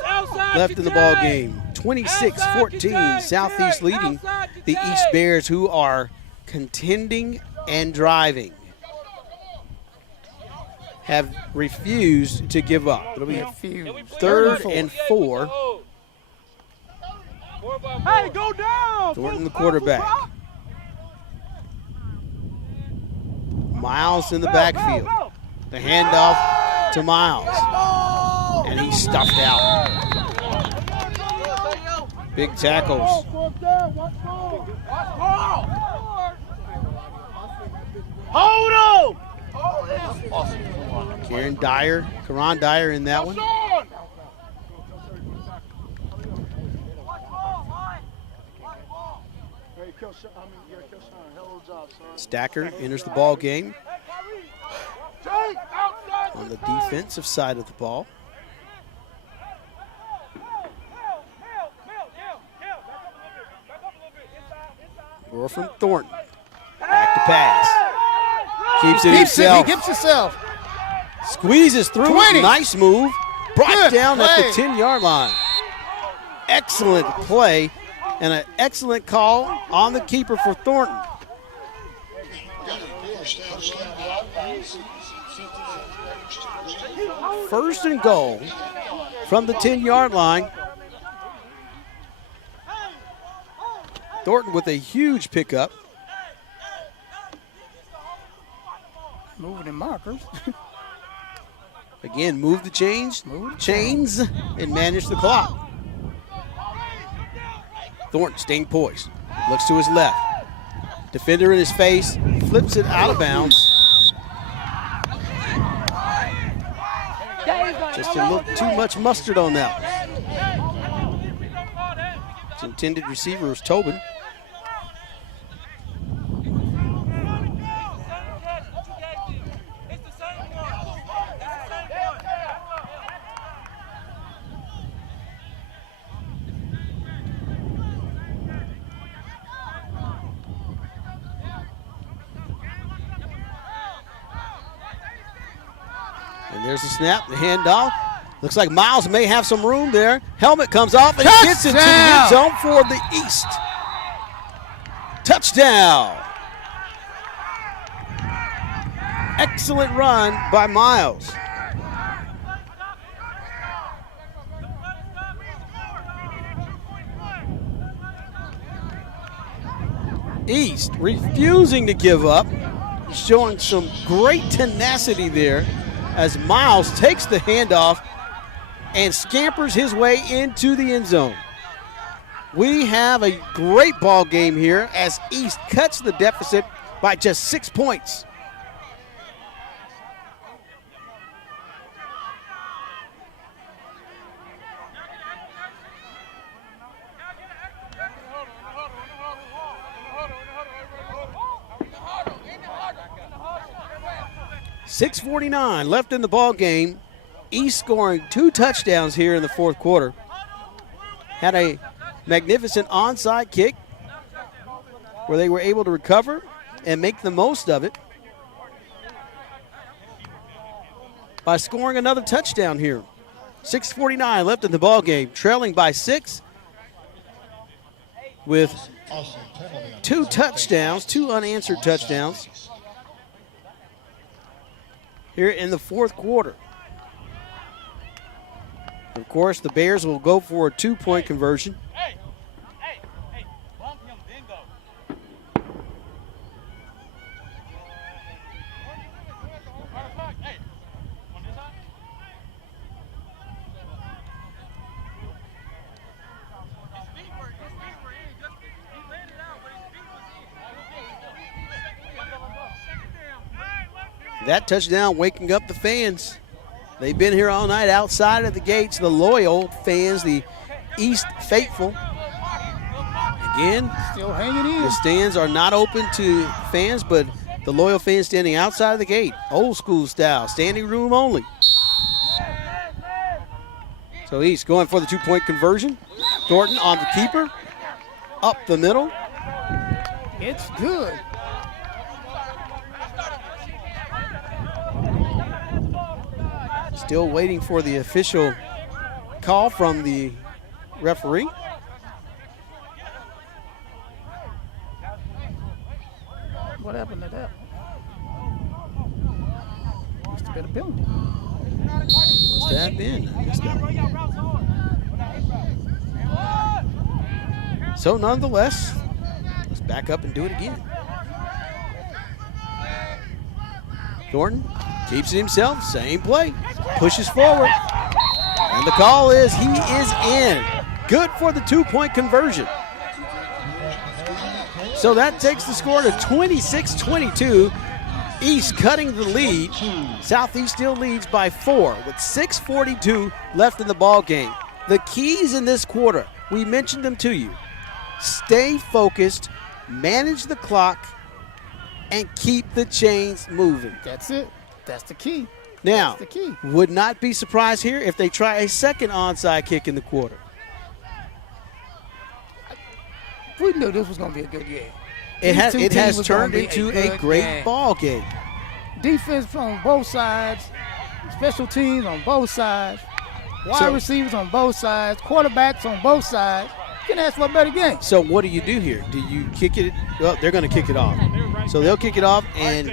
left in the ball game. 26-14, Southeast leading the East Bears, who are contending and driving. Have refused to give up. It'll be third and 4. Hey, go down. Thornton, the quarterback. Miles in the backfield. The handoff to Miles. And he's stuffed out. Big tackles. Hold him. Karan Dyer in that one. Stacker enters the ball game on the defensive side of the ball. Roar from Thornton. Back to pass. Keeps it himself. He keeps himself. Squeezes through. 20. Nice move. Brought Good down play. at the 10-yard line. Excellent play and an excellent call on the keeper for Thornton. First and goal from the 10-yard line. Thornton with a huge pickup. Moving the markers. Again, move the chains and manage the clock. Thornton staying poised. Looks to his left. Defender in his face. Flips it out of bounds. Just a little too much mustard on that one. Its intended receiver was Tobin. And there's the snap, the handoff. Looks like Miles may have some room there. Helmet comes off and he gets into the end zone for the East. Touchdown. Excellent run by Miles. East refusing to give up, showing some great tenacity there as Miles takes the handoff and scampers his way into the end zone. We have a great ball game here as East cuts the deficit by just 6 points. .6:49 left in the ball game. East scoring 2 touchdowns here in the fourth quarter. Had a magnificent onside kick where they were able to recover and make the most of it by scoring another touchdown here. 6:49 left in the ball game, trailing by 6 with 2 touchdowns, 2 unanswered touchdowns here in the fourth quarter. Of course, the Bears will go for a 2-point conversion. That touchdown waking up the fans. They've been here all night outside of the gates, the loyal fans, the East faithful. Again, Still hanging in. the stands are not open to fans, but the loyal fans standing outside of the gate, old school style, standing room only. So East going for the 2-point conversion. Thornton on the keeper. Up the middle. It's good. Still waiting for the official call from the referee. What happened to that? Must have been a penalty. Must have been. I missed that one. So nonetheless, let's back up and do it again. Thornton keeps it himself, same play, pushes forward. And the call is he is in. Good for the 2-point conversion. So that takes the score to 26-22. East cutting the lead. Southeast still leads by 4 with 6:42 left in the ball game. The keys in this quarter, we mentioned them to you. Stay focused, manage the clock, and keep the chains moving. That's it. That's the key. Now, That's the key. would not be surprised here if they try a second onside kick in the quarter. We knew this was going to be a good game. It These two has teams was turned gonna be into a good great game. ball game. Defense on both sides, special teams on both sides, wide receivers on both sides, quarterbacks on both sides. You can ask for a better game. So what do you do here? Do you kick it? Well, they're going to kick it off. So they'll kick it off and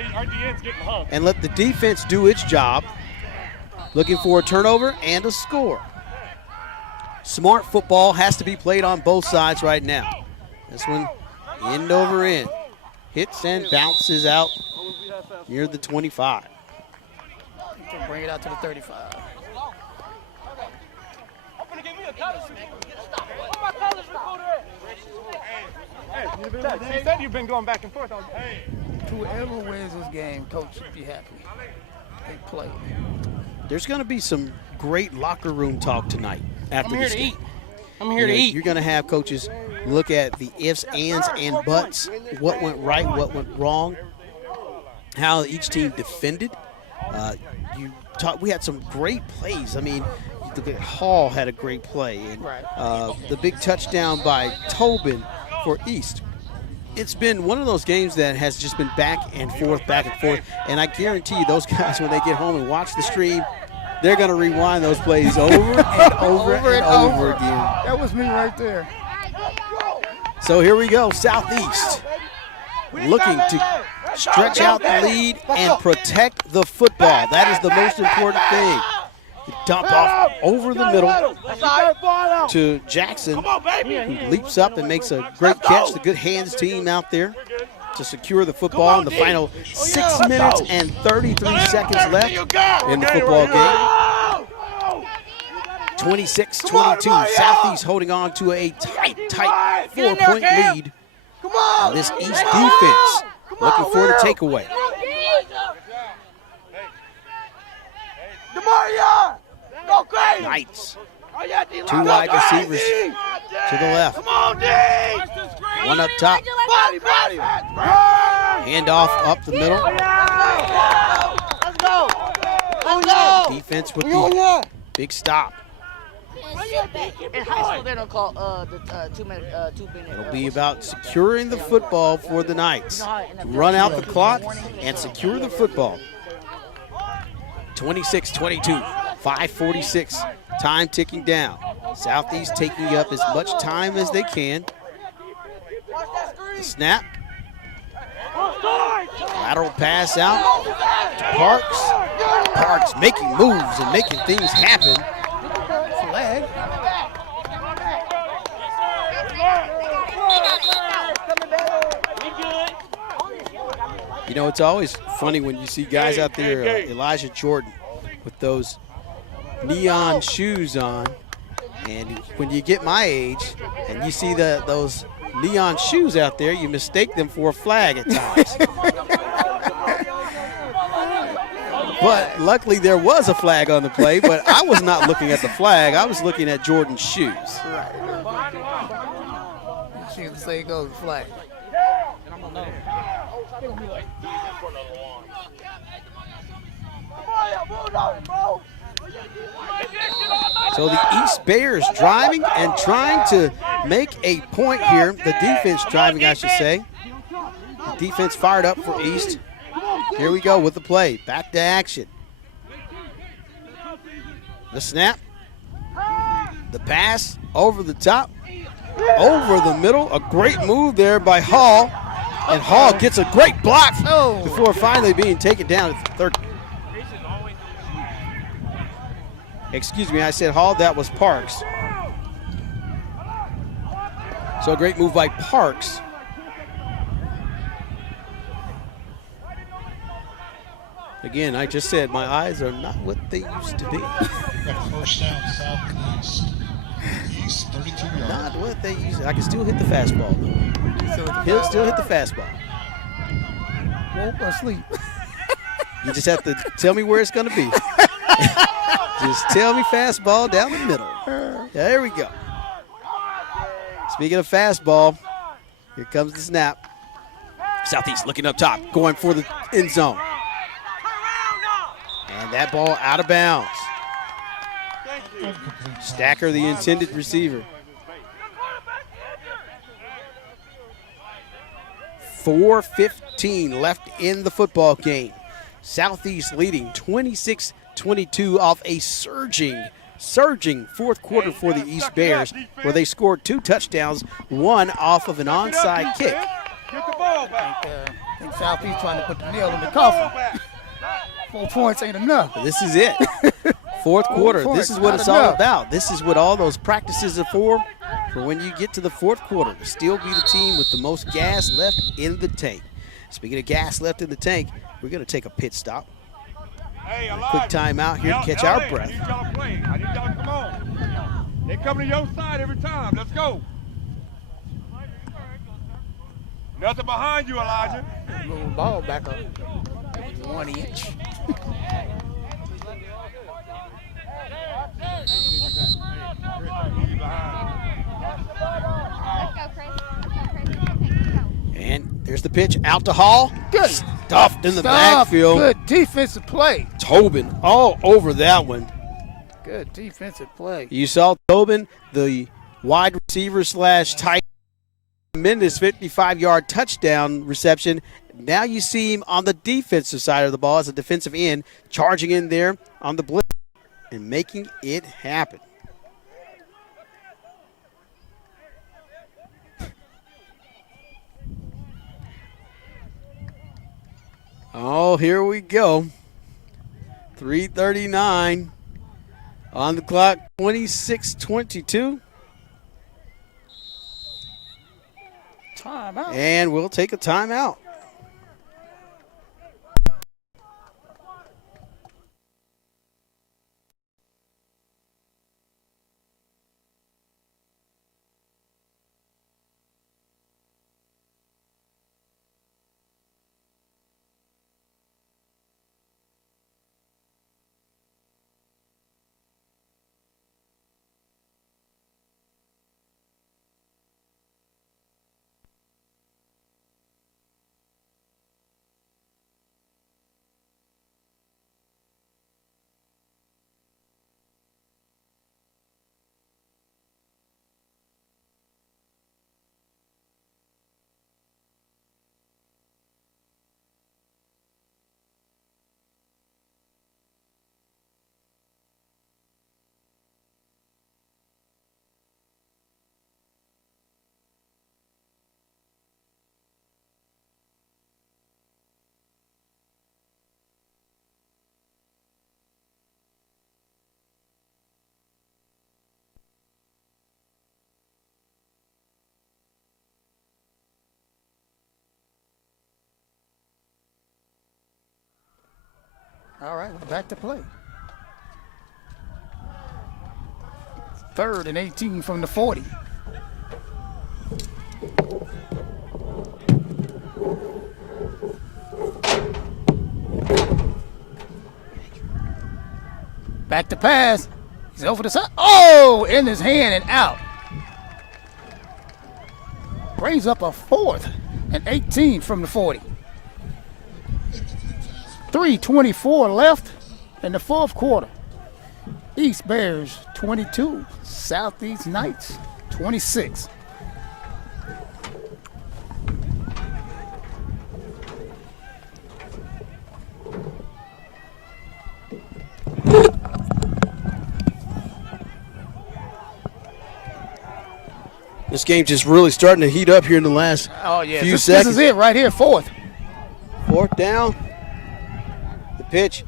let the defense do its job, looking for a turnover and a score. Smart football has to be played on both sides right now. This one end over end. Hits and bounces out near the 25. Bring it out to the 35. He said you've been going back and forth. Whoever wins this game, coach should be happy. They play. There's going to be some great locker room talk tonight after I'm here this to game. eat. I'm here to eat. You're going to have coaches look at the ifs, ands, and buts, what went right, what went wrong, how each team defended. We had some great plays. I mean, Hall had a great play. And, the big touchdown by Tobin for East. It's been one of those games that has just been back and forth, and I guarantee you those guys, when they get home and watch the stream, they're going to rewind those plays over and over and over again. That was me right there. So here we go, Southeast looking to stretch out the lead and protect the football. That is the most important thing. Dump off over the middle to Jackson, who leaps up and makes a great catch. The good hands team out there to secure the football in the final 6 minutes and 33 seconds left in the football game. 26-22, Southeast holding on to a tight 4-point lead. Now this East defense looking for the takeaway. Knights, 2 wide receivers to the left. One up top. Hand off up the middle. Defense with the big stop. In high school, they don't call the 2 minute. It'll be about securing the football for the Knights. Run out the clock and secure the football. 26-22, 5:46, time ticking down. Southeast taking up as much time as they can. The snap. Lateral pass out to Parks. Parks making moves and making things happen. Flag. You know, it's always funny when you see guys out there, Elijah Jordan, with those neon shoes on. And when you get my age and you see those neon shoes out there, you mistake them for a flag at times. But luckily there was a flag on the play, but I was not looking at the flag. I was looking at Jordan's shoes. Right. She can say it goes flag. So the East Bears driving and trying to make a point here. The defense driving, I should say. The defense fired up for East. Here we go with the play. Back to action. The snap. The pass over the top. Over the middle. A great move there by Hall. And Hall gets a great block before finally being taken down at the 30. Excuse me, I said Hall. That was Parks. So a great move by Parks. Again, I just said my eyes are not what they used to be. First down, Southeast. East, 32 yards. Not what they used to. I can still hit the fastball, though. He'll still hit the fastball. Woke or sleep. You just have to tell me where it's going to be. Just tell me fastball down the middle. There we go. Speaking of fastball, here comes the snap. Southeast looking up top, going for the end zone. And that ball out of bounds. Stacker, the intended receiver. 4:15 left in the football game. Southeast leading 26-22 off a surging fourth quarter for the East Bears, where they scored 2 touchdowns, one off of an onside kick. I think Southeast trying to put the nail in the coffin. 4 points ain't enough. This is it. Fourth quarter. This is what it's all about. This is what all those practices are for when you get to the fourth quarter, to still be the team with the most gas left in the tank. Speaking of gas left in the tank, we're going to take a pit stop. Hey, A quick timeout here to catch our breath. I need y'all to play. I need y'all to come on. They coming to your side every time. Let's go. Nothing behind you, Elijah. Move the ball back up 1 inch. And there's the pitch out to Hall. Good. Stuffed in the backfield. Good defensive play. Tobin all over that one. Good defensive play. You saw Tobin, the wide receiver slash tight end, tremendous 55-yard touchdown reception. Now you see him on the defensive side of the ball as a defensive end, charging in there on the blitz and making it happen. Oh, here we go. 3:39 on the clock, 26-22. Timeout. And we'll take a timeout. All right, we're back to play. 3rd and 18 from the 40. Back to pass. He's over the side. Oh, in his hand and out. Brings up a 4th and 18 from the 40. 3:24 left in the fourth quarter. East Bears 22, Southeast Knights 26. This game's just really starting to heat up here in the last few seconds. This is it right here, fourth. Fourth down. The pitch.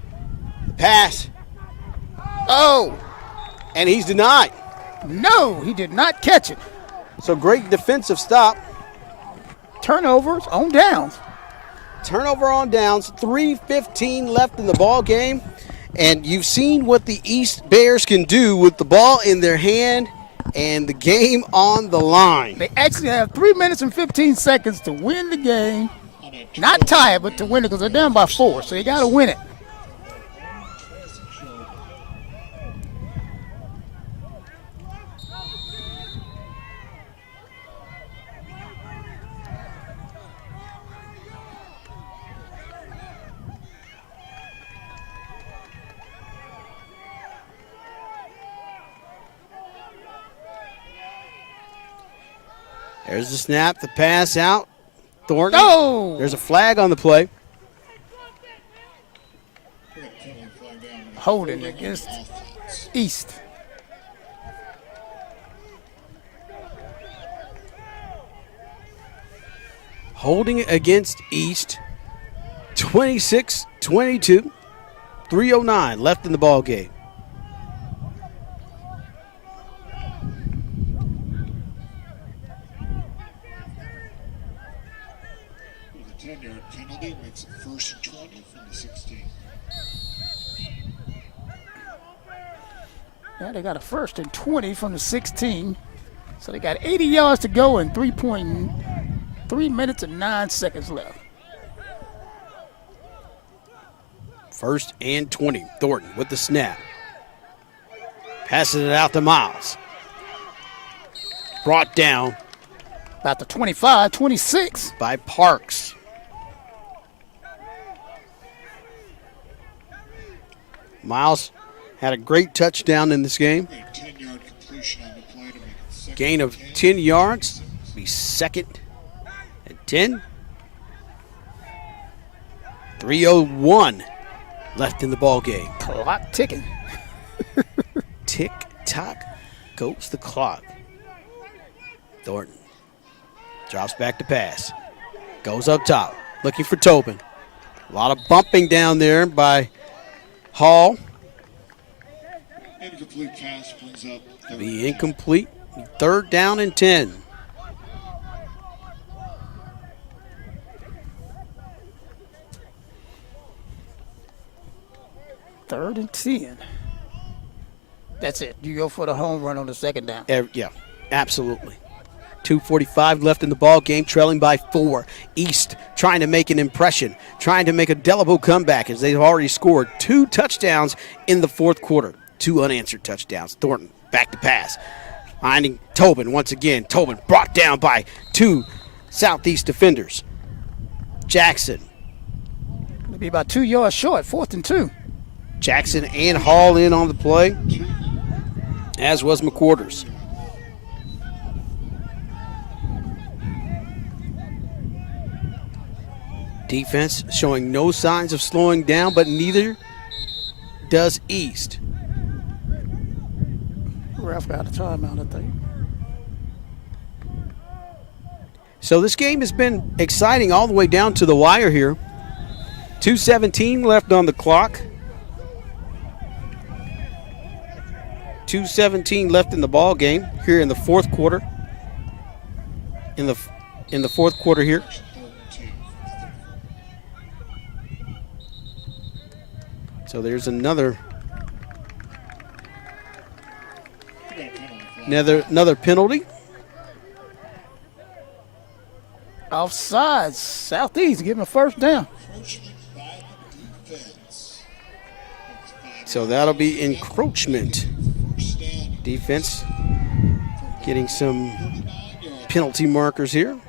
The pass. Oh, And he's denied. no, he did not catch it. So great defensive stop. Turnovers on downs. Turnover on downs. 3:15 left in the ball game. And you've seen what the East Bears can do with the ball in their hand and the game on the line. They actually have 3 minutes and 15 seconds to win the game. Not tie it, but to win it because they're down by 4, so you got to win it. There's the snap, the pass out. Thornton. No! There's a flag on the play. Holding against East. Holding against East. 26-22. 3:09 left in the ball game. The 10-yard penalty makes it 1st and 20 from the 16. Yeah, they got a 1st and 20 from the 16. So they got 80 yards to go and 3 minutes and 9 seconds left. 1st and 20. Thornton with the snap. Passing it out to Miles. Brought down About the 25, 26. by Parks. Miles had a great touchdown in this game. A 10-yard completion on the play to make it 2nd Gain of and 10. 10 yards. Be 2nd and 10. 3:01 left in the ball game. Clock ticking. Tick tock goes the clock. Thornton drops back to pass. Goes up top, looking for Tobin. A lot of bumping down there by Hall. Incomplete pass brings up 3rd Be incomplete. 3rd down and 10. Third and 10. That's it. You go for the home run on the 2nd down. Yeah, absolutely. 2:45 left in the ball game, trailing by 4. East trying to make an impression, trying to make a delible comeback as they've already scored 2 touchdowns in the 4th quarter. 2 unanswered touchdowns. Thornton back to pass. Finding Tobin once again. Tobin brought down by 2 Southeast defenders. Jackson. It'll be about 2 yards short, 4th and 2. Jackson and Hall in on the play, as was McQuarters. Defense showing no signs of slowing down, but neither does East. Ref got a timeout, I think. So this game has been exciting all the way down to the wire here. 2:17 left on the clock. 2:17 left in the ball game here in the 4th quarter. In the 4th quarter here. So there's another penalty. Offsides. Southeast giving a 1st down. So that'll be encroachment. Defense getting some penalty markers here.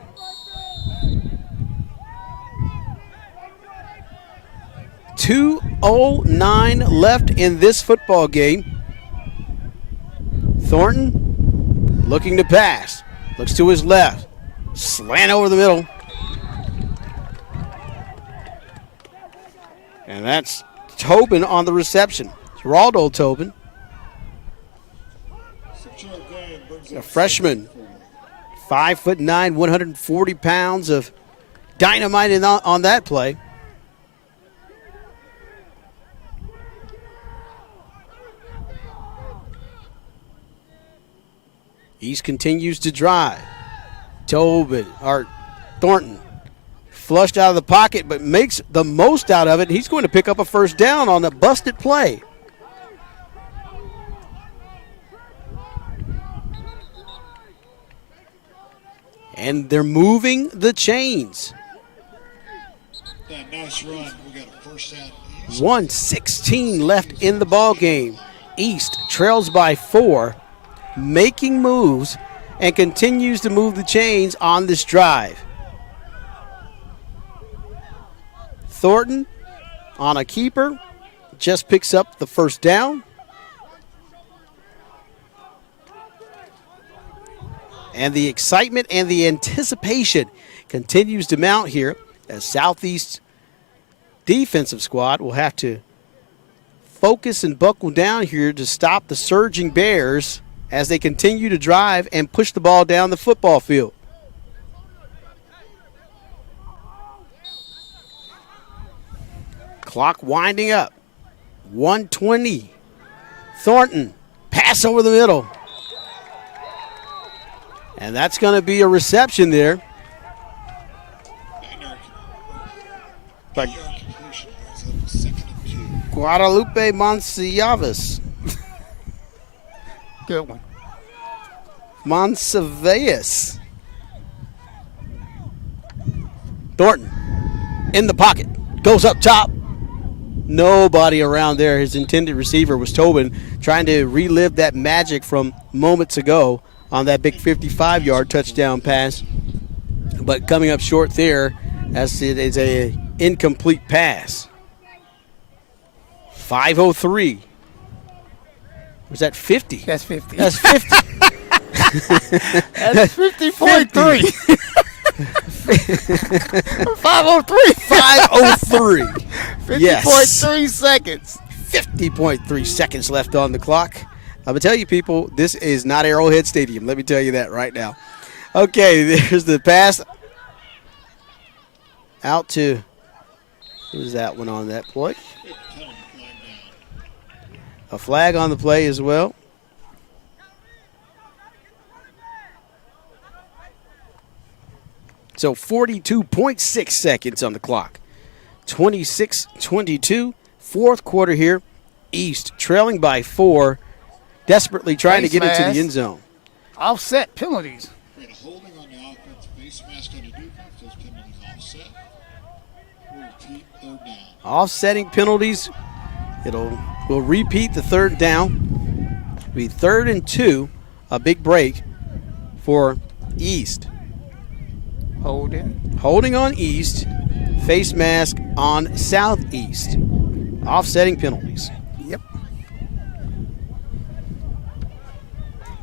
.209 left in this football game. Thornton looking to pass. Looks to his left. Slant over the middle. And that's Tobin on the reception. Geraldo Tobin. A freshman. 5'9", 140 pounds of dynamite on that play. East continues to drive. Thornton flushed out of the pocket, but makes the most out of it. He's going to pick up a first down on a busted play. And they're moving the chains. That nice run. We got a first down. 1:16 left in the ball game. East trails by 4, making moves and continues to move the chains on this drive. Thornton on a keeper just picks up the first down. And the excitement and the anticipation continues to mount here as Southeast's defensive squad will have to focus and buckle down here to stop the surging Bears as they continue to drive and push the ball down the football field. Clock winding up. 1:20. Thornton, pass over the middle. And that's going to be a reception there. But Guadalupe Monsiavas. Good one. Monsivais. Thornton in the pocket. Goes up top. Nobody around there. His intended receiver was Tobin, trying to relive that magic from moments ago on that big 55-yard touchdown pass. But coming up short there as it is a incomplete pass. 5:03. Was that 50? That's 50. That's 50. That's 50.3. 5:03. 5:03. 50.3 seconds. 50.3 seconds left on the clock. I'm going to tell you, people, this is not Arrowhead Stadium. Let me tell you that right now. Okay, there's the pass out to, who's that one on that play? A flag on the play as well. So 42.6 seconds on the clock. 26-22, fourth quarter here. East trailing by 4, desperately trying to get into the end zone. Offset penalties. Holding on the offense, face mask on the defense, those penalties offset. We'll repeat third down. Offsetting penalties. We'll repeat the third down. It'll be 3rd and 2, a big break for East. Holding on East, face mask on Southeast. Offsetting penalties. Yep.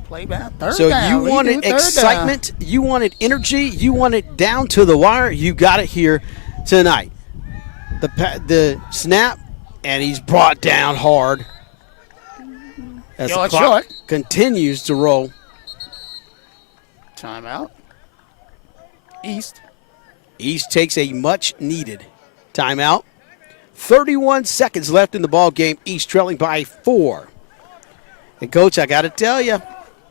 Play back, third so down. You wanted excitement, you wanted energy, you wanted down to the wire. You got it here tonight. The snap, and he's brought down hard as the clock continues to roll. Timeout. East takes a much-needed timeout. 31 seconds left in the ball game. East trailing by 4. And, Coach, I got to tell you,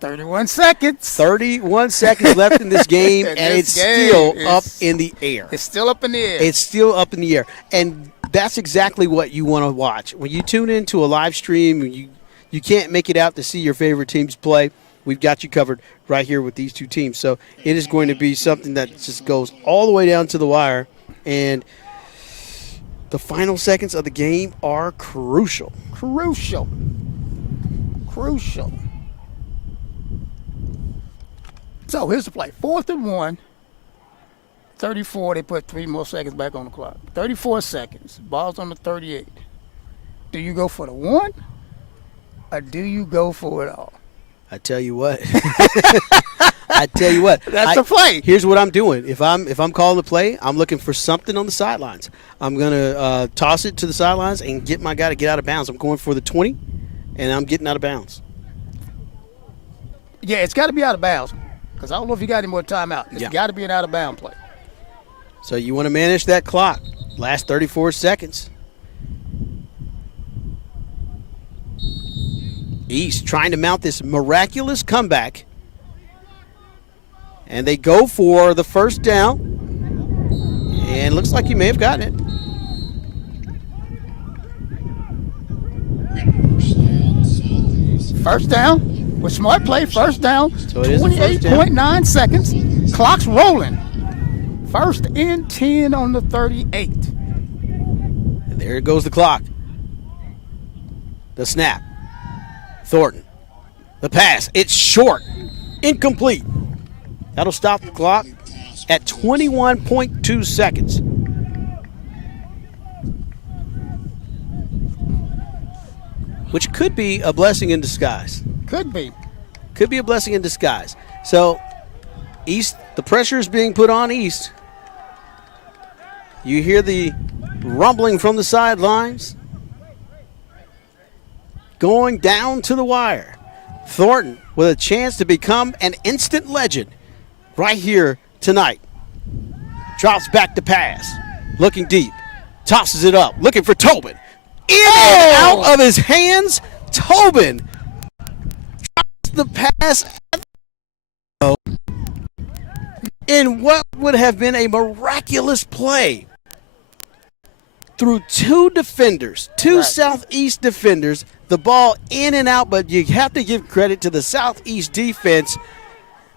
31 seconds. 31 seconds left in this game, and it's still up in the air. It's still up in the air. It's still up in the air. And that's exactly what you want to watch. When you tune into a live stream, you can't make it out to see your favorite teams play, we've got you covered right here with these two teams. So it is going to be something that just goes all the way down to the wire. And the final seconds of the game are crucial. Crucial. So here's the play. 4th and 1. 34, they put 3 more seconds back on the clock. 34 seconds. Ball's on the 38. Do you go for the 1 or do you go for it all? I tell you what. I tell you what. That's the play. Here's what I'm doing. If I'm calling the play, I'm looking for something on the sidelines. I'm gonna toss it to the sidelines and get my guy to get out of bounds. I'm going for the 20, and I'm getting out of bounds. Yeah, it's got to be out of bounds because I don't know if you got any more timeout. It's got to be an out of bound play. So you want to manage that clock. Last 34 seconds. East trying to mount this miraculous comeback. And they go for the first down. And looks like you may have gotten it. First down. With smart play, first down. So it is 28.9 seconds. Clock's rolling. First and 10 on the 38. And there goes the clock. The snap. Thornton. The pass. It's short. Incomplete. That'll stop the clock at 21.2 seconds. Which could be a blessing in disguise. Could be. Could be a blessing in disguise. So, East, the pressure is being put on East. You hear the rumbling from the sidelines. Going down to the wire. Thornton with a chance to become an instant legend right here tonight. Drops back to pass. Looking deep. Tosses it up. Looking for Tobin. In and out of his hands. Tobin drops the pass in what would have been a miraculous play. Through two defenders, two Southeast defenders, the ball in and out, but you have to give credit to the Southeast defense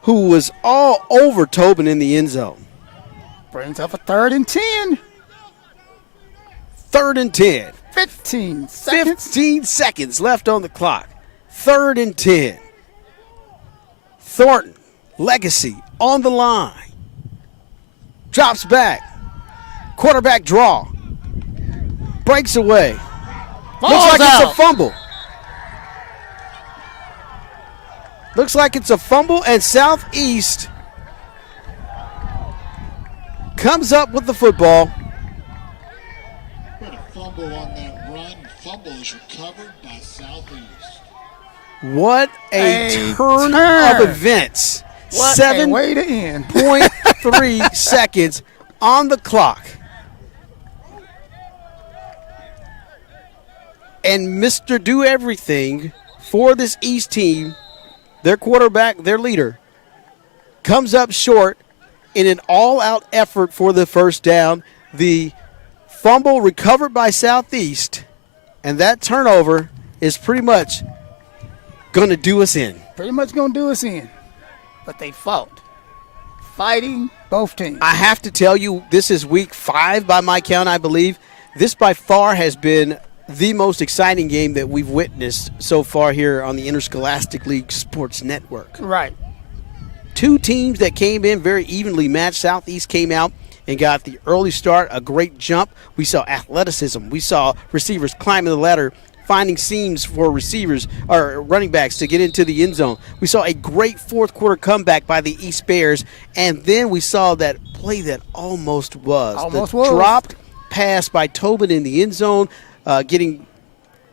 who was all over Tobin in the end zone. Brings up a 3rd and 10. 3rd and 10. 15 seconds. 15 seconds left on the clock. 3rd and 10. Thornton, Legacy on the line. Drops back. Quarterback draw. Breaks away. Looks like it's a fumble. Looks like it's a fumble, and Southeast comes up with the football. What a fumble on that run. Fumble is recovered by Southeast. What a turn of events. What a way to end. 7.3 seconds on the clock. And Mr. Do Everything for this East team, their quarterback, their leader, comes up short in an all-out effort for the first down. The fumble recovered by Southeast, and that turnover is pretty much going to do us in. Pretty much going to do us in. But they fought. Fighting both teams. I have to tell you, this is week 5 by my count, I believe. This by far has been the most exciting game that we've witnessed so far here on the Interscholastic League Sports Network. Right. Two teams that came in very evenly matched. Southeast came out and got the early start, a great jump. We saw athleticism. We saw receivers climbing the ladder, finding seams for receivers or running backs to get into the end zone. We saw a great fourth quarter comeback by the East Bears, and then we saw that play that almost was. Dropped pass by Tobin in the end zone. Getting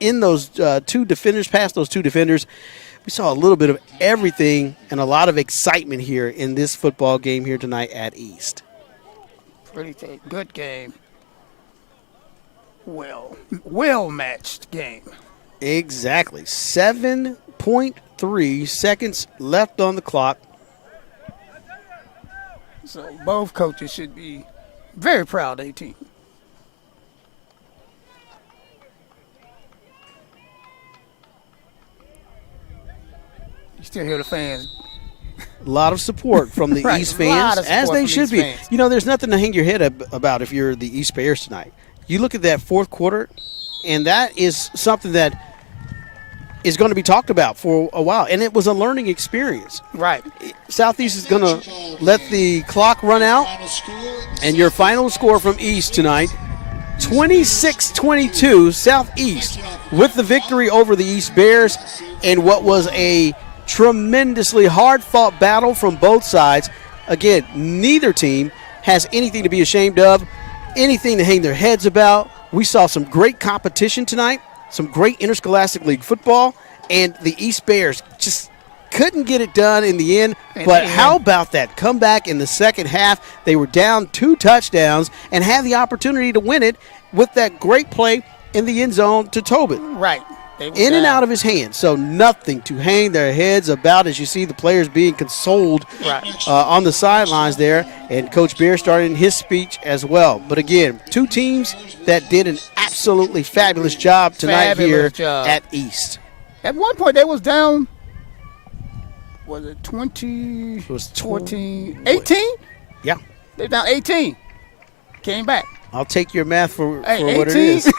in those two defenders, past those two defenders. We saw a little bit of everything and a lot of excitement here in this football game here tonight at East. Pretty good game. Well matched game. Exactly. 7.3 seconds left on the clock. So both coaches should be very proud of their team. You still hear the fans. A lot of support from the Right, East fans, as they should be. Fans. You know, there's nothing to hang your head about if you're the East Bears tonight. You look at that fourth quarter, and that is something that is going to be talked about for a while, and it was a learning experience. Right. Southeast is going to let the clock run out, and your final score from East tonight, 26-22, Southeast with the victory over the East Bears, and what was a tremendously hard-fought battle from both sides. Again, neither team has anything to be ashamed of, anything to hang their heads about. We saw some great competition tonight, some great interscholastic league football, and the East Bears just couldn't get it done in the end. But how about that comeback in the second half? They were down 2 touchdowns and had the opportunity to win it with that great play in the end zone to Tobin. Right. In and out of his hands. So nothing to hang their heads about as you see the players being consoled on the sidelines there. And Coach Bear started his speech as well. But again, 2 teams that did an absolutely fabulous job tonight at East. At one point, they was down, was it 20? It was 18? Yeah. They down 18. Came back. I'll take your math for what 18? it is.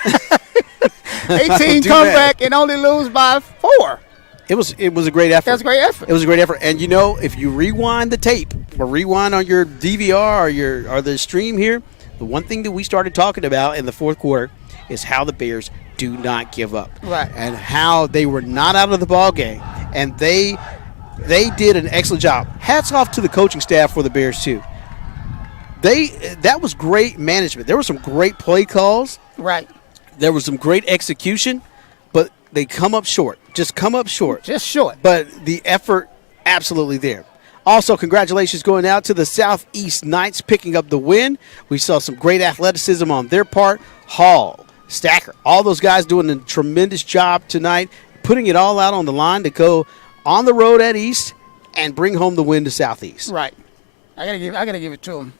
18 come back and only lose by 4. It was a great effort. That's a great effort. It was a great effort. And, you know, if you rewind the tape or rewind on your DVR or the stream here, the one thing that we started talking about in the fourth quarter is how the Bears do not give up. Right. And how they were not out of the ball game. And they did an excellent job. Hats off to the coaching staff for the Bears, too. That was great management. There were some great play calls. Right. There was some great execution, but they come up short. Just come up short. Just short. But the effort, absolutely there. Also, congratulations going out to the Southeast Knights picking up the win. We saw some great athleticism on their part. Hall, Stacker, all those guys doing a tremendous job tonight, putting it all out on the line to go on the road at East and bring home the win to Southeast. Right. I gotta give it to them.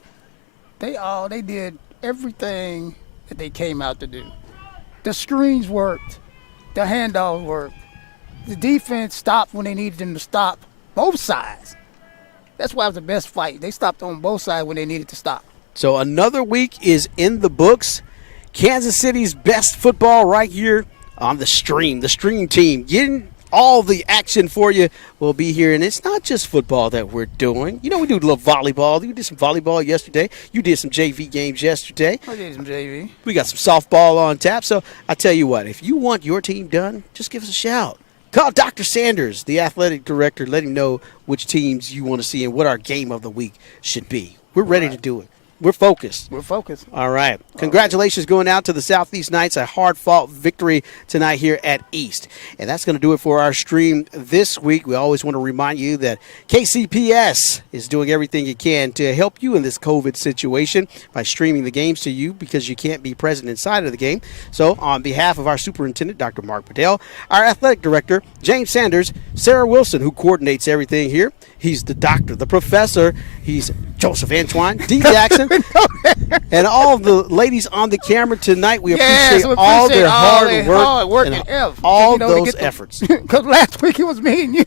They did everything that they came out to do. The screens worked. The handoffs worked. The defense stopped when they needed them to stop. Both sides. That's why it was the best fight. They stopped on both sides when they needed to stop. So another week is in the books. Kansas City's best football right here on the stream team. Getting all the action for you will be here. And it's not just football that we're doing. You know, we do a little volleyball. You did some volleyball yesterday. You did some JV games yesterday. I did some JV. We got some softball on tap. So I tell you what, if you want your team done, just give us a shout. Call Dr. Sanders, the athletic director. Let him know which teams you want to see and what our game of the week should be. We're ready to do it. We're focused. We're focused. All right. Congratulations going out to the Southeast Knights. A hard-fought victory tonight here at East. And that's going to do it for our stream this week. We always want to remind you that KCPS is doing everything it can to help you in this COVID situation by streaming the games to you because you can't be present inside of the game. So on behalf of our superintendent, Dr. Mark Bedell, our athletic director, James Sanders, Sarah Wilson, who coordinates everything here. He's the doctor, the professor. He's Joseph Antoine, D. Jackson, and all the ladies on the camera tonight. We appreciate all their hard work and all those efforts. Because last week it was me and you.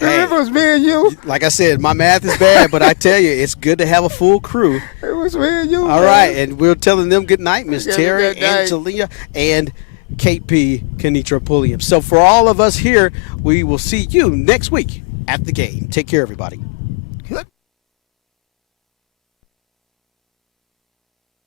Remember it was me and you? Like I said, my math is bad, but I tell you, it's good to have a full crew. It was me and you. All right, and we're telling them good night, Miss Terry, Angelina, and KP Kenitra Pulliam. So for all of us here, we will see you next week at the game. Take care, everybody.